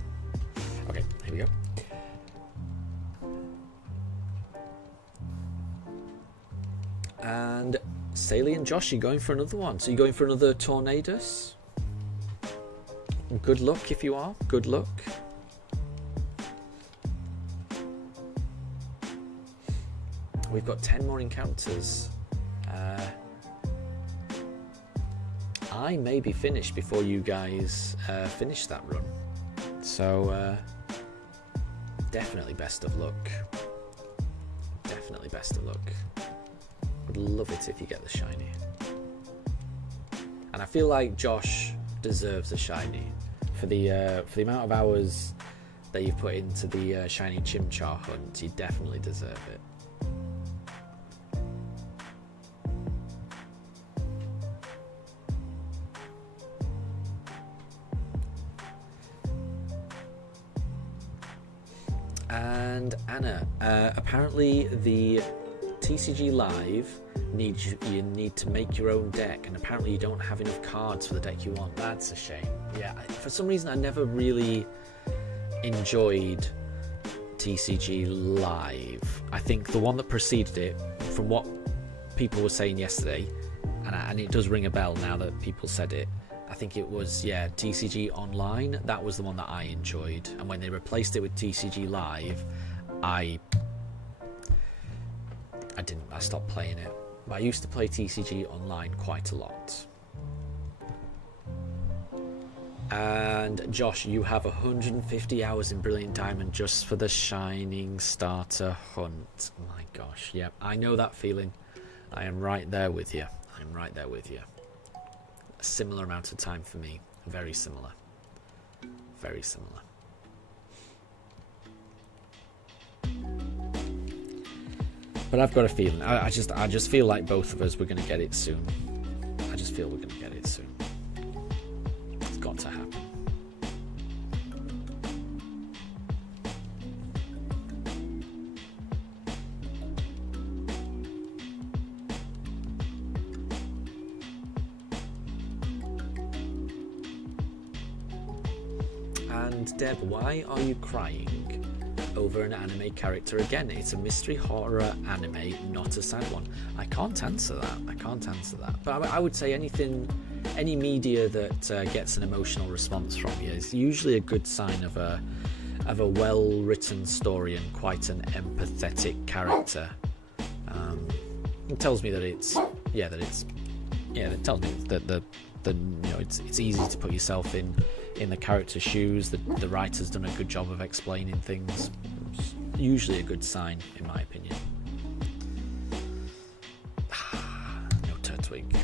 Okay, here we go. And Saley and Josh, you're going for another one. So you're going for another Tornadoes? Good luck if you are. Good luck. We've got 10 more encounters. I may be finished before you guys finish that run. So, definitely best of luck. Definitely best of luck. Would love it if you get the shiny. And I feel like Josh deserves a shiny. For the amount of hours that you've put into the shiny Chimchar hunt, you definitely deserve it. And Anna, apparently the TCG Live you need to make your own deck, and apparently you don't have enough cards for the deck you want. That's a shame. Yeah, for some reason I never really enjoyed TCG Live. I think the one that preceded it, from what people were saying yesterday, and it does ring a bell now that people said it, I think it was, yeah, TCG Online. That was the one that I enjoyed. And when they replaced it with TCG Live, I stopped playing it. But I used to play TCG Online quite a lot. And Josh, you have 150 hours in Brilliant Diamond just for the Shining Starter hunt. My gosh, yep, I know that feeling. I am right there with you. I'm right there with you. A similar amount of time for me. Very similar. Very similar. But I've got a feeling. I just feel like both of us we're going to get it soon. I just feel we're going to get it soon. It's got to happen. And Deb, why are you crying over an anime character again? It's a mystery horror anime, not a sad one. I can't answer that. But I would say any media that gets an emotional response from you is usually a good sign of a well-written story and quite an empathetic character. It tells me that it tells me that it's easy to put yourself in the character's shoes. The writer's done a good job of explaining things. It's usually a good sign, in my opinion. No Turtwig.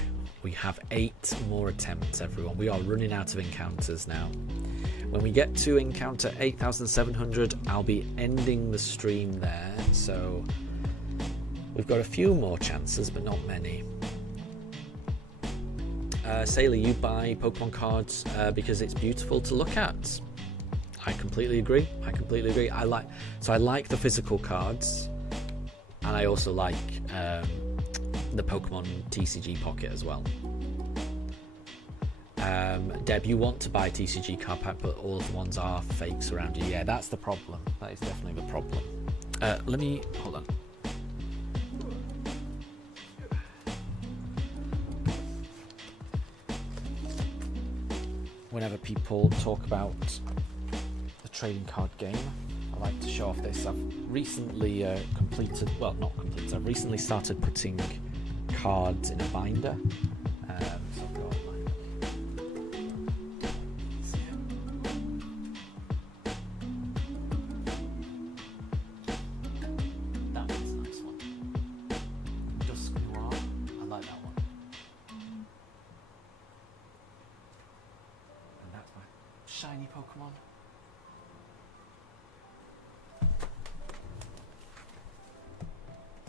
We have 8 more attempts, everyone. We are running out of encounters now. When we get to encounter 8,700, I'll be ending the stream there. So we've got a few more chances, but not many. Sailor, you buy Pokemon cards because it's beautiful to look at. I completely agree. I like the physical cards, and I also like the Pokemon TCG Pocket as well. Deb, you want to buy a TCG card pack, but all of the ones are fakes around you. Yeah, that's the problem. That is definitely the problem. Let me hold on. Whenever people talk about the trading card game, I like to show off this. I've recently I've recently started putting cards in a binder. So I've got that is a nice one. Dusk Noir, I like that one. Shiny Pokemon.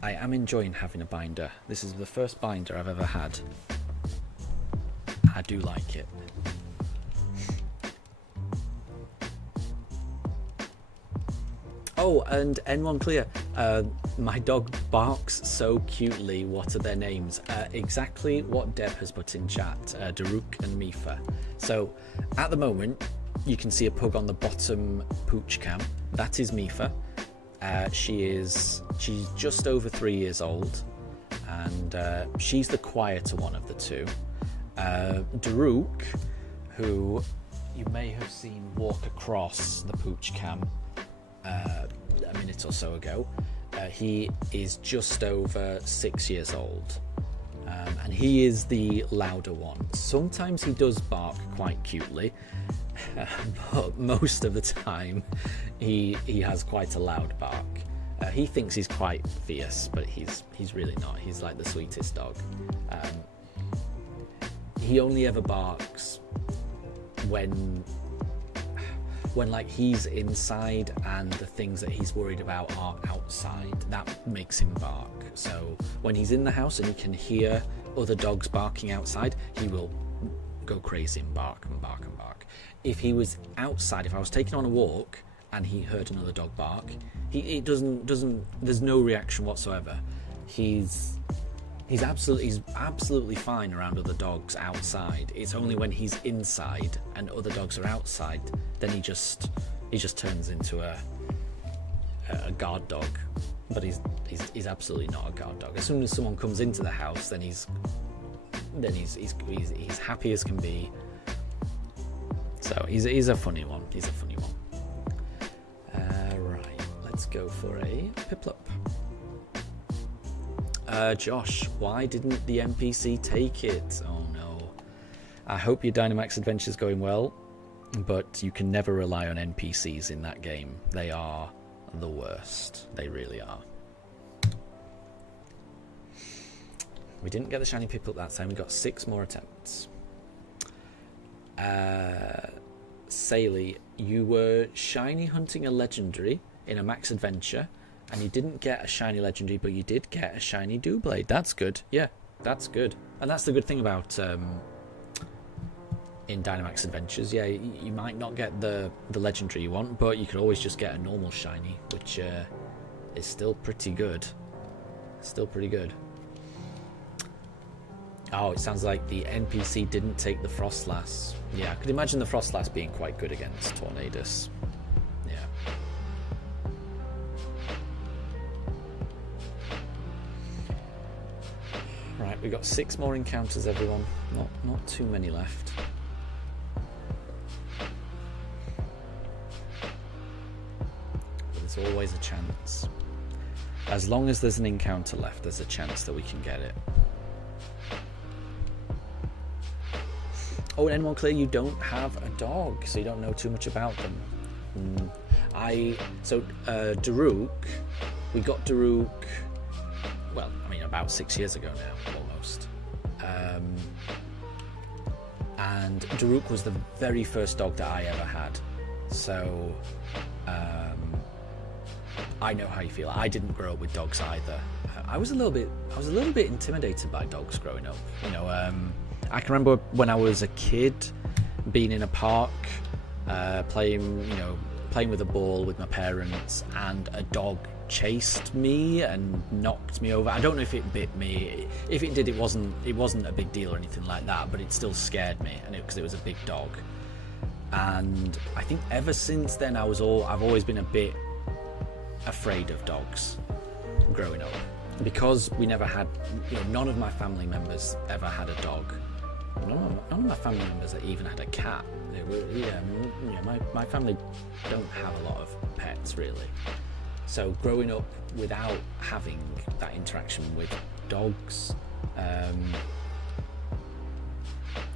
I am enjoying having a binder. This is the first binder I've ever had. I do like it. Oh, and N1 Clear. My dog barks so cutely. What are their names? Exactly what Deb has put in chat. Daruk and Mifa. So at the moment, you can see a pug on the bottom pooch cam. That is Mifa. She's just over 3 years old, and she's the quieter one of the two. Daruk, who you may have seen walk across the pooch cam a minute or so ago, he is just over 6 years old, and he is the louder one. Sometimes he does bark quite cutely, but most of the time he has quite a loud bark. He thinks he's quite fierce, but he's really not. He's like the sweetest dog. He only ever barks when like he's inside and the things that he's worried about are outside. That makes him bark. So when he's in the house and he can hear other dogs barking outside, he will go crazy and bark and bark and bark. If he was outside, if I was taking on a walk and he heard another dog bark, he doesn't there's no reaction whatsoever. He's absolutely fine around other dogs outside. It's only when he's inside and other dogs are outside, then he just turns into a guard dog. But he's absolutely not a guard dog. As soon as someone comes into the house, then he's happy as can be. So he's a funny one. Right, let's go for a Piplup. Josh, why didn't the NPC take it? Oh no. I hope your Dynamax adventure's going well. but you can never rely on NPCs in that game. They are the worst. They really are. We didn't get the shiny Piplup that time. We got 6 more attempts. Saley, you were shiny hunting a legendary in a max adventure, and you didn't get a shiny legendary, but you did get a shiny Doublade. That's good. Yeah, that's good. And that's the good thing about in Dynamax Adventures. Yeah, you might not get the legendary you want, but you could always just get a normal shiny, which is still pretty good. Still pretty good. Oh, it sounds like the NPC didn't take the Frostlass. Yeah, I could imagine the Frostlass being quite good against Tornadus. Yeah. Right, we've got 6 more encounters, everyone. Not too many left. But there's always a chance. As long as there's an encounter left, there's a chance that we can get it. Oh, and anyone clear, you don't have a dog, so you don't know too much about them. Daruk, we got Daruk, well, I mean, about 6 years ago now, almost. And Daruk was the very first dog that I ever had. So, I know how you feel. I didn't grow up with dogs either. I was a little bit intimidated by dogs growing up. You know, I can remember when I was a kid being in a park, playing with a ball with my parents, and a dog chased me and knocked me over. I don't know if it bit me. If it did, it wasn't a big deal or anything like that, but it still scared me, and because it was a big dog. And I think ever since then, I've always been a bit afraid of dogs growing up, because we never had, none of my family members ever had a dog. None of my family members even had a cat. My family don't have a lot of pets, really. So growing up without having that interaction with dogs,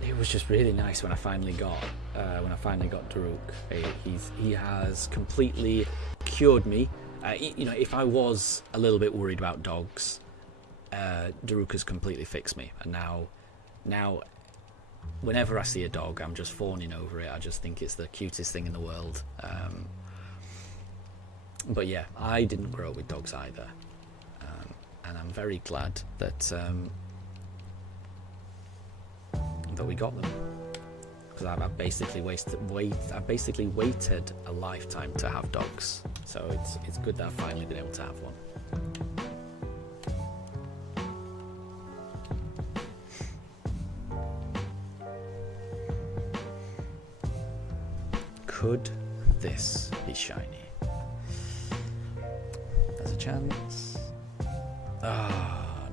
it was just really nice when I finally got Daruk. He has completely cured me. If I was a little bit worried about dogs, Daruk has completely fixed me, and now whenever I see a dog, I'm just fawning over it. I just think it's the cutest thing in the world. But yeah, I didn't grow up with dogs either, and I'm very glad that we got them, because I've basically waited a lifetime to have dogs. So it's good that I've finally been able to have one. Could this be shiny? There's a chance.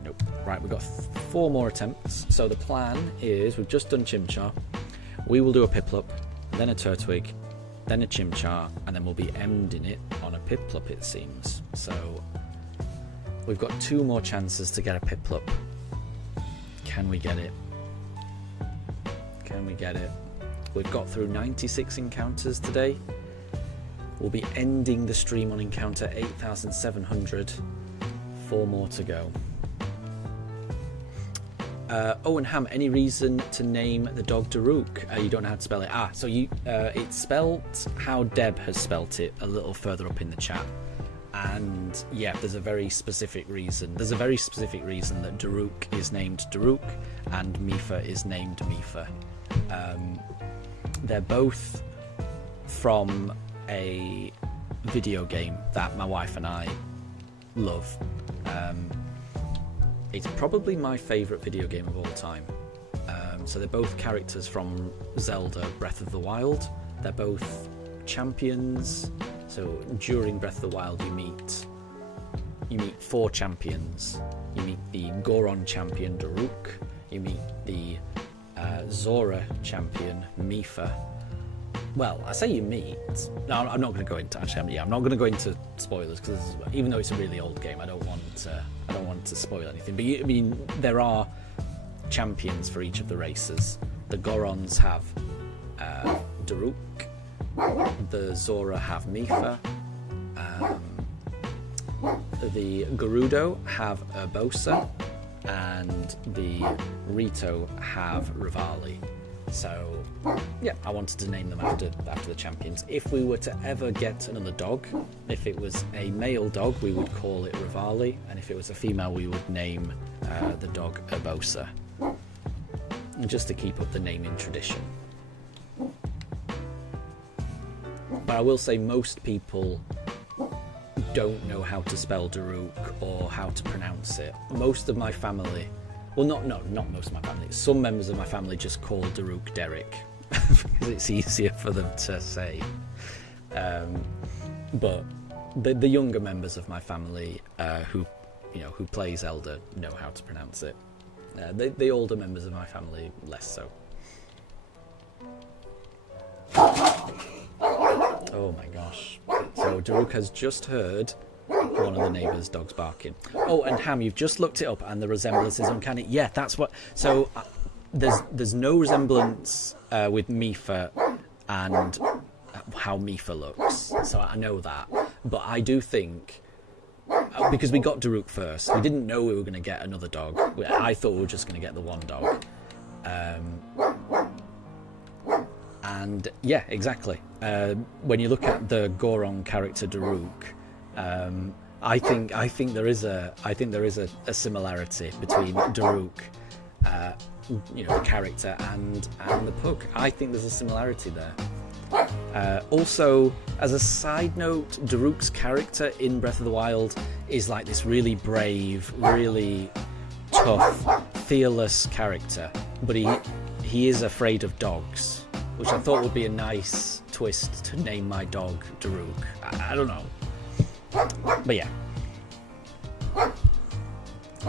Nope. Right, we've got 4 more attempts. So the plan is, we've just done Chimchar. We will do a Piplup, then a Turtwig, then a Chimchar, and then we'll be ending it on a Piplup, it seems. So we've got 2 more chances to get a Piplup. Can we get it? Can we get it? We've got through 96 encounters today. We'll be ending the stream on encounter 8,700. 4 more to go. And Ham, any reason to name the dog Daruk? You don't know how to spell it. So it's spelt how Deb has spelt it a little further up in the chat. And yeah, there's a very specific reason. There's a very specific reason that Daruk is named Daruk and Mifa is named Mifa. They're both from a video game that my wife and I love. It's probably my favourite video game of all time. So they're both characters from Zelda Breath of the Wild. They're both champions. So during Breath of the Wild you meet 4 champions. You meet the Goron champion Daruk. You meet the Zora champion Mifa. Well, I say you meet. No, I'm not going to go into. Actually, I'm not going to go into spoilers, because even though it's a really old game, I don't want to spoil anything. But there are champions for each of the races. The Gorons have Daruk. The Zora have Mifa. The Gerudo have Urbosa. And the Rito have Rivali. So, yeah, I wanted to name them after the champions. If we were to ever get another dog, if it was a male dog, we would call it Rivali, and if it was a female, we would name the dog Urbosa, just to keep up the naming tradition. But I will say most people don't know how to spell Daruk or how to pronounce it. Most of my family, well, not most of my family, some members of my family just call Daruk Derek because it's easier for them to say. But the younger members of my family who play Zelda know how to pronounce it. The older members of my family less so. Oh my gosh. So Daruk has just heard one of the neighbours' dogs barking. Oh, and Ham, you've just looked it up and the resemblance is uncanny. Yeah, that's what... So there's no resemblance with Mifa and how Mifa looks. So I know that. But I do think... because we got Daruk first. We didn't know we were going to get another dog. I thought we were just going to get the one dog. And yeah, exactly. When you look at the Goron character Daruk, I think there is a similarity between Daruk, the character, and the pug. I think there's a similarity there. Also, as a side note, Daruk's character in Breath of the Wild is like this really brave, really tough, fearless character, but he is afraid of dogs, which I thought would be a nice twist to name my dog Daruk. I don't know. But yeah.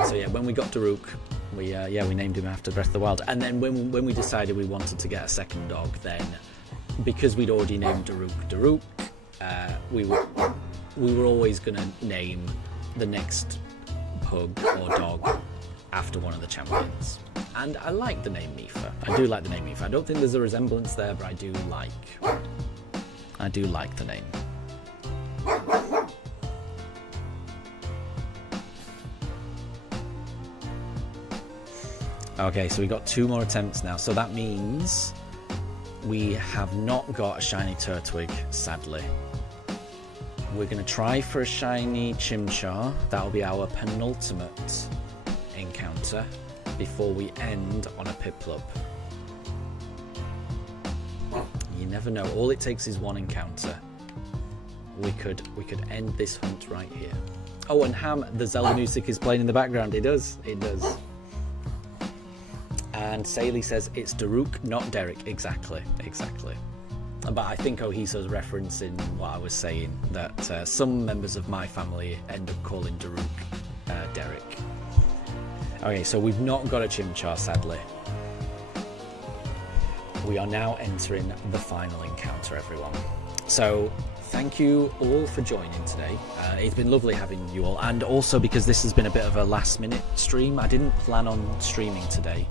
So yeah, when we got Daruk, we named him after Breath of the Wild. And then when we decided we wanted to get a second dog, then because we'd already named Daruk, we were always going to name the next pug or dog after one of the champions. And I like the name Mifa. I do like the name Mifa. I don't think there's a resemblance there, but I do like the name. Okay, so we got 2 more attempts now. So that means we have not got a shiny Turtwig, sadly. We're going to try for a shiny Chimchar. That'll be our penultimate encounter before we end on a Piplup. You never know. All it takes is one encounter. We could end this hunt right here. Oh, and Ham, the Zelda music is playing in the background. It does. It does. And Saley says it's Daruk, not Derek. Exactly. But I think Ohiso's referencing what I was saying, that some members of my family end up calling Daruk Derek. Okay, so we've not got a Chimchar, sadly. We are now entering the final encounter, everyone. So, thank you all for joining today. It's been lovely having you all, and also because this has been a bit of a last-minute stream. I didn't plan on streaming today.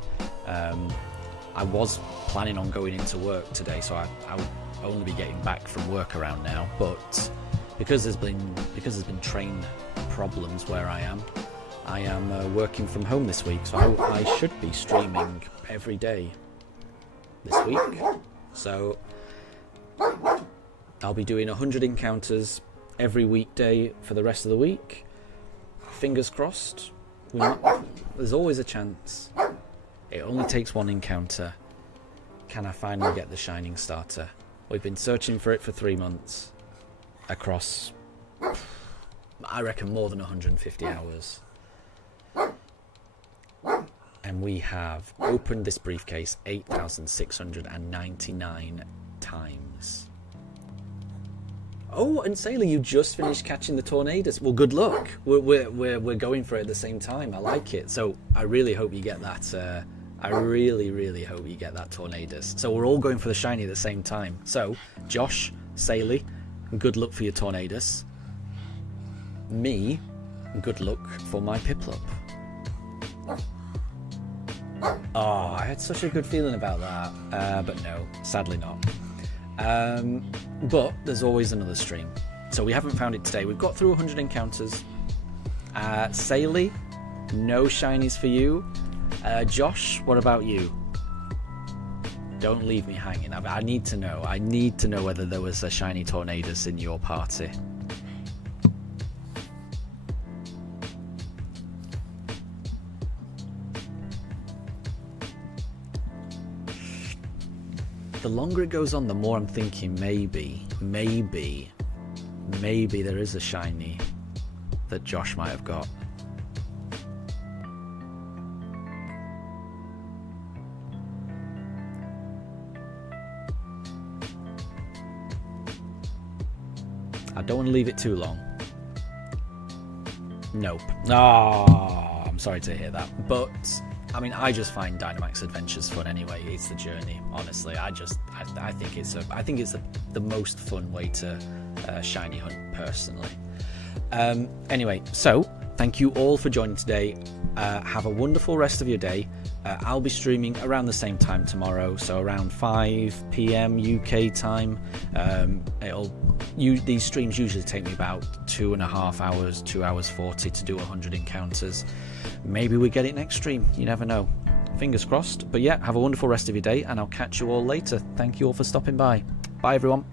I was planning on going into work today, so I would only be getting back from work around now. But because there's been train problems where I am working from home this week, so I should be streaming every day this week. So I'll be doing 100 encounters every weekday for the rest of the week. Fingers crossed. There's always a chance. It only takes one encounter. Can I finally get the Shining Starter? We've been searching for it for 3 months across, I reckon, more than 150 hours. And we have opened this briefcase 8,699 times. Oh, and Sailor, you just finished catching the Tornadus. Well, good luck. We're going for it at the same time. I like it. So I really hope you get that. I really hope you get that Tornadus. So we're all going for the shiny at the same time. So Josh, Sailey, good luck for your Tornadus. Me, good luck for my Piplup. Oh, I had such a good feeling about that, but no, sadly not. But there's always another stream. So we haven't found it today. We've got through 100 encounters. Saley, no shinies for you. Josh, what about you? Don't leave me hanging. I need to know. I need to know whether there was a shiny Tornadus in your party. The longer it goes on, the more I'm thinking maybe there is a shiny that Josh might have got. I don't want to leave it too long. Nope. Oh, I'm sorry to hear that. But I mean, I just find Dynamax Adventures fun anyway. It's the journey, honestly. I think it's the most fun way to shiny hunt personally. Anyway, so thank you all for joining today. Have a wonderful rest of your day. I'll be streaming around the same time tomorrow, so around 5 p.m. UK time. These streams usually take me about 2.5 hours, 2 hours 40 to do 100 encounters. Maybe we get it next stream. You never know. Fingers crossed. But yeah, have a wonderful rest of your day, and I'll catch you all later. Thank you all for stopping by. Bye, everyone.